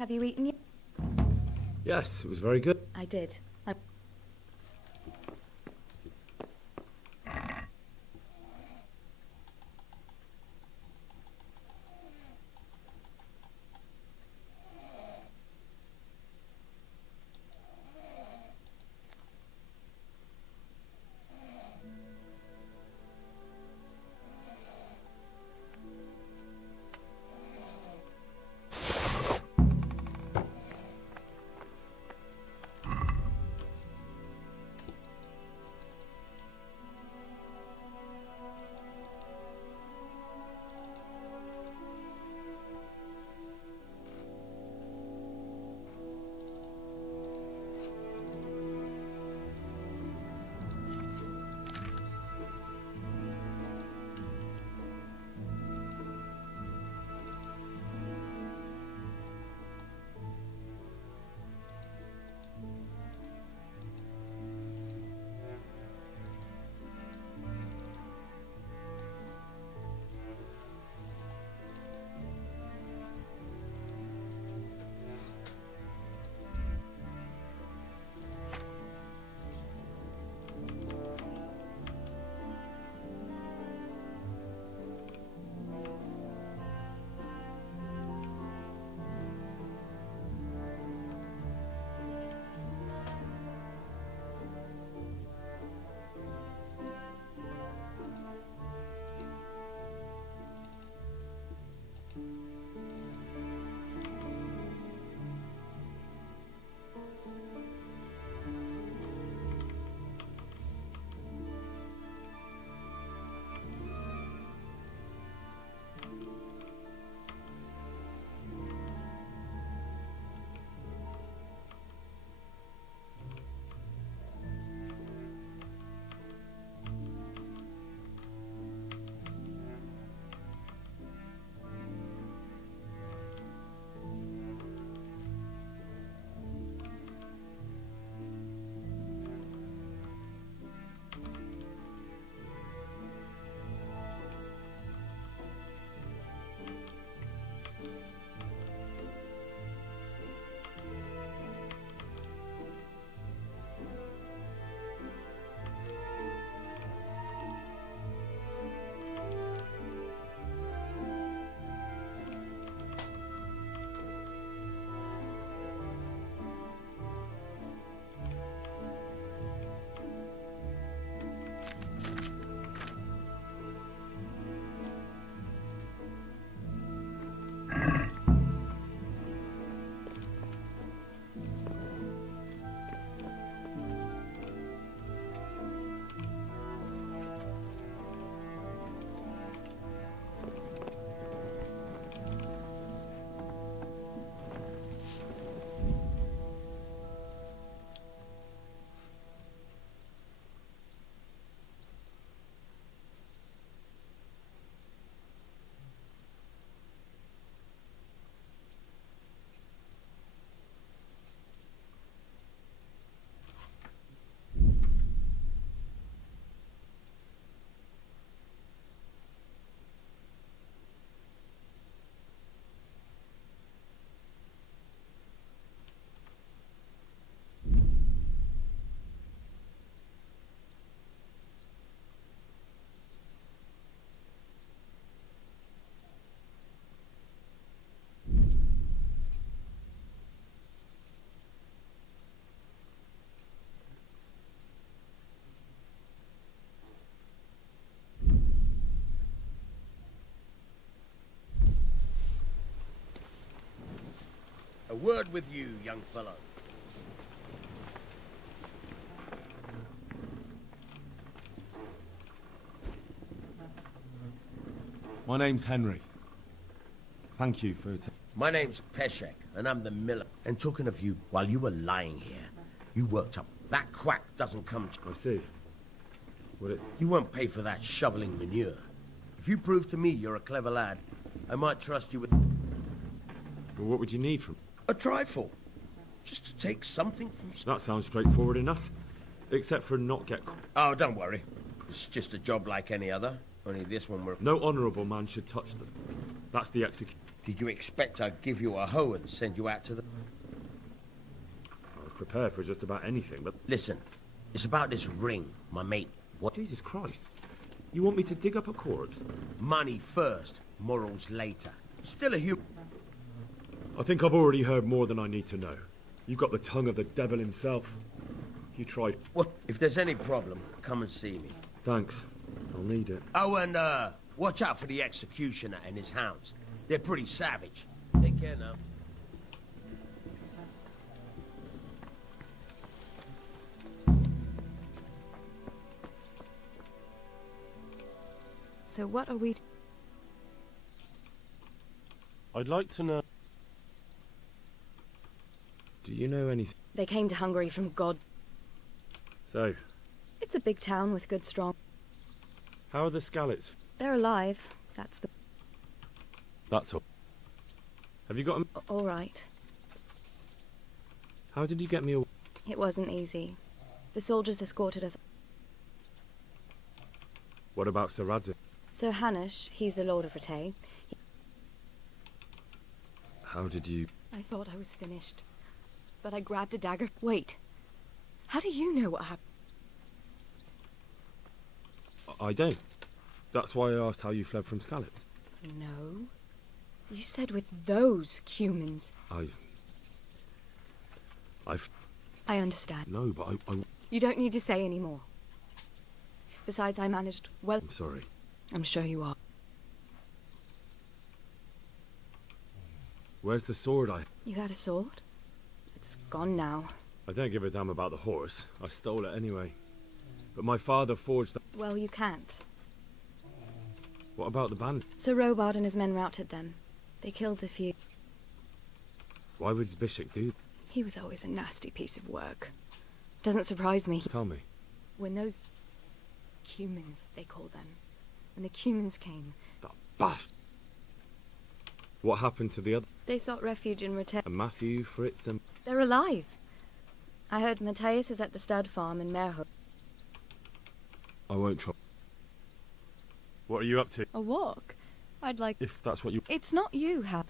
Have you eaten yet? Yes, it was very good. I did. A word with you, young fellow. My name's Henry. Thank you for... My name's Peshek, and I'm the miller. And talking of you, while you were lying here, you worked up. That quack doesn't come... I see. What it... You won't pay for that shoveling manure. If you prove to me you're a clever lad, I might trust you with... Well, what would you need from... A trifle. Just to take something from... That sounds straightforward enough. Except for not get... Oh, don't worry. It's just a job like any other. Only this one we're... No honourable man should touch them. That's the execution. Did you expect I'd give you a hoe and send you out to the... I was prepared for just about anything, but... Listen, it's about this ring, my mate. What? Jesus Christ. You want me to dig up a corpse? Money first, morals later. Still a human... I think I've already heard more than I need to know. You've got the tongue of the devil himself. You tried... What? If there's any problem, come and see me. Thanks. I'll need it. Oh, and, watch out for the executioner and his hounds. They're pretty savage. Take care now. So what are we... I'd like to know... Do you know anything? They came to Hungary from God. So, It's a big town with good strong... how are the Scalets? They're alive. That's the... That's all. Have you got them? All right. How did you get me away? It wasn't easy. The soldiers escorted us. What about Sir Radzig? Sir Hanush, he's the Lord of Rattay. How did you... I thought I was finished. But I grabbed a dagger. Wait. How do you know what happened? I don't. That's why I asked how you fled from Scalets. No. You said with those humans. I understand. No, but I... You don't need to say any more. Besides, I managed well... I'm sorry. I'm sure you are. Where's the sword You had a sword? It's gone now. I don't give a damn about the horse. I stole it anyway. But my father forged that... Well, you can't. What about the band? Sir Robard and his men routed them. They killed the few. Why would Zbyszek do... He was always a nasty piece of work. Doesn't surprise me. Tell me. When those... Cumans, they call them. When the Cumans came... That bastard! What happened to the other... They sought refuge in Rattay. And Matthew, Fritz and... They're alive. I heard Matthias is at the stud farm in Merho. I won't try. What are you up to? A walk? I'd like... If that's what you... It's not you, Hal.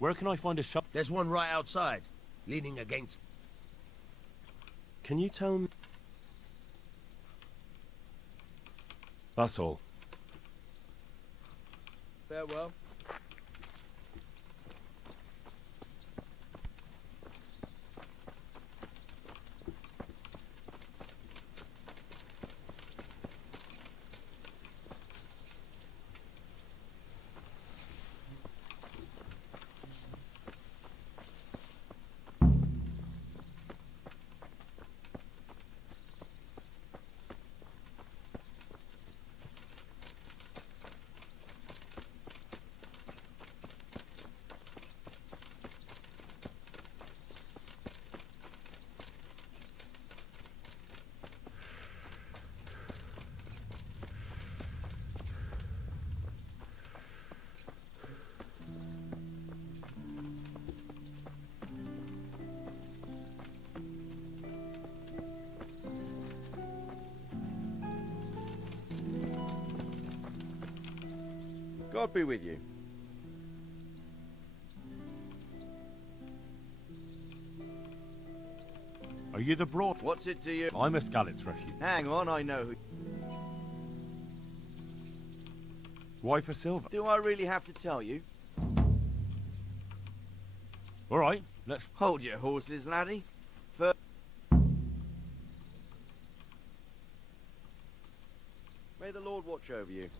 Where can I find a shop? There's one right outside, leaning against... Can you tell me? That's all. Farewell. God be with you. Are you the broad? What's it to you? I'm a Skalitz refugee. Hang on, I know who... Why for silver? Do I really have to tell you? All right, let's... Hold your horses, laddie. First... May the Lord watch over you.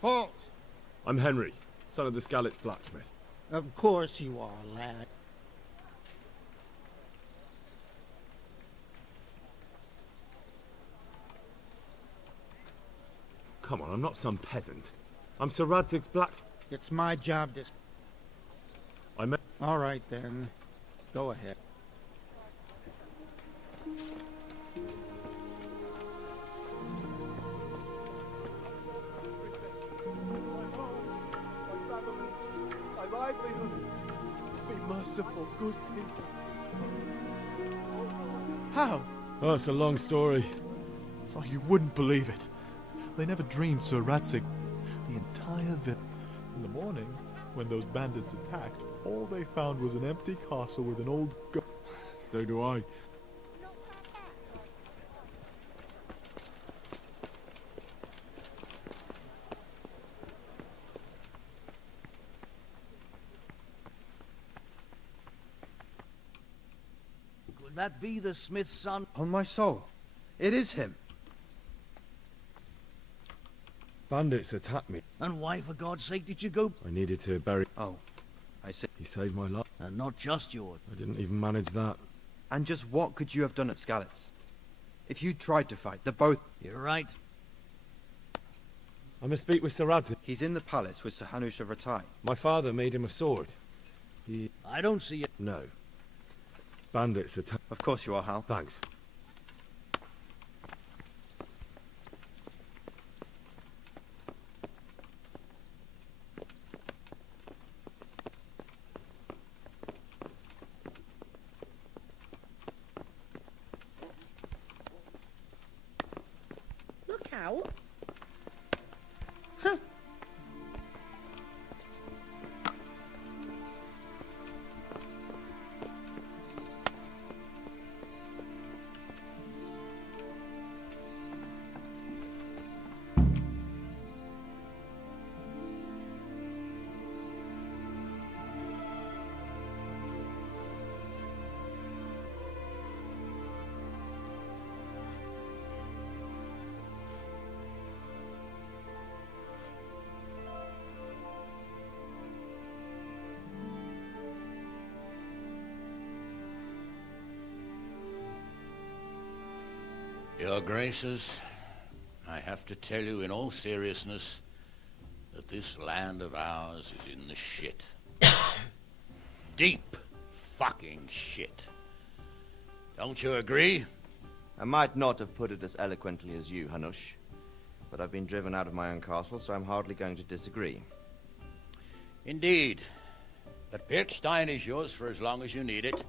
Halt! I'm Henry, son of the Skalitz blacksmith. Of course you are, lad. Come on, I'm not some peasant. I'm Sir Radzig's blacksmith. It's my job to... All right, then. Go ahead. My livelihood. Be merciful, good people. How? Oh, it's a long story. Oh, you wouldn't believe it. They never dreamed Sir Radzig. The entire village. In the morning, when those bandits attacked, all they found was an empty castle with an old So do I. Could that be the smith's son? On my soul, it is him. Bandits attacked me. And why, for God's sake, did you go? I needed to bury... Oh, I see. He saved my life. And not just yours. I didn't even manage that. And just what could you have done at Skalitz? If you tried to fight, the both... You're right. I must speak with Sir Radzig. He's in the palace with Sir Hanush of Ratai. My father made him a sword. He... I don't see it. No. Bandits attack... Of course you are, Hal. Thanks. Look out. Your Graces, I have to tell you in all seriousness that this land of ours is in the shit. Deep fucking shit. Don't you agree? I might not have put it as eloquently as you, Hanush, but I've been driven out of my own castle, so I'm hardly going to disagree. Indeed. But Pirkstein is yours for as long as you need it.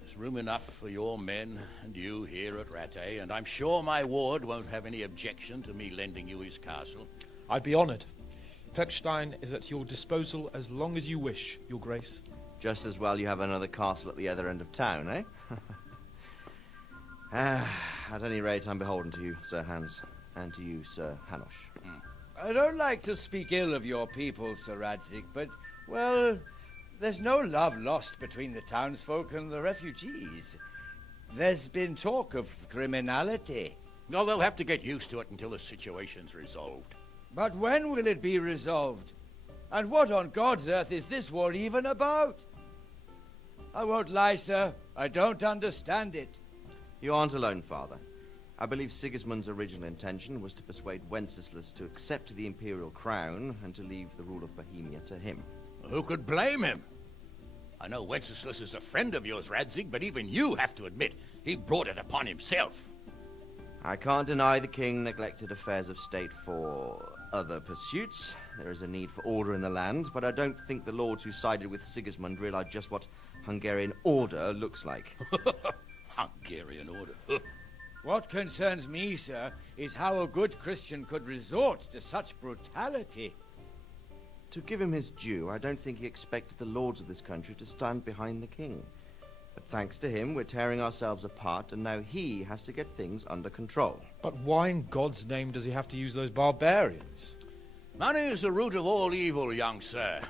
There's room enough for your men and you here at Rattay, and I'm sure my ward won't have any objection to me lending you his castle. I'd be honored. Pirkstein is at your disposal as long as you wish, Your Grace. Just as well you have another castle at the other end of town, eh? At any rate, I'm beholden to you, Sir Hans, and to you, Sir Hanush. I don't like to speak ill of your people, Sir Radzig, but, well, there's no love lost between the townsfolk and the refugees. There's been talk of criminality. No, they'll have to get used to it until the situation's resolved. But when will it be resolved? And what on God's earth is this war even about? I won't lie, sir. I don't understand it. You aren't alone, Father. I believe Sigismund's original intention was to persuade Wenceslas to accept the imperial crown and to leave the rule of Bohemia to him. Who could blame him? I know Wenceslas is a friend of yours, Radzig, but even you have to admit he brought it upon himself. I can't deny the king neglected affairs of state for other pursuits. There is a need for order in the land, but I don't think the lords who sided with Sigismund realized just what Hungarian order looks like. Hungarian order? What concerns me, sir, is how a good Christian could resort to such brutality. To give him his due, I don't think he expected the lords of this country to stand behind the king. But thanks to him, we're tearing ourselves apart, and now he has to get things under control. But why in God's name does he have to use those barbarians? Money is the root of all evil, young sir.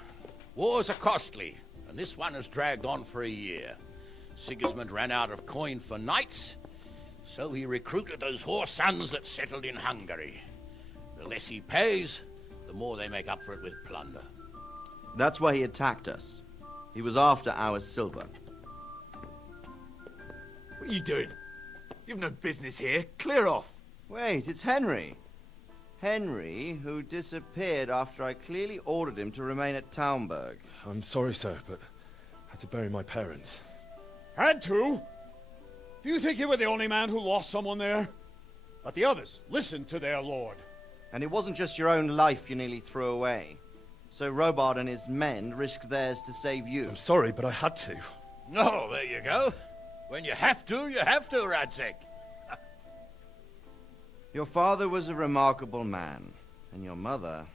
Wars are costly, and this one has dragged on for a year. Sigismund ran out of coin for knights, so he recruited those whore sons that settled in Hungary. The less he pays, the more they make up for it with plunder. That's why he attacked us. He was after our silver. What are you doing? You've no business here. Clear off. Wait, it's Henry. Henry, who disappeared after I clearly ordered him to remain at Taumberg. I'm sorry, sir, but I had to bury my parents. Had to? Do you think you were the only man who lost someone there? But the others listened to their lord. And it wasn't just your own life you nearly threw away. So Robard and his men risked theirs to save you. I'm sorry, but I had to. Oh, there you go. When you have to, Radzig. Your father was a remarkable man, and your mother,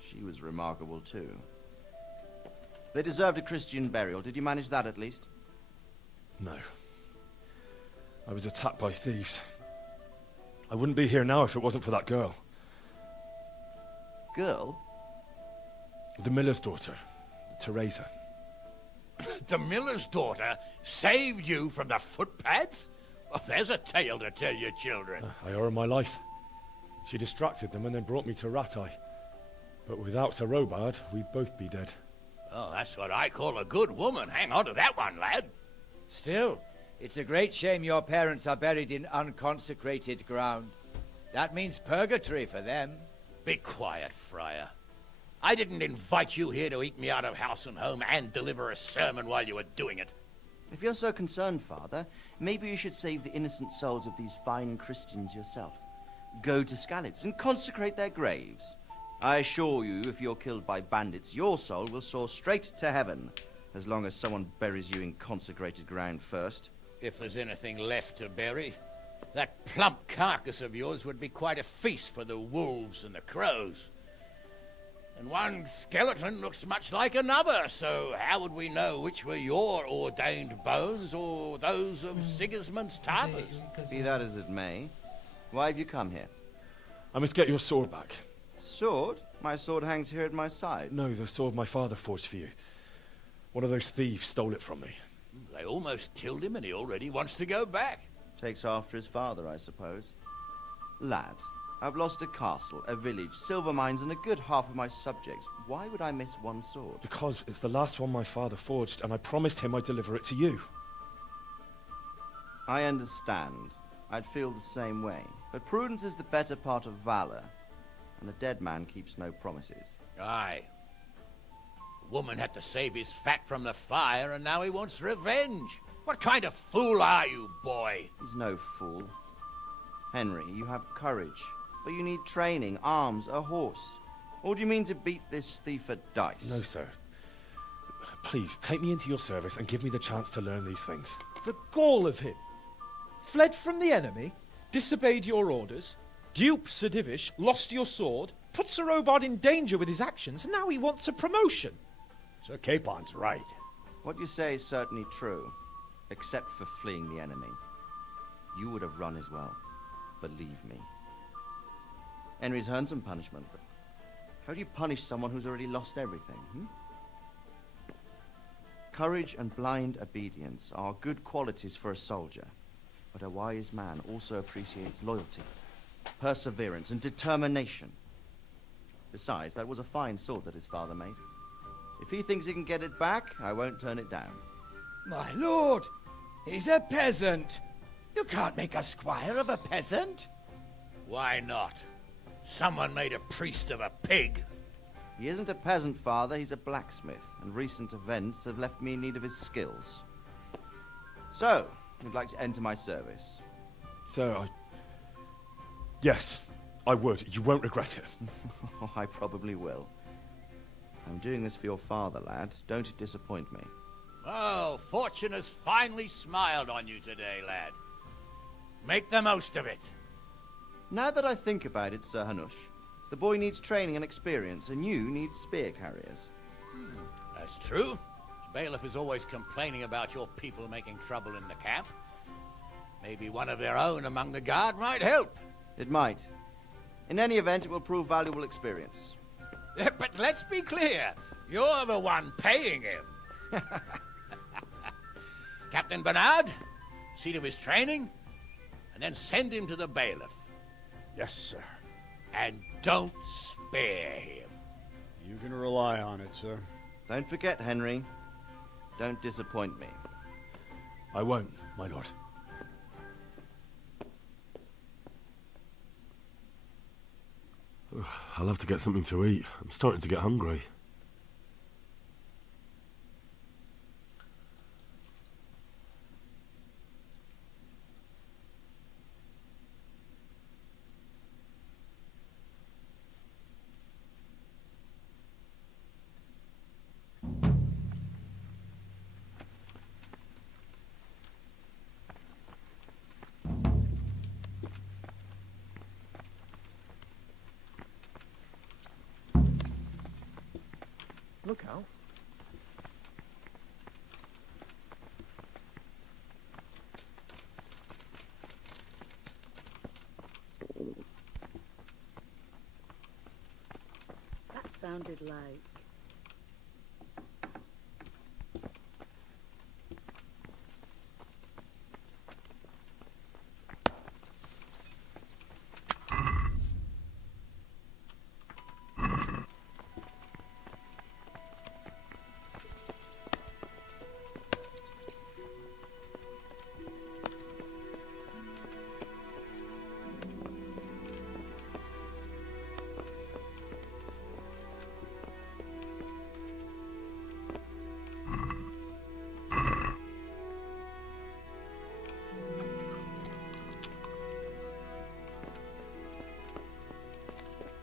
she was remarkable too. They deserved a Christian burial. Did you manage that at least? No. I was attacked by thieves. I wouldn't be here now if it wasn't for that girl. Girl? The miller's daughter, Teresa. The miller's daughter saved you from the footpads? Well, there's a tale to tell your children. I owe her my life. She distracted them and then brought me to Rattay. But without Sir Robard, we'd both be dead. Oh, that's what I call a good woman. Hang on to that one, lad. Still, it's a great shame your parents are buried in unconsecrated ground. That means purgatory for them. Be quiet, Friar. I didn't invite you here to eat me out of house and home and deliver a sermon while you were doing it. If you're so concerned, Father, maybe you should save the innocent souls of these fine Christians yourself. Go to Skalitz and consecrate their graves. I assure you, if you're killed by bandits, your soul will soar straight to heaven, as long as someone buries you in consecrated ground first. If there's anything left to bury, that plump carcass of yours would be quite a feast for the wolves and the crows. And one skeleton looks much like another, so how would we know which were your ordained bones or those of Sigismund's Tartars? Be that as it may, why have you come here? I must get your sword back. Sword? My sword hangs here at my side. No, the sword my father forged for you. One of those thieves stole it from me. They almost killed him and he already wants to go back. Takes after his father, I suppose. Lad, I've lost a castle, a village, silver mines, and a good half of my subjects. Why would I miss one sword? Because it's the last one my father forged, and I promised him I'd deliver it to you. I understand. I'd feel the same way. But prudence is the better part of valor, and a dead man keeps no promises. Aye. The woman had to save his fat from the fire, and now he wants revenge. What kind of fool are you, boy? He's no fool. Henry, you have courage, but you need training, arms, a horse. Or do you mean to beat this thief at dice? No, sir. Please, take me into your service and give me the chance to learn these things. The gall of him. Fled from the enemy, disobeyed your orders, duped Sir Divish, lost your sword, put Sir Robard in danger with his actions, and now he wants a promotion. Sir Capon's right. What you say is certainly true, except for fleeing the enemy. You would have run as well, believe me. Henry's earned some punishment, but how do you punish someone who's already lost everything, Courage and blind obedience are good qualities for a soldier. But a wise man also appreciates loyalty, perseverance, and determination. Besides, that was a fine sword that his father made. If he thinks he can get it back, I won't turn it down. My lord, he's a peasant. You can't make a squire of a peasant. Why not? Someone made a priest of a pig. He isn't a peasant, father. He's a blacksmith, and recent events have left me in need of his skills. So, you'd like to enter my service? Sir, Yes, I would. You won't regret it. Oh, I probably will. I'm doing this for your father, lad. Don't it disappoint me. Oh, fortune has finally smiled on you today, lad. Make the most of it. Now that I think about it, Sir Hanush, the boy needs training and experience, and you need spear carriers. That's true. The bailiff is always complaining about your people making trouble in the camp. Maybe one of their own among the guard might help. It might. In any event, it will prove valuable experience. But let's be clear. You're the one paying him. Captain Bernard, see to his training, and then send him to the bailiff. Yes, sir. And don't spare him. You can rely on it, sir. Don't forget, Henry. Don't disappoint me. I won't, my lord. I'll have to get something to eat. I'm starting to get hungry. Look out. That sounded like...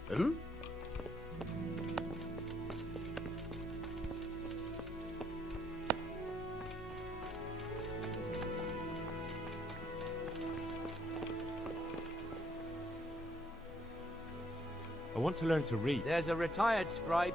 Who? I want to learn to read. There's a retired scribe